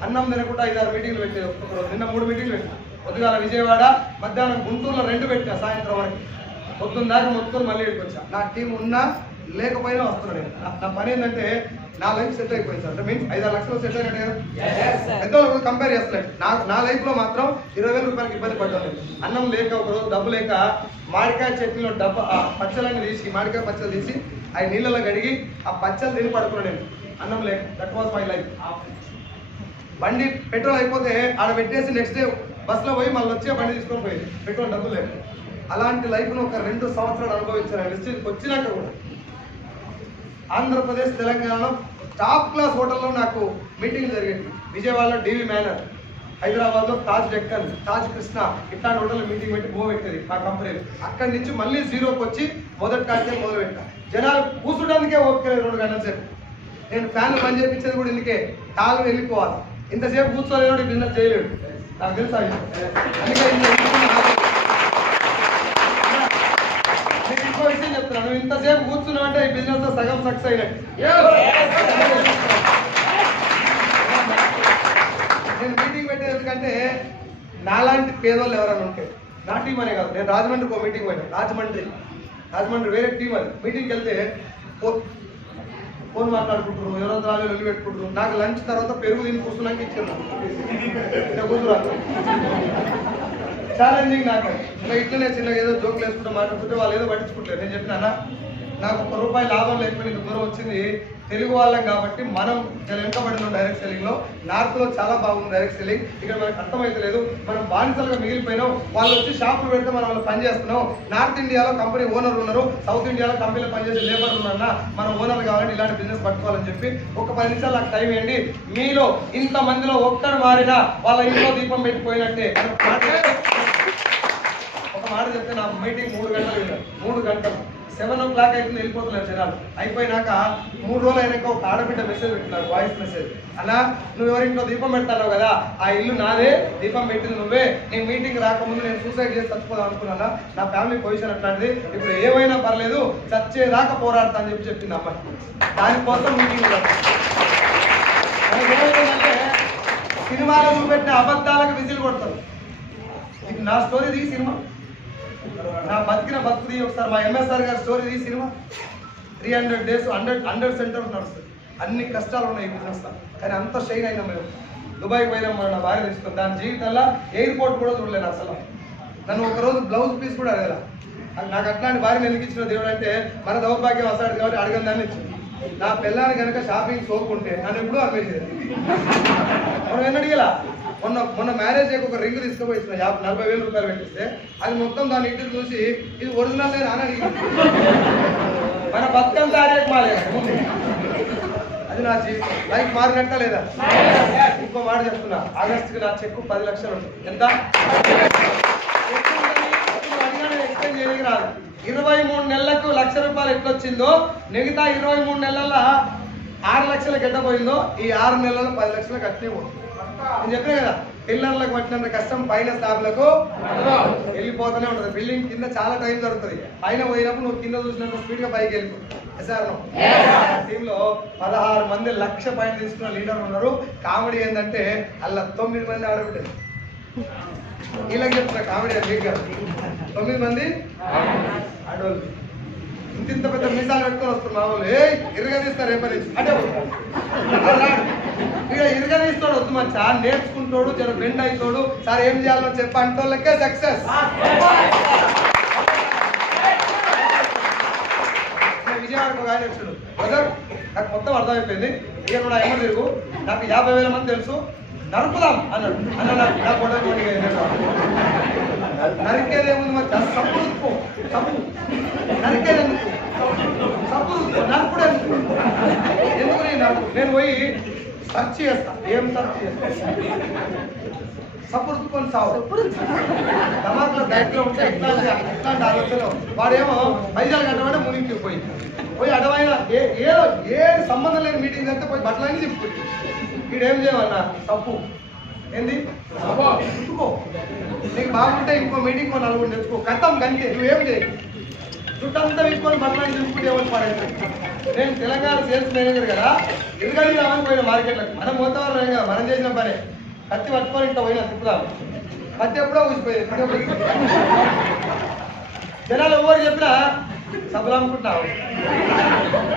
అన్నం తినకుండా 5-6 మీటింగ్లు పెట్టేది ఒక్కొక్కరు. నిన్న 3 మీటింగ్లు పెట్టినా. పొద్దుగాల విజయవాడ, మధ్యాహ్నం గుంటూరులో 2 పెట్టినా, సాయంత్రం వరకు పొద్దున్న దాకా మొత్తం మళ్ళీ ఇక్కడికి వచ్చా. నా టీం ఉన్నా లేకపోయినా వస్తున్నాను నేను. నా పని ఏంటంటే నా లైఫ్ సెట్ అయిపోయింది సార్. అంటే మీన్స్ 5-6 లక్షలు సెట్ అయినట్టు కదా. పెద్దవాళ్ళు కంపేర్ చేస్తలేదు. నా లైఫ్లో మాత్రం 20,000 రూపాయలకి ఇబ్బంది పడ్డాను. అన్నం లేక ఒకరోజు డబ్బు లేక మామిడికాయ చట్నీలో పచ్చలన్నీ తీసి, మామిడికాయ పచ్చలు తీసి అవి నీళ్ళలో కడిగి ఆ పచ్చలు తిని పడుకున్నాను నేను, అన్నం లేక. That was my life. బండి పెట్రోల్ అయిపోతే ఆడ పెట్టేసి నెక్స్ట్ డే బస్సులో పోయి మళ్ళీ వచ్చే బండి తీసుకొని పోయింది, పెట్రోల్ డబ్బులు లేక. అలాంటి లైఫ్ను ఒక 2 సంవత్సరాలు అనుభవించాను. డిస్ట్రిక్ట్ వచ్చినాక కూడా ఆంధ్రప్రదేశ్, తెలంగాణలో టాప్ క్లాస్ హోటల్లో నాకు మీటింగ్ జరిగింది. విజయవాడలో డీవీ మేనర్, హైదరాబాద్లో తాజ్ డెక్కన్, తాజ్ కృష్ణ, ఇట్లాంటి హోటల్లో మీటింగ్ పెట్టి పెట్టేది మా కంపెనీ. అక్కడి నుంచి మళ్ళీ జీరోకి వచ్చి మొదటి కాడితే మొదలు పెట్టా. జనాలు కూర్చోడానికే ఓపిక 2 గంటల సేపు. నేను ఫ్యాన్ బంద్ చేయించేది కూడా ఇందుకే, తాళ్ళు వెళ్ళిపోవాలి. ఇంతసేపు కూర్చోలేడు బిజినెస్ చేయలేడు, నాకు తెలుసా. అందుకే ఇంకో విషయం చెప్తున్నాను, నువ్వు ఇంతసేపు కూర్చున్నావు అంటే ఈ బిజినెస్ లో సగం సక్సెస్ అయినట్టు. నేను మీటింగ్ పెట్టేది ఎందుకంటే నాలాంటి పేదోళ్ళు ఎవరైనా ఉంటే, నా టీం అనే కాదు, నేను రాజమండ్రికి ఒక మీటింగ్ పోయినా. రాజమండ్రి వేరే టీం అది. మీటింగ్కి వెళ్తే ఫోన్ మాట్లాడుకుంటారు, ఎవరో రాళ్ళు వెళ్ళి పెట్టుకుంటారు. నాకు లంచ్ తర్వాత పెరుగు తిని కూర్చున్నాక ఇచ్చాను కూతురు. ఛాలెంజింగ్ నాకు. ఇంకా ఇట్లనే చిన్నగా ఏదో జోకులు వేసుకుంటూ మాట్లాడుతుంటే వాళ్ళు ఏదో పట్టించుకుంటారు. నేను చెప్పినా నాకు ₹1 లాభం లేకపోయినా ఇంత దూరం వచ్చింది తెలుగు వాళ్ళం కాబట్టి మనం చాలా వెనుకబడినాం డైరెక్ట్ సెల్లింగ్లో. నార్త్లో చాలా బాగుంది డైరెక్ట్ సెల్లింగ్, ఇక్కడ మనకు అర్థమైతలేదు. మనం బానిసలుగా మిగిలిపోయినాం. వాళ్ళు వచ్చి షాపులు పెడితే మనం వాళ్ళు పని చేస్తున్నాం. నార్త్ ఇండియాలో కంపెనీ ఓనర్లు ఉన్నారు, సౌత్ ఇండియాలో కంపెనీలో పనిచేసే లేబర్లు ఉన్నారన్నా, మనం ఓనర్ కావాలంటే ఇలాంటి బిజినెస్ పట్టుకోవాలని చెప్పి ఒక 10 నిమిషాలు నాకు టైం ఇవ్వండి. మీలో ఇంతమందిలో ఒక్కరు మారినా వాళ్ళ ఇంట్లో దీపం పెట్టిపోయినట్టే. ఒక మాట చెప్తే నా మీటింగ్ 3 గంటలు వెళ్ళాను. 3 గంటలు 7 o'clock అయితే వెళ్ళిపోతున్నారు జనాలు. అయిపోయినాక 3 రోజులు అయినాక ఒక ఆడబిడ్డ మెసేజ్ పెట్టినారు, వాయిస్ మెసేజ్. అన్నా నువ్వు ఎవరింట్లో దీపం పెడతావు కదా, ఆ ఇల్లు నాదే, దీపం పెట్టింది నువ్వే. నేను మీటింగ్ రాకముందు నేను సూసైడ్ చేసి చచ్చిపోదాం అనుకున్నా, నా ఫ్యామిలీ పొజిషన్ అట్లాంటిది, ఇప్పుడు ఏమైనా పర్లేదు చచ్చేదాకా పోరాడతా అని చెప్పింది అమ్మాయి. దానికోసం మీటింగ్ ఏమైందంటే సినిమాలో చూపెట్టిన అబద్ధాలకు విజిల్ కొడతారు. ఇది నా స్టోరీ, ఈ సినిమా నా బతికిన బతుకుది. ఒకసారి మా ఎంఎస్ఆర్ గారి స్టోరీ, ఈ సినిమా 300 days 100 సెంటర్స్ నడుస్తుంది. అన్ని కష్టాలు ఉన్నాయి ఈ బిజినెస్, కానీ అంత షైన్ అయినా మేము. దుబాయ్కి పోయినాం, మన భార్య తీసుకుని దాని జీవితంలో ఎయిర్పోర్ట్ కూడా చూడలేను అసలు. నన్ను ఒకరోజు బ్లౌజ్ పీస్ కూడా అడగల. నాకు అట్లాంటి భార్యను ఎందుకు ఇచ్చిన దేవుడు అంటే మన దౌర్భాగ్యం వస్తాడు కాబట్టి అడగని దాన్ని ఇచ్చింది. నా పిల్లాన్ని కనుక షాపింగ్ సోకుంటే నన్ను ఎప్పుడూ అనిపించేది. మనం ఎన్నో అడిగేలా. మొన్న మ్యారేజ్ అయ్యి ఒక రింగ్ తీసుకుపోయి 40,000 రూపాయలు పెట్టిస్తే అది మొత్తం దాని ఇంటికి చూసి ఇది ఒరిజినల్ లేదు అని అడిగింది. మన బతుకంతా ఆడే మాలే, అది నా జీవితం. లైఫ్ మారినట్ట లేదా? ఇంకో మాట చెప్తున్నా, ఆగస్టుకి నా చెక్కు 10 లక్షలు ఉంటుంది. ఎంత ఎక్స్ప్లెయిన్ చేయడానికి రాదు. 23 నెలలకు ₹1,00,000 ఎట్లొచ్చిందో, మిగతా 23 నెలల్లో 6 లక్షలు గడ్డపోయిందో, ఈ 6 నెలల్లో 10 లక్షలు కట్టే పోతుంది. నేను చెప్పినా కదా, పిల్లర్లకు పట్టినంత కష్టం పైన స్లాబ్లకు వెళ్ళిపోతూనే ఉంటుంది. బిల్డింగ్ కింద చాలా టైం దొరుకుతుంది, పైన పోయినప్పుడు నువ్వు కింద చూసినప్పుడు స్పీడ్గా పైకి వెళ్ళిపోతుంది. టీంలో 16 మంది 1,00,000 పైన తీసుకున్న లీడర్ ఉన్నారు. కామెడీ ఏంటంటే అలా 9 మంది ఆడబిడ్డలు. వీళ్ళకి చెప్తున్నా కామెడీ మీకు కాదు, 9 మంది ఆడవాళ్ళు. ఇంత పెద్ద మీసాలు పెట్టుకొని వస్తారు మా వాళ్ళు. ఇరగదీస్తారు రేపటి నుంచి అంటే ఇక ఇరగదీస్తాడు వద్దు మంచి నేర్చుకుంటాడు, జర బెండ్ అవుతాడు. సార్ ఏం చేయాలో చెప్పంటోళ్ళకే సక్సెస్. విజయవాడ ఒక ఆయన వచ్చాడు, బ్రదర్ నాకు మొత్తం అర్థమైపోయింది, ఇక నువ్వు నా ఎమ్మ తిరుగు, నాకు 50,000 మంది తెలుసు, నరుకుదాం అన్నాడు. అన్న నా ఫోటో నరికేదేముంది మరి సబ్బు ఉతుకో, సబ్బు నరికేదెందుకు, సబ్బు ఉతుకో, నరుకుడు ఎందుకు, ఎందుకు నేను నరుకు, నేను పోయి సర్చ్ చేస్తా, ఏం సర్చ్ చేస్తా, సబ్బు ఉతుక్కొని సావు దమాకులో డైట్లో ఉంటే ఇట్లాంటి ఆలోచనలు. వాడేమో పైసలు కట్టమంటే మునింకి పోయి అడవైన ఏది సంబంధం లేని మీటింగ్ అంతా పోయి బట్టలన్నీ చెప్పుకుంటుంది. వీడేం చేయమన్నా తప్పు ఏంది ఉతుకో, నీకు బాగుంటే ఇంకో మీటింగ్ 4 తెచ్చుకో, కథం గంతే, నువ్వేం చేయి, చుట్టంతా ఇంకొని బట్టలన్నీ చెప్పుకుంటే ఎవరు పడేది. నేను తెలంగాణ సేల్స్ మేనేజర్ కదా, ఎదుగడి రామని పోయిన మార్కెట్లకు, మనం పోతావారు కదా, మనం చేసిన పనే కత్తి పట్టుకొని ఇంత పోయినా తిప్పుదాం, కత్తి ఎప్పుడో ఊసిపోయింది. జనాలు ఎవరు చెప్పినా సబ్బులు అమ్ముకుంటున్నావు,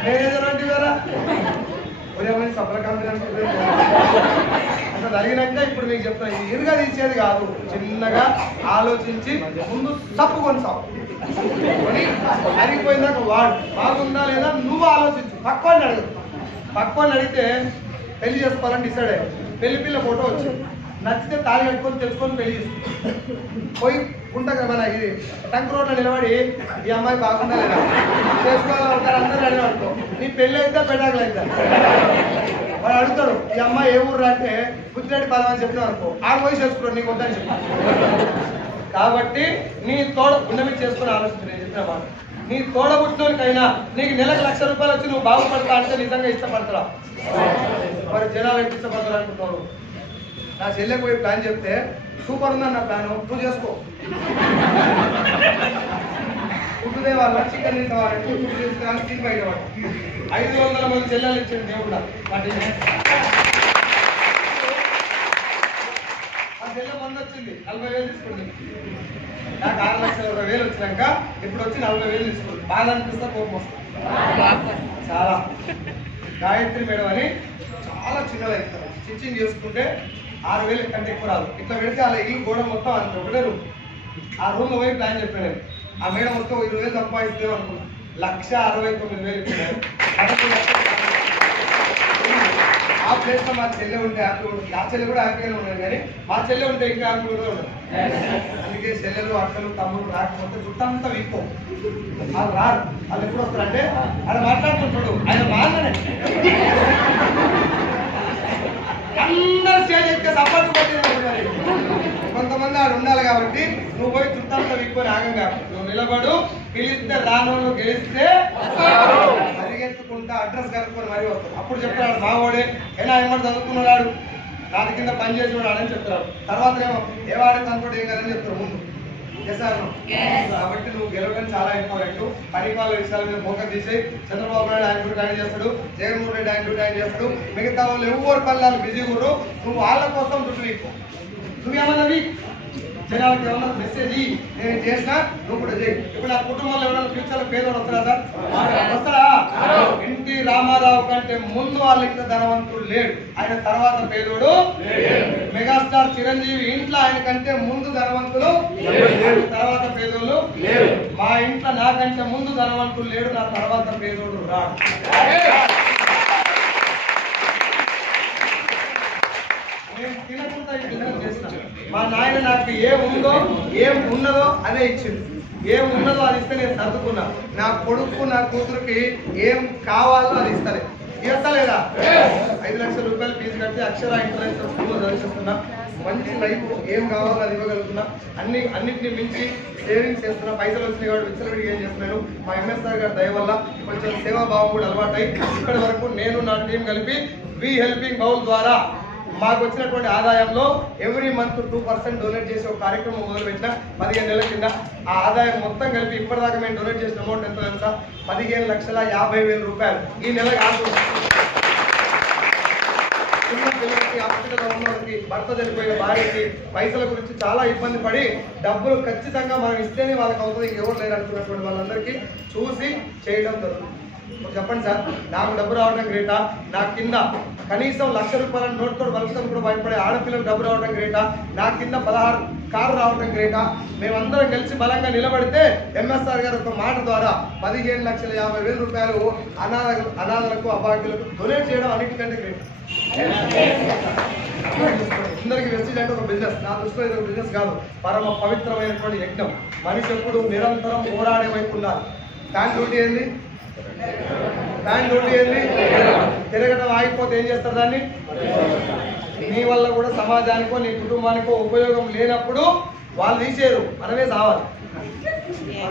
మేనేజర్ అంటే కదా ఉదయమని సబ్బుల కంపెనీ అట్లా జరిగినాక ఇప్పుడు మీకు చెప్తాను, ఇరుగా తీసేది కాదు, చిన్నగా ఆలోచించి ముందు సబ్బు కొనసాగు కొని అరిగిపోయిందాక వాడు బాగుందా లేదా నువ్వు ఆలోచించు. పక్వాన్ని అడుగు, పక్వాన్ని అడిగితే పెళ్లి చేసుకోవాలని డిసైడ్ అయ్యావు, పెళ్లి పిల్ల ఫోటో వచ్చింది, నచ్చితే తాళి కట్టుకొని తెచ్చుకొని పెళ్లి చేసుకుంటాం. పోయి ఉంటాం కదా మన ఇది టంక్ రోడ్లో నిలబడి ఈ అమ్మాయి బాగుందా లేదా చేసుకోవాలి అందరూ అడిగిన అనుకో, నీ పెళ్ళి అయితే పెడాకులు అయితే వాడు అడుగుతాడు ఈ అమ్మాయి ఏ ఊరు అంటే గుజరాటి బలం అని చెప్పిన అనుకో, ఆడ పోయి చేసుకుంటాడు నీకు వద్దని చెప్పి. కాబట్టి నీ తోడ గుండె చేసుకుని ఆలోచించు. నేను చెప్పిన మాట, నీ తోడబుట్టినోనికైనా నీకు నెలకు ₹1,00,000 వచ్చి నువ్వు బాగుపడతా అంటే నిజంగా ఇష్టపడతారా? మరి జనాలు ఎట్టి ఇష్టపడతారు అనుకుంటున్నారు. నా చెల్లెకి పోయి ప్లాన్ చెప్తే సూపర్ ఉందన్న ప్లాన్, నువ్వు చేసుకో, ఫుడ్ తేవాలా, చికెన్ తింటావాలంటే ఫుడ్ తీసుకురావాలి, తిని బయట 500 మంది చెల్లెలు ఇచ్చింది దేవుడు. ఆ చెల్లె మంది వచ్చింది 40,000 తీసుకుంది, నాకు 6,20,000 వచ్చినాక ఇప్పుడు వచ్చి 40,000 తీసుకుంది. బాగా అనిపిస్తా, కోపం వస్తుంది చాలా. గాయత్రి మేడం అని చాలా చిన్నగా ఇస్తారు, స్టిచ్చింగ్ చేసుకుంటే 6,000 కంటే ఎక్కువ రాదు. ఇట్లా పెడితే అలా ఈ గోడ మొత్తం అంత ఒకటే రూమ్, ఆ రూమ్ పోయి ప్లాన్ చెప్పాను. ఆ మేడం మొత్తం 20,000 సంపాదిస్తే అనుకున్నాను, 1,69,000 ఇచ్చినాను. ఆ ప్లేస్ లో మా చెల్లె ఉంటే హ్యాపీ ఉంటుంది, ఆ చెల్లె కూడా హ్యాపీగానే ఉన్నాను, కానీ మా చెల్లె ఉంటే ఇంకా హ్యాపీ కూడా ఉండదు. అందుకే చెల్లెలు అక్కలు తమ్ముడు రాకపోతే చుట్టంతా వీకో, వాళ్ళు రారు. వాళ్ళు ఎప్పుడు వస్తారంటే ఆయన మాట్లాడుతుంటాడు, ఆయన మాట్లాడే అందరూ స్టేజ్ ఎక్కితే సపోర్ట్ కొట్టినారు. కొంతమంది ఆడు ఉండాలి కాబట్టి నువ్వు పోయి చుట్టంతా వీక్కొని ఆగంగా, నువ్వు నిలబడు, పిలిస్తే రాను, గెలిస్తే పరిగెత్తుకుంటా అడ్రస్ కనుక్కొని మరీ వస్తాడు. అప్పుడు చెప్తాడు మావోడే ఎలా ఏమన్నా చదువుకున్నాడు, దాని కింద పని చేసేవాడు అని చెప్తాడు. తర్వాత ఏమో ఏవాడే తనతోటి ఏం కదని చెప్తారు ముందు. కాబట్టి నువ్వు గెలవడం చాలా ఇంపార్టెంట్. పరిపాలన విషయాల మీద ఫోకస్ తీసి చంద్రబాబు నాయుడు ఆయన డ్యూటీ ఆయన చేస్తాడు, జగన్మోహన్ రెడ్డి ఆయన డ్యూటీ ఆయన చేస్తాడు, మిగతా వాళ్ళు ఎవరు పనులు బిజీ కూడా నువ్వు వాళ్ళ కోసం చుట్టూ వీకు. నువ్వేమన్నా వీక్ జనాలకి ఏమన్నా మెసేజ్ నేను చేసినా నువ్వు కూడా చేయి. ఇప్పుడు నా కుటుంబంలో ఎవరైనా ఫ్యూచర్ లో పేదోడు వస్తారా సార్? వస్తారా? ఎన్టీ రామారావు కంటే ముందు వాళ్ళ ఇంట్లో ధనవంతుడు లేడు, ఆయన తర్వాత పేదోడు. మెగాస్టార్ చిరంజీవి ఇంట్లో ఆయన కంటే ముందు ధనవంతులు తర్వాత పేదోళ్ళు. మా ఇంట్లో నాకంటే ముందు ధనవంతులు లేడు, నా తర్వాత పేదోడు రాడు. నేను తినకుండా ఈ బిజినెస్ చేసిన మా నాయన నాకు ఏం ఉందో ఏం ఉన్నదో అదే ఇచ్చింది, ఏం ఉన్నదో అది ఇస్తే నేను సర్దుకున్నా. నా కొడుకు నా కూతురికి ఏం కావాలో అది ఇస్తలే, ఇస్తలేదా? 5 లక్షల రూపాయలు ఫీజు కట్టి అక్షర ఇంటర్నేషనల్ స్కూల్లో చదివిస్తున్నా, మంచి లైఫ్ ఏం కావాలో అది ఇవ్వగలుగుతున్నా, అన్నింటినీ మించి సేవింగ్స్ చేస్తున్నా. పైసలు వచ్చినాయి కాబట్టి విచ్చలవిడిగా ఏం చేస్తున్నాను. మా ఎంఎస్ఆర్ గారి దయ వల్ల కొంచెం సేవాభావం కూడా అలవాటై ఇప్పటి వరకు నేను నా టీం కలిపి వి హెల్పింగ్ బౌల్ ద్వారా మాకు వచ్చినటువంటి ఆదాయంలో ఎవ్రీ మంత్ 2% డొనేట్ చేసే ఒక కార్యక్రమం మొదలుపెట్టిన 15 నెలల కింద. ఆ ఆదాయం మొత్తం కలిపి ఇప్పటిదాకా మేము డొనేట్ చేసిన అమౌంట్ ఎంత తెలుసా? 15,50,000 రూపాయలు. ఈ నెల కాదు, చిన్న పిల్లలకి, హాస్పిటల్లో ఉన్నవారికి, భర్త చనిపోయిన భార్యకి పైసల గురించి చాలా ఇబ్బంది పడి డబ్బులు ఖచ్చితంగా మనం ఇస్తేనే వాళ్ళకి అవుతుంది, ఇంకెవరు లేరు అనుకున్నటువంటి వాళ్ళందరికీ చూసి చేయడం జరుగుతుంది. చెప్పండి సార్, నాకు డబ్బు రావడం గ్రేటా, నా కింద కనీసం ₹1,00,000 నోట్తో బలుపుతం కూడా భయపడే ఆడపిల్లలకు డబ్బు రావడం గ్రేటా, నా కింద 16 కార్లు రావడం గ్రేటా? మేమందరం కలిసి బలంగా నిలబడితే ఎంఎస్ఆర్ గారు ఒక మాట ద్వారా ₹15,50,000 అనాథలకు అభాగ్యులకు డొనేట్ చేయడం అన్నిటికంటే గ్రేట్. అందరికి వెస్టిజ్ అంటే ఒక బిజినెస్, నా దృష్టిలో ఇది ఒక బిజినెస్ కాదు, పరమ పవిత్రమైనటువంటి యజ్ఞం. మనిషి ఎప్పుడు నిరంతరం పోరాడే వైపు ఉండాలి. దాని డ్యూటీ ఏంది? తిరగడం ఆగిపోతే ఏం చేస్తారు దాన్ని? నీ వల్ల కూడా సమాజానికో నీ కుటుంబానికో ఉపయోగం లేనప్పుడు వాళ్ళు తీసేరు, మనమే సావాలి.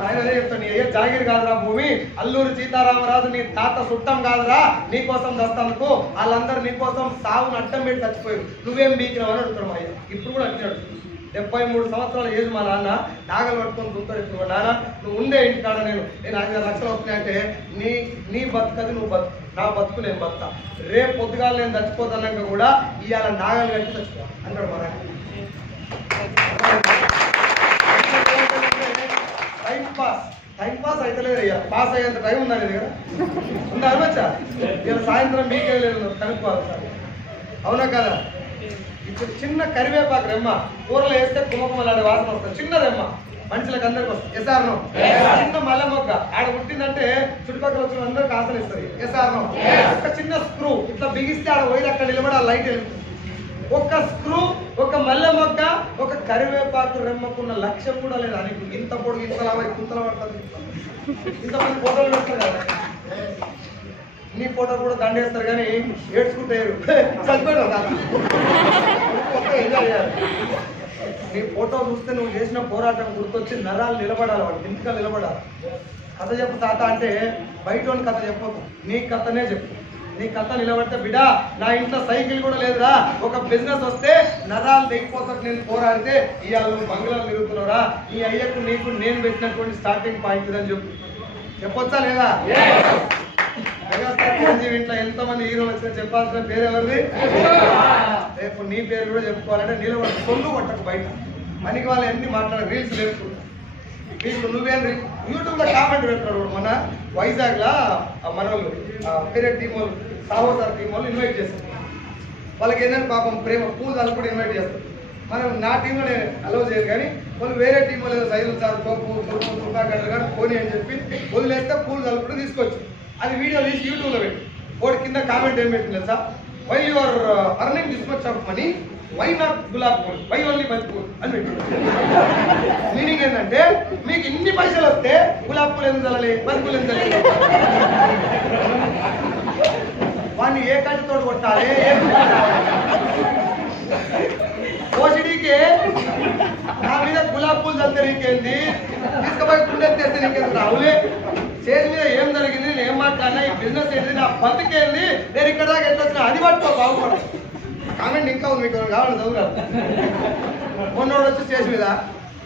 ఆయన అదే చెప్తాను, నీ అయ్యే జాగిరి కాదురా భూమి, అల్లూరి సీతారామరాజు నీ తాత చుట్టం కాదురా, నీ కోసం దస్తానికి వాళ్ళందరూ నీ కోసం సాగును అడ్డం పెట్టి చచ్చిపోయారు, నువ్వేం బీకినావు అని అడుగుతాడు మా అయ్య. ఇప్పుడు కూడా అంటున్నాడు. 73 సంవత్సరాల ఏజ్ మా నాన్న నాగలు పట్టుకొని కూర్చొని ఇప్పుడు నాన్న నువ్వు ఉండే ఇంటికాడ నేను 5 లక్షలు వస్తున్నాయంటే నీ బతుకది నువ్వు బతుకు, నా బతుకు నేను బతుకా, రేపు పొద్దుగాలు నేను చచ్చిపోతాన్నాక కూడా ఇవాళ నాగలు కట్టి చచ్చిపో అంటాడు మా నాన్న. టైం పాస్ అయితే లేదు అయ్యా, పాస్ అయ్యేంత టైం ఉందా నీ దగ్గర? ఉందా అనవచ్చా? ఇలా సాయంత్రం మీకే లేదు కనుక్కోవాలి సార్, అవునా కదా? ఇప్పుడు చిన్న కరివేపాకు రెమ్మ కూరలో వేస్తే కుమకుమలాడే వాసన వస్తుంది, చిన్న రెమ్మ మనుషులకు అందరికి వస్తుంది. ఎస్ఆర్నో? చిన్న మల్ల మొగ్గ ఆడ పుట్టిందంటే చుట్టుపక్కల వచ్చిన అందరికి ఆసన ఇస్తుంది. ఎస్ఆర్నో? ఒక చిన్న స్క్రూ ఇట్లా బిగిస్తే ఆడ పోయి అక్కడ నిలబడి ఆ లైట్ వెళ్తుంది. ఒక స్క్రూ, ఒక మల్లె మొగ్గ, ఒక కరివేపాకు రెమ్మకున్న లక్ష్యం కూడా లేదు. అని ఇంత పొడుగు ఇంతలా కుంతల పడుతుంది. ఇంతమంది ఫోటోలు పెడతారు కదా, నీ ఫోటో కూడా దండేస్తారు కానీ ఏడ్చుకుంటే చచ్చిపోయాడు. ఎంజాయ్ చేయాలి. నీ ఫోటో చూస్తే నువ్వు చేసిన పోరాటం గుర్తొచ్చి నరాలు నిలబడాలి, వాడు ఇంటికా నిలబడాలి. కథ చెప్పు తాత అంటే బయటోని కథ చెప్పొద్దు, నీ కథనే చెప్పు. నీ కథ నిలబడితే బిడా నా ఇంట్లో సైకిల్ కూడా లేదురా, ఒక బిజినెస్ వస్తే నరాలు దిగిపోతాడు నేను పోరాడితే ఇవాళ నువ్వు బంగ్లాలు తిరుగుతున్నావురా, ఈ అయ్యకు నీకు నేను పెట్టినటువంటి స్టార్టింగ్ పాయింట్ అని చెప్పు. చెప్పొచ్చా లేదా? మెగాస్టార్ చిరంజీవి ఇంట్లో ఎంతమంది హీరోలు వచ్చినా చెప్పాల్సిన పేరు ఎవరిది? రేపు నీ పేరు కూడా చెప్పుకోవాలంటే నిలబడి సొల్లు కొట్టకు బయట. మనకి వాళ్ళు ఎన్ని మాట్లాడారు, రీల్స్ లేపుకుంటా మీకు నువ్వేం యూట్యూబ్లో కామెంట్ పెడతారు. మన వైజాగ్లో మన వాళ్ళు వేరే టీం వాళ్ళు సాహో సార్ టీం వాళ్ళు ఇన్వైట్ చేస్తారు. వాళ్ళకి ఏంటంటే పాపం ప్రేమ పూలు వాళ్ళు కూడా ఇన్వైట్ చేస్తారు. మనం నా టీంలో నేను అలౌ చేయను కానీ వాళ్ళు వేరే టీం వాళ్ళు ఏదో సైజులు సార్ తోపు తుపాగడ్డలు కానీ పోనీ అని చెప్పి వదిలేస్తే పూలు కలుపుకుంటూ తీసుకోవచ్చు. అది వీడియో తీసి యూట్యూబ్లో పెట్టి వాడి కింద కామెంట్ ఏం పెట్టింది sir, why you are earning this much of money, why not gulab phool, why only banti phool అని పెట్టి. మీనింగ్ ఏంటంటే మీకు ఇన్ని పైసలు వస్తే గులాబ్ పూలు ఎందుకు చల్లాలి, బంతి పూలు ఎందుకు చల్లాలి? వాడిని ఏ కంటితో కొట్టాలి? ఓసిడీకి నా మీద గులాబ్ పూలు చల్లితే నీకేంది, తీసుకుపోయి కుండె తెస్తే నీకేంది? రావులే స్టేజ్ మీద ఏం జరిగింది, నేను ఏం మాట్లాడినా, ఈ బిజినెస్ ఏంది, నా బతికేంది, నేను ఇక్కడ దాకా ఎంత వచ్చినా అది పట్టుకో బాగుపడదు. కామెంట్ ఇంకా ఉంది, మీకు కావాలి చదువురాదు. మొన్నోడు వచ్చి స్టేజ్ మీద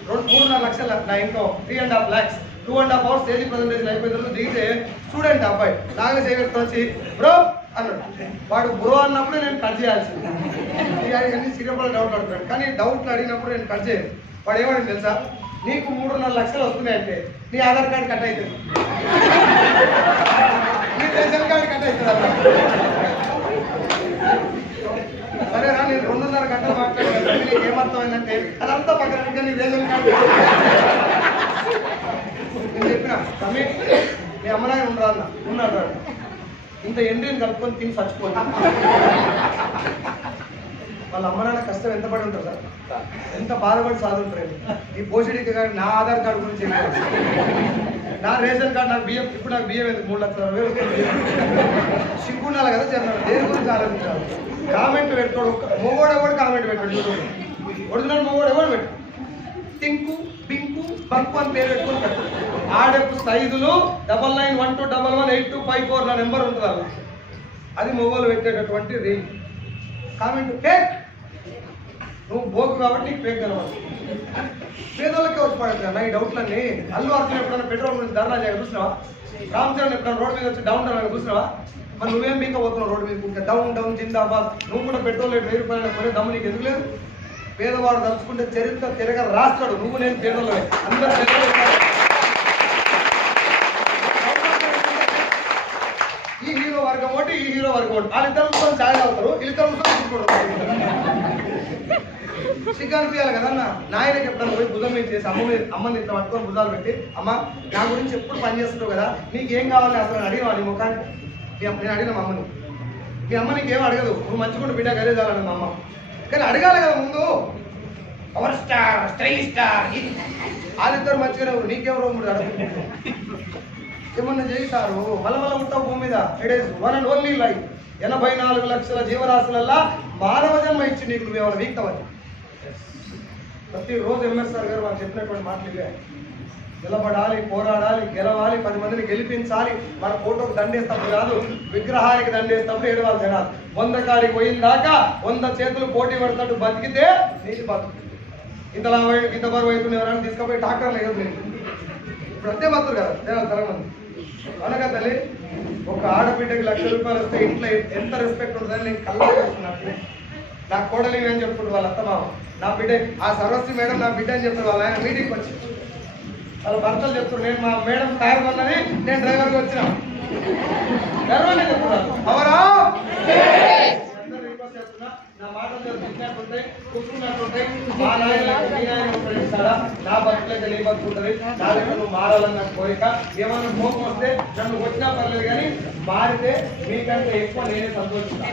3.5 లక్షల నా income, 3.5 lakhs, 2.5 hours stage presentation అయిపోయిన తర్వాత దిగితే స్టూడెంట్ అబ్బాయి నాగలి చేయగలుగుతా వచ్చి బ్రో అన్నాడు. వాడు బ్రో అన్నప్పుడు నేను కట్ చేయాల్సింది. అన్ని సిరపడ డౌట్లు అడుగుతాడు, కానీ డౌట్లు అడిగినప్పుడు నేను కట్ చేయను. వాడు ఏమని తెలుసా, నీకు 3.5 లక్షలు వస్తున్నాయంటే నీ ఆధార్ కార్డు కట్ అవుతుంది, నీ రేషన్ కార్డు కట్ అవుతుంది అన్న. సరేనా, నేను 2.5 గంటలు మాట్లాడాను, నీకు ఏమర్థమైందంటే అదంతా పక్కన నీ రేషన్ కార్డు. నేను చెప్పిన తమ్మి మీ అమ్మనాయన ఉండరా అన్న, ఉన్నాడు. ఇంత ఎండ్రీని కలుపుకొని తిని చచ్చిపోయింది. వాళ్ళ అమ్మ నాన్న కష్టం ఎంత పడి ఉంటారు సార్, ఎంత బాధపడి సాధుంటారు. ఈ పోషడికి కానీ నా ఆధార్ కార్డు గురించి నా రేషన్ కార్డు, నాకు బియ్యం, ఇప్పుడు నాకు బియ్యం ఎందుకు 3,00,000 సిగ్గుండాలి కదా జనాలు, దేని గురించి ఆలోచించాలి. కామెంట్ పెడతాడు, మొగోడు ఎవడు కామెంట్ పెట్టాడు, ఒరిజినల్ మొగోడు ఎవడు పెట్టాడు, టింకు పింకు బంకు అని పేరు పెట్టుకుని పెట్టాడు. ఆడపు సైజులు 9912118254 నా నెంబర్ ఉంటుంది అలా, అది మొగోలు పెట్టేటటువంటి రీల్. కామెంట్ ఫేక్, నువ్వు బోకు కాబట్టి నీకు ఫేక్ కనవాలి. పేదోళ్ళకే వచ్చి పడదు నా ఈ డౌట్లన్నీ. అల్లు అర్జున్ ఎప్పుడైనా పెట్రోల్ గురించి ధర్నా చేయగా చూసినావా? రామ్ చరణ్ ఎప్పుడైనా రోడ్ మీద వచ్చి డౌన్ డౌన్ చూసినావా? మరి నువ్వేం ఇంకా పోతున్నావు రోడ్ మీద, ఇంకా డౌన్ డౌన్ జిందాబాద్. నువ్వు కూడా పెట్రోల్ రేటు 1000 రూపాయలు కొనే దమ్ము నీకు ఎందుకు లేదు? పేదవాడు తలుచుకుంటే చరిత్ర తిరగ రాస్తాడు. నువ్వు నేను పేదోళ్ళమే, అందరూ వర్గం ఒకటి, ఈ హీరో వర్గం ఒకటి. వాళ్ళిద్దరు కూర్చొని ఛాయ్ తాగుతారు, వీళ్ళిద్దరు కూర్చొని తీసుకుంటారు. సిగ్గు అనిపించాలి కదా అన్న. నాయనకి ఎప్పుడన్నా పోయి భుజం మీద చేసి అమ్మని ఇట్లా పట్టుకొని భుజాలు పెట్టి, అమ్మ నా గురించి ఎప్పుడు పని చేస్తున్నావు కదా, నీకేం కావాలి అసలు అడిగా నీ ముఖాన్ని. నేను అడిగిన మా అమ్మని, మీ అమ్మ నీకేం అడగదు, నువ్వు మంచిగా బిడ్డ గరేదాలని మా అమ్మ. కానీ అడగాలి కదా ముందు. పవర్ స్టార్, స్టైల్ స్టార్, వాళ్ళిద్దరు మంచిగానే ఎవరు, నీకెవరో మూడు అడగ ఏమన్నా చేశారు. మళ్ళీ ఉంటావు భూమి మీద. It is one and only life. 84 లక్షల జీవరాశులల్లా మానవ జన్మ ఇచ్చి నీకు నువ్వేమైనా వీక్తవని. ప్రతిరోజు ఎంఎస్ఆర్ గారు వాళ్ళు చెప్పినటువంటి మాటలు ఇవే. నిలబడాలి, పోరాడాలి, గెలవాలి, 10 మందిని గెలిపించాలి. మన ఫోటోకి దండేస్తప్పుడు కాదు, విగ్రహానికి దండేస్తప్పుడు ఏడవాలి జనాలు. 100 కాడికి పోయిన దాకా 100 చేతులు పోటీ పడుతున్నట్టు బతికితే నీది బతుకు. ఇంతలా ఇంత బరువు అవుతుంది ఎవరైనా తీసుకుపోయి డాక్టర్లు వేయదు. నేను ఇప్పుడు అంతే బతురు కదా జనాలు తరగమంది. అనగా తల్లి, ఒక ఆడబిడ్డకి ₹1,00,000 వస్తే ఇంట్లో ఎంత రెస్పెక్ట్ ఉంటుందని నేను కళ్ళ చేస్తున్నట్టు. నా కోడలి అని చెప్పుకుంటు వాళ్ళ అత్తమామ, నా బిడ్డ ఆ సరస్వతి మేడం నా బిడ్డ అని చెప్తారు. వాళ్ళు ఆయన మీటింగ్కి వచ్చి వాళ్ళ భర్తలు చెప్తారు, నేను మా మేడం టైర్ కొన్నని నేను డ్రైవర్కి వచ్చిన గర్వాన్ని చెప్తున్నాను. అవరా నా మాటలు చూసినట్టుంటాయి, కూర్చున్నట్టుంటాయి. మా నాయన నా బతుకులైతే నీ బతుకుంటుంది. నా దగ్గర నువ్వు మారాలన్న కోరిక. ఏమన్నా కోపం వస్తే నన్ను వచ్చినా పర్లేదు, కానీ మారితే మీకంటే ఎక్కువ నేనే సంతోషిస్తాను.